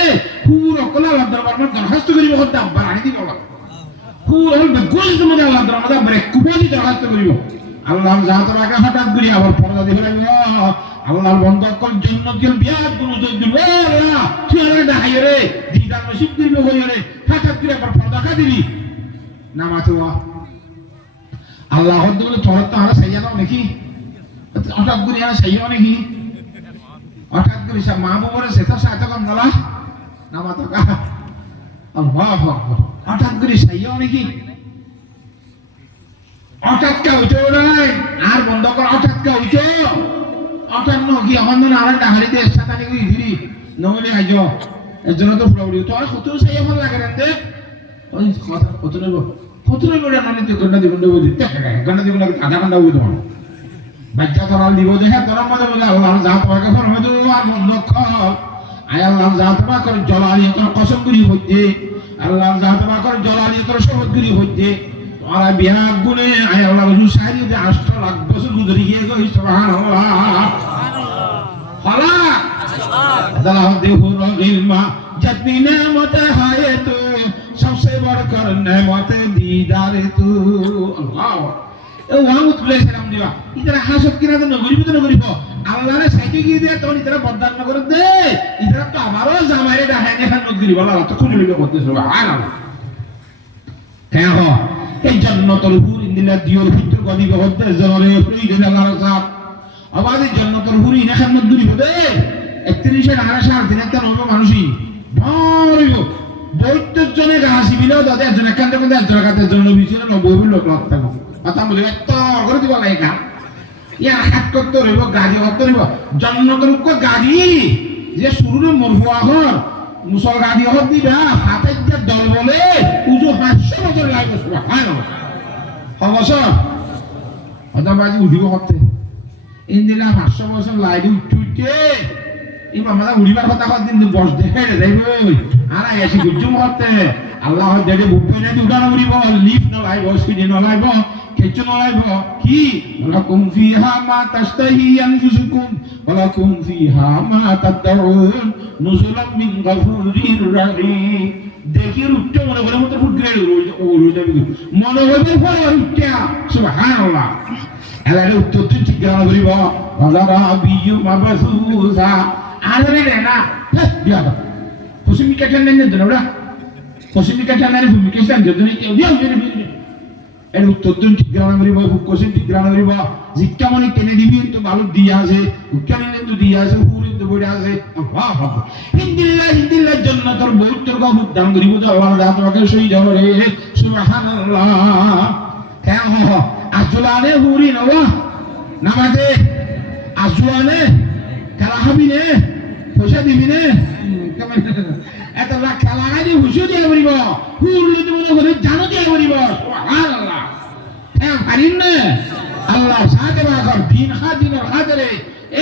পুরো কলা আল্লাহ দরবার মধ্যে দরখাস্ত করি বলতে আব্বার আনি দিব বলা পুরো গোল তোমাদের আল্লাহ দরবার মধ্যে কুবলি দরখাস্ত করিব আল্লাহ যাতে রাখা হঠাৎ করি আবার পর্দা দিবে আল্লাহর বন্ধ কল জান্নাতুল বিয়াদ গুলো দিল আল্লাহ তুই আর ডাহাই রে দিদার নসিব দিবি হই রে হঠাৎ করে আবার পর্দা কা দিবি নামাতুয়া আল্লাহ হদ বলে তোর তো আর সাইয়া নাও নাকি হঠাৎ করে আর সাইয়া নাকি হঠাৎ করে সব মা বাবার সেটা সাথে কম গলা নামাতুকা আল্লাহু আকবার হঠাৎ করে সাইয়া নাকি হঠাৎ কা উঠে ওড়াই আর বন্ধ কর হঠাৎ কা উঠে হঠাৎ নকি এখন আর ডাহারিতে সাতানি কই ধরি নমলে আইজো এজন্য তো ফ্লাউডি তো আর কত সাইয়া ভালো লাগে রে ওই কথা কত নেব মানে তুই গন্ডা দিবন দেব দিতে গন্ডা দিবন আধা ঘন্টা হইতো বাচ্চা তোরা দিব দেখে তোরা মধ্যে বলে আল্লাহ যা তোমাকে ফরমে দো আর বন্ধ কর আয় আল্লাহ যা তোমা করে জলালি তোর কসম করি হইতে আল্লাহ যা তোমা করে জলালি তোর শপথ করি হইতে তোরা বিয়া গুনে আয় আল্লাহ রসুল সাহেব যে 8 লাখ বছর গুজরি গিয়ে গই সুবহানাল্লাহ হলা আল্লাহ দেহু রগিলমা जतनी नेमत है तू सबसे बढ़कर नेमत दीदार तू अल्लाह ए वहां उतले सलाम दिवा इधर हासत किना तो नगरी আল্লাহ রে সাইতে গিয়ে দে তখন ইতরা বদদান না করে দে ইতরা তো আমারও জামাইরে ডাহাই দেখান নগরি বলা তো খুলে লিবে করতে সুবহানাল্লাহ কেন এই জান্নাতুল হুর ইন্দিলা দিওর ভিতর গদি বহতে জরে তুই দেন আল্লাহর সাথ আবাদি জান্নাতুল হুর ইনা খান নগরি বদে 31 এর আরা সার দিন একটা নব মানুষই ধরিব 72 জনে গাছি বিলো দাদা একজন একান্ত করে একজন কাতে জন্য বিছিল 90 লোক লাগতো কথা বলে এত করে দিব না একা ইয়া হাত করতে রইব গাড়ি করতে রইব জান্নাতুল কো গাড়ি যে শুরুরে মরহুয়া হর মুসল গাড়ি হর দিবা হাতে যে দল বলে উজু 500 বছর লাগবে সুবহানাল্লাহ অবসর আদাবাজি উঠিব করতে ইন্দিলা 500 বছর লাইডি উঠতে ইমামরা উড়িবার কথা দিন বস দেখে যাইবে আর এসে গুজুম করতে আল্লাহ দেড়ে বুপে না উড়ানো উড়িব লিফট না লাইব স্পিডে না লাইব কিছু না লাইব কি লাকুম ফিহা মা তাশতাহি আনফুসুকুম ওয়া লাকুম ফিহা মা তাদউন নুজুলাম মিন গফুরির রাহিম দেখি উঠতে মনে করে মতো ফুট গেল ওই যাবে মনে হবে পরে উঠতে সুবহানাল্লাহ এলারে উত্তর ঠিক গানা করিব ওয়ালা বিয়ু মাবসুসা আরে না বিয়া পশ্চিমী কাটান নেন দেন ওরা পশ্চিমী কাটান নেন ভূমি কেসান যদি দিও এর উত্তর দিন ঠিক গ্রামে করিব কোশ্চেন ঠিক গ্রামে করিব জিক্কা মানে টেনে দিবি তো ভালো দিয়া আছে উচ্চারণ তো দিয়া আছে পুরি তো বড় আছে বাহ বাহ হিন্দিল্লাহ জান্নাতের বহুতর গো দান করিব তো আল্লাহ দান তোমাকে সই যাও রে সুবহানাল্লাহ কেন আজলানে হুরি নওয়া নামাজে আজলানে কারা হবি নে পয়সা দিবি নে এত রাখা লাগাই দিয়ে হুশু দিয়ে বলিব হুর যদি মনে করে জানো দিয়ে বলিব সুবহানাল্লাহ হ্যাঁ পারিন না আল্লাহ সাথে বাকর দিন খাদিনের খাদরে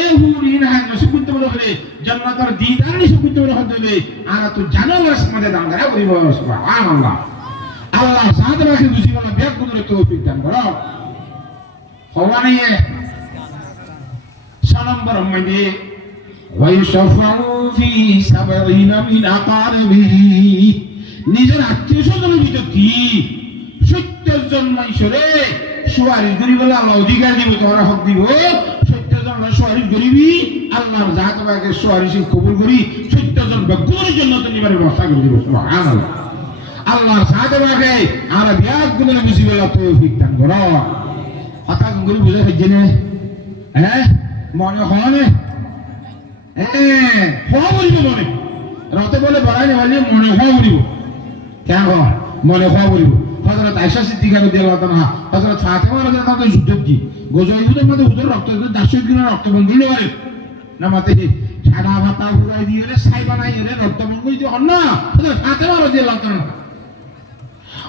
এই হুর ইন হায় নসিব করতে বলে করে জান্নাতের দিদার নসিব করতে বলে হবে আর তো জানো বাস মধ্যে দান করে বলিব সুবহানাল্লাহ আল্লাহ সাথে বাকি বুঝি বলা ব্যাগ গুলোর তৌফিক দান করো হওয়া নেই 6 নম্বর মধ্যে ويشفع في 70 من أقاربه নিজের আত্মীয় স্বজনের ভিতর কি 70 জন মানুষরে সুয়ারিশ করি বলে আল্লাহ অধিকার দিব তোমার হক দিব 70 জন সুয়ারিশ করিবি আল্লাহর জাত বাকে সুয়ারিশ কবুল করি 70 জন ব্যক্তির জন্য তো নিবার ব্যবস্থা করে দিব সুবহানাল্লাহ আল্লাহর জাত বাকে আর বিয়াগুলো মুসিবত তৌফিক দান করো কথা গুলো বুঝে হইছে না হ্যাঁ মনে হয় হওয়া বলিব মনে রাতে বলে বাড়াই বলি মনে হওয়া বলিব কেন মনে হওয়া বলিব হযরত আয়েশা সিদ্দিকা রাদিয়াল্লাহু তাআলা হযরত ফাতেমা রাদিয়াল্লাহু তাআলা যুদ্ধ কি গজওয়াইদের মধ্যে হুজুর রক্ত 10 কিলো রক্ত বন্ধ হলো নামাতে সাদা ভাতা পুরাই দিয়ে ছাই বানাই রে রক্ত বন্ধ হইতে হন না হযরত ফাতেমা রাদিয়াল্লাহু তাআলা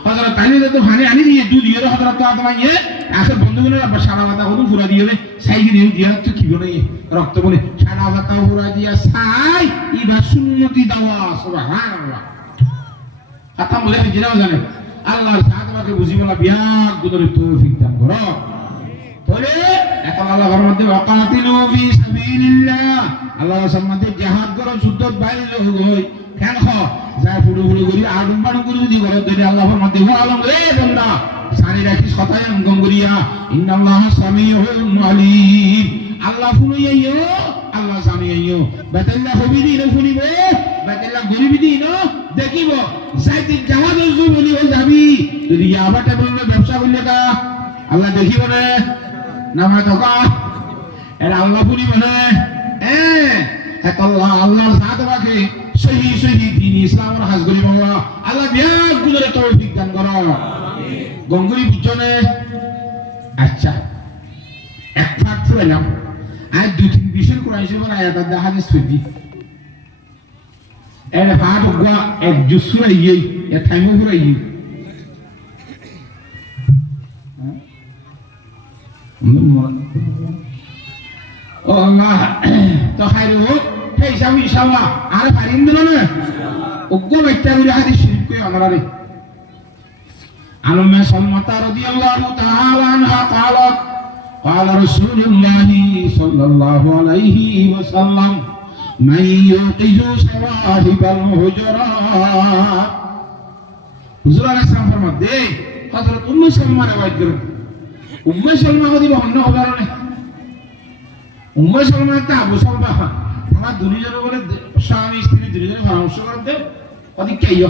হযরত আলী রাদিয়াল্লাহু হানি আনি দিয়ে দুধ দিয়ে হযরত ফাতেমা ইয়ে আখের বন্ধুগুলো সাদা ভাতা হুজুর পুরা দিয়ে ছাই দিয়ে দিয়া তো কি বলে রক্ত বলে সাদা ভাতা পুরা দিয়া ছাই ইবা সুন্নতি দাওয়া সুবহানাল্লাহ কথা বলে জিরাও জানে আল্লাহর সাহাবাকে বুঝিব না বিয়াক গুলোর তৌফিক দান করো পরে এখন আল্লাহর মধ্যে ওয়াকাতিলু ফি সাবিলিল্লাহ আল্লাহর সম্বন্ধে জিহাদ করো যুদ্ধ বাইরে হই কেন যা ফুড়ু ফুড়ু করি আড়ুম বাড়ুম করে যদি করো তাহলে আল্লাহর মধ্যে আলম রে বান্দা সানি রাখি সতায় অঙ্গম করিয়া ইন্নাল্লাহা সামিউন আলিম আল্লাহ ফুলইয়ো আল্লাহ জানিয়ো বাতাল্লাহ হবিদিন ফুলিব বাতাল্লাহ গরিবিদিন দেখিব সাইতে জামাত জুবলি ও যাবি যদি আবাটা বললে ব্যবসা করলে কা আল্লাহ দেখিব না নামা থকা এর আল্লাহ ফুলিব না আল্লাহ আল্লাহর সাথ রাখে সহি সহি দিন ইসলামের হাজ করিব আল্লাহ বিয়াক গুলোর তৌফিক দান করো গঙ্গুরি পিছনে আচ্ছা এক ফাট ফুরাইলাম আর 2-3 বিশের কোরআন শরীফের আয়াত দা হাদিস ফিদি এর ফাট গয়া এক জুসুরা ইয়ে এ থাইমো ফুরাই ও আল্লাহ তো খাইরো এই সামি ইনশাআল্লাহ আর পারিন দিল না ওগো একটা করে হাদিস শরীফ কই আমারে আলমে সালমাতা রাদিয়াল্লাহু তাআলা আনহা قالت قال رسول الله صلى الله عليه وسلم من يوقظ صواحب الحجرات হুজুর আলাইহিস সালাম ফরমাতে হযরত উম্মে সালমা রওয়ায়াত করেন উম্মে সালমা কদি বহন হবার না উম্মে সালমা তা আবু সালমা আমার দুনিয়ার বলে স্বামী স্ত্রী দুনিয়ার পরামর্শ করতে কদি কেইও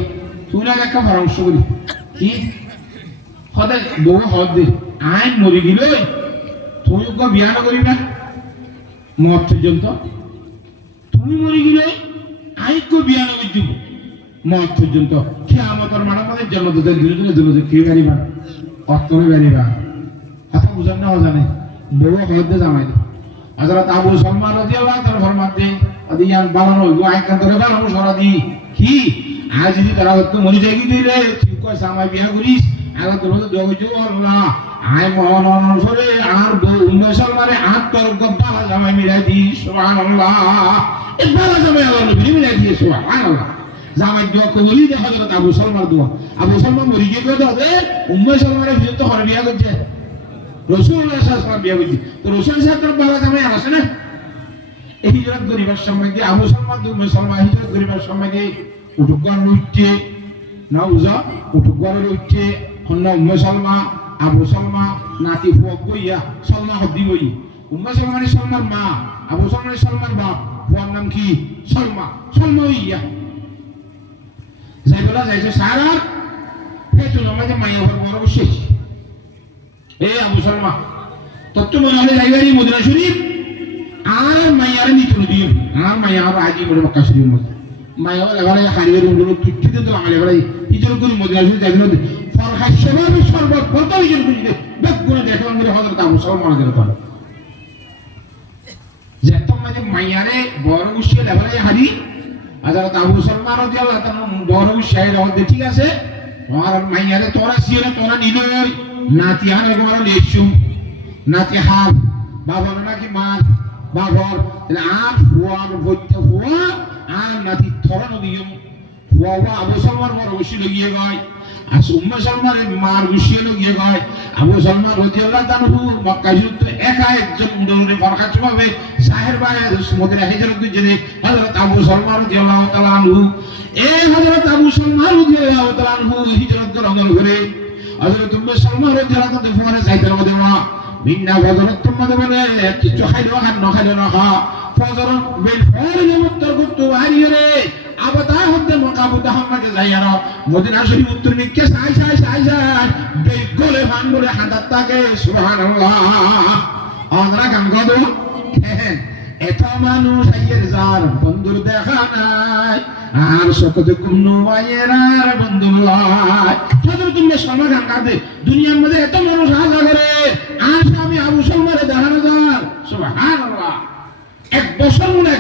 তুই না একটা পরামর্শ করি কি হদে বউ হদে আইন মরি গিল তুমি ওকে বিয়া না করিবা মত পর্যন্ত তুমি মরি গিলে আইকো বিয়া না দিব মত পর্যন্ত কিয়ামতের মাঠে জন্মদাতা দুজনে দুজনে কি গারিবা অতরে গারিবা কথা বুঝান না জানে বউ হদে জামাই হযরত আবু সালমা রাদিয়াল্লাহু তাআলা ফরমাতে আদিয়ান বালান হইবো আইকান ধরে বালান সরা দি কি আজ যদি তারা তো মরি যাই দিলে তুই কই জামাই বিয়া করিস আগত রোজ দগজো আল্লাহ আই মন অনুসারে আর উম্মে সালমারে আত্মর গব্বালা জামাই মিলাই দি সুবহানাল্লাহ এই বালা জামাই আল্লাহ নবী মিলাই দি সুবহানাল্লাহ জামাই দোয়া কবুলি দে হযরত আবু সালমার দোয়া আবু সালমা মরি গিয়ে কই দাও উম্মে সালমারে ফিরে তো হরে বিয়া করছে রাসূলুল্লাহ সাল্লাল্লাহু আলাইহি ওয়াসাল্লাম বিয়া করছে তো রাসূল সাল্লাল্লাহু বালা জামাই আসে না এই হিজরত করিবার সময় কি আবু সালমা উম্মে সালমা হিজরত করিবার সময় কি উঠুকার উঠছে নাউজা উঠুকার উঠছে হন্না উম্মে সালমা আবু সালমা নাতি ফুয়া কইয়া সালমা হদ্দি হই উম্মে সালমা মানে সালমার মা আবু সালমা মানে সালমার বাপ ফুয়ার নাম কি সালমা সালমা হইয়া যাই বলা যাইছে সারা পেছন আমাদের মাইয়া ঘর বড় শেষ এই আবু সালমা তত্ত্ব মনে হলে যাইবারি মদিনা শরীফ আর মাইয়ারে নিতে দিও আর মাইয়া আর আজি বড় মক্কা শরীফ মধ্যে মাইয়া এবারে হারিয়ে রুলো তুচ্ছিতে তো আমাদের এবারে হিজরত করে মদিনা শরীফ যাইছিল ফরহাস সবাব সর্বত প্রথম হিজরত করে বেগুনে দেখলাম বলে হযরত আবু সালমা রাদিয়াল্লাহু তাআলা যেত মানে মাইয়ারে বড় উশিয়ে এবারে হারি হযরত আবু সালমা রাদিয়াল্লাহু তাআলা বড় শায়ের হতে ঠিক আছে তোমার মাইয়ারে তোরা সিরে তোরা নিলই নাতি আনে গোরা লেশুম নাতি হাল বাবা নাকি মার বাবার আর ফুয়ার বইতে ফুয়া আর নাতি থরানো দিয়ম ফুয়া আবু সালমার বড় বসি লাগিয়ে গয় আর উম্মে সালমার মার বসি লাগিয়ে গয় আবু সালমা রাদিয়াল্লাহু তাআলা মক্কা যুদ্ধ একা একজন মুদরে ফরকাত পাবে জাহের বাইরে সমুদ্রে হিজরত করে হযরত আবু সালমা রাদিয়াল্লাহু তাআলা আনহু এই হযরত আবু সালমা রাদিয়াল্লাহু তাআলা আনহু হিজরত করে হযরত উম্মে সালমা রাদিয়াল্লাহু তাআলা ফুয়ারে যাইতে হবে মিন্না ফজরত তোমাদের বলে কিছু খাইলো আর না খাইলো না খা ফজরত বেল ফজরে উত্তর করতে হারিয়ে আবাতা হতে মকাবুত হামমাকে যাই আর মদিনা শরীফ উত্তর নিকে সাই বেল গোলে ভান বলে হাদাত তাকে সুবহানাল্লাহ আমরা গান গাবো এত মানুষ আইয়ের যার বন্ধুর দেখা নাই আর সকতে কুমনো আইয়ের আর বন্ধুল্লাহ হযরত তুমি সময় গান গাবে দুনিয়ার মধ্যে এত মানুষ হাজা করে আর আমি আবু সালমারে দেখানো যার সুবহানাল্লাহ এক বছর মনে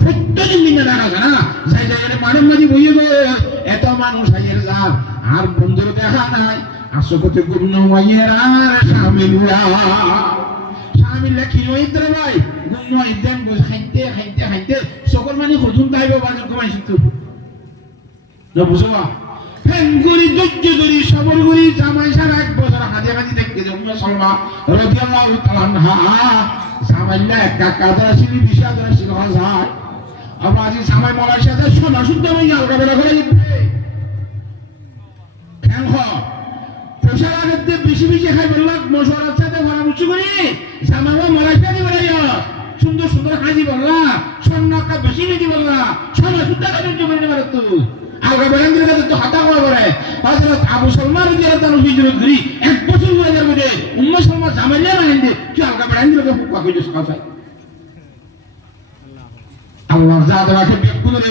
প্রত্যেকদিন দিনে দেখা যায় না যাই জায়গায় মানব মাঝি বইয়ে গো এত মানুষ আইয়ের যার আর বন্ধুর দেখা নাই আর সকতে কুমনো আইয়ের আর শামিলুল্লাহ শামিল্লাহ কি নইতে ভাই গুণ ইদেন বস খাইতে সকল মানে খুঁজুন তাইব বাজার কমাই শিখতো না বুঝবা ফেঙ্গুরি দুজ্জুরি সবরগুরি জামাই সারা এক বছর হাদি দেখতে যে উম্মে সালমা রাদিয়াল্লাহু তাআলা আনহা জামাইল্লা কাকা দ্বারা ছিলি বিশা দ্বারা ছিল হাজার আবার আজি জামাই মলার সাথে সোনা শুদ্ধ হয়ে গেল বেলা করে কেন পয়সার আগেতে বেশি খাই বললাম মশলার সাথে ভরা মুচি করি জামাইবা মলার সাথে বলাইয়া সুন্দর হাজি বললা স্বর্ণকা বেশি বললা সোনা শুদ্ধ করে জমে মারত তুই আগে বলেন দিলে তো হাতা করে হযরত আবু সালমা রাদিয়াল্লাহু তাআলা হিজরত করি এক বছর হয়ে যাবে রে উম্মে সালমা জামাইলা বাহিনী কি আগে বলেন দিলে হুকুম কইছিস কথা আল্লাহ জাদা রাখে বেকুন রে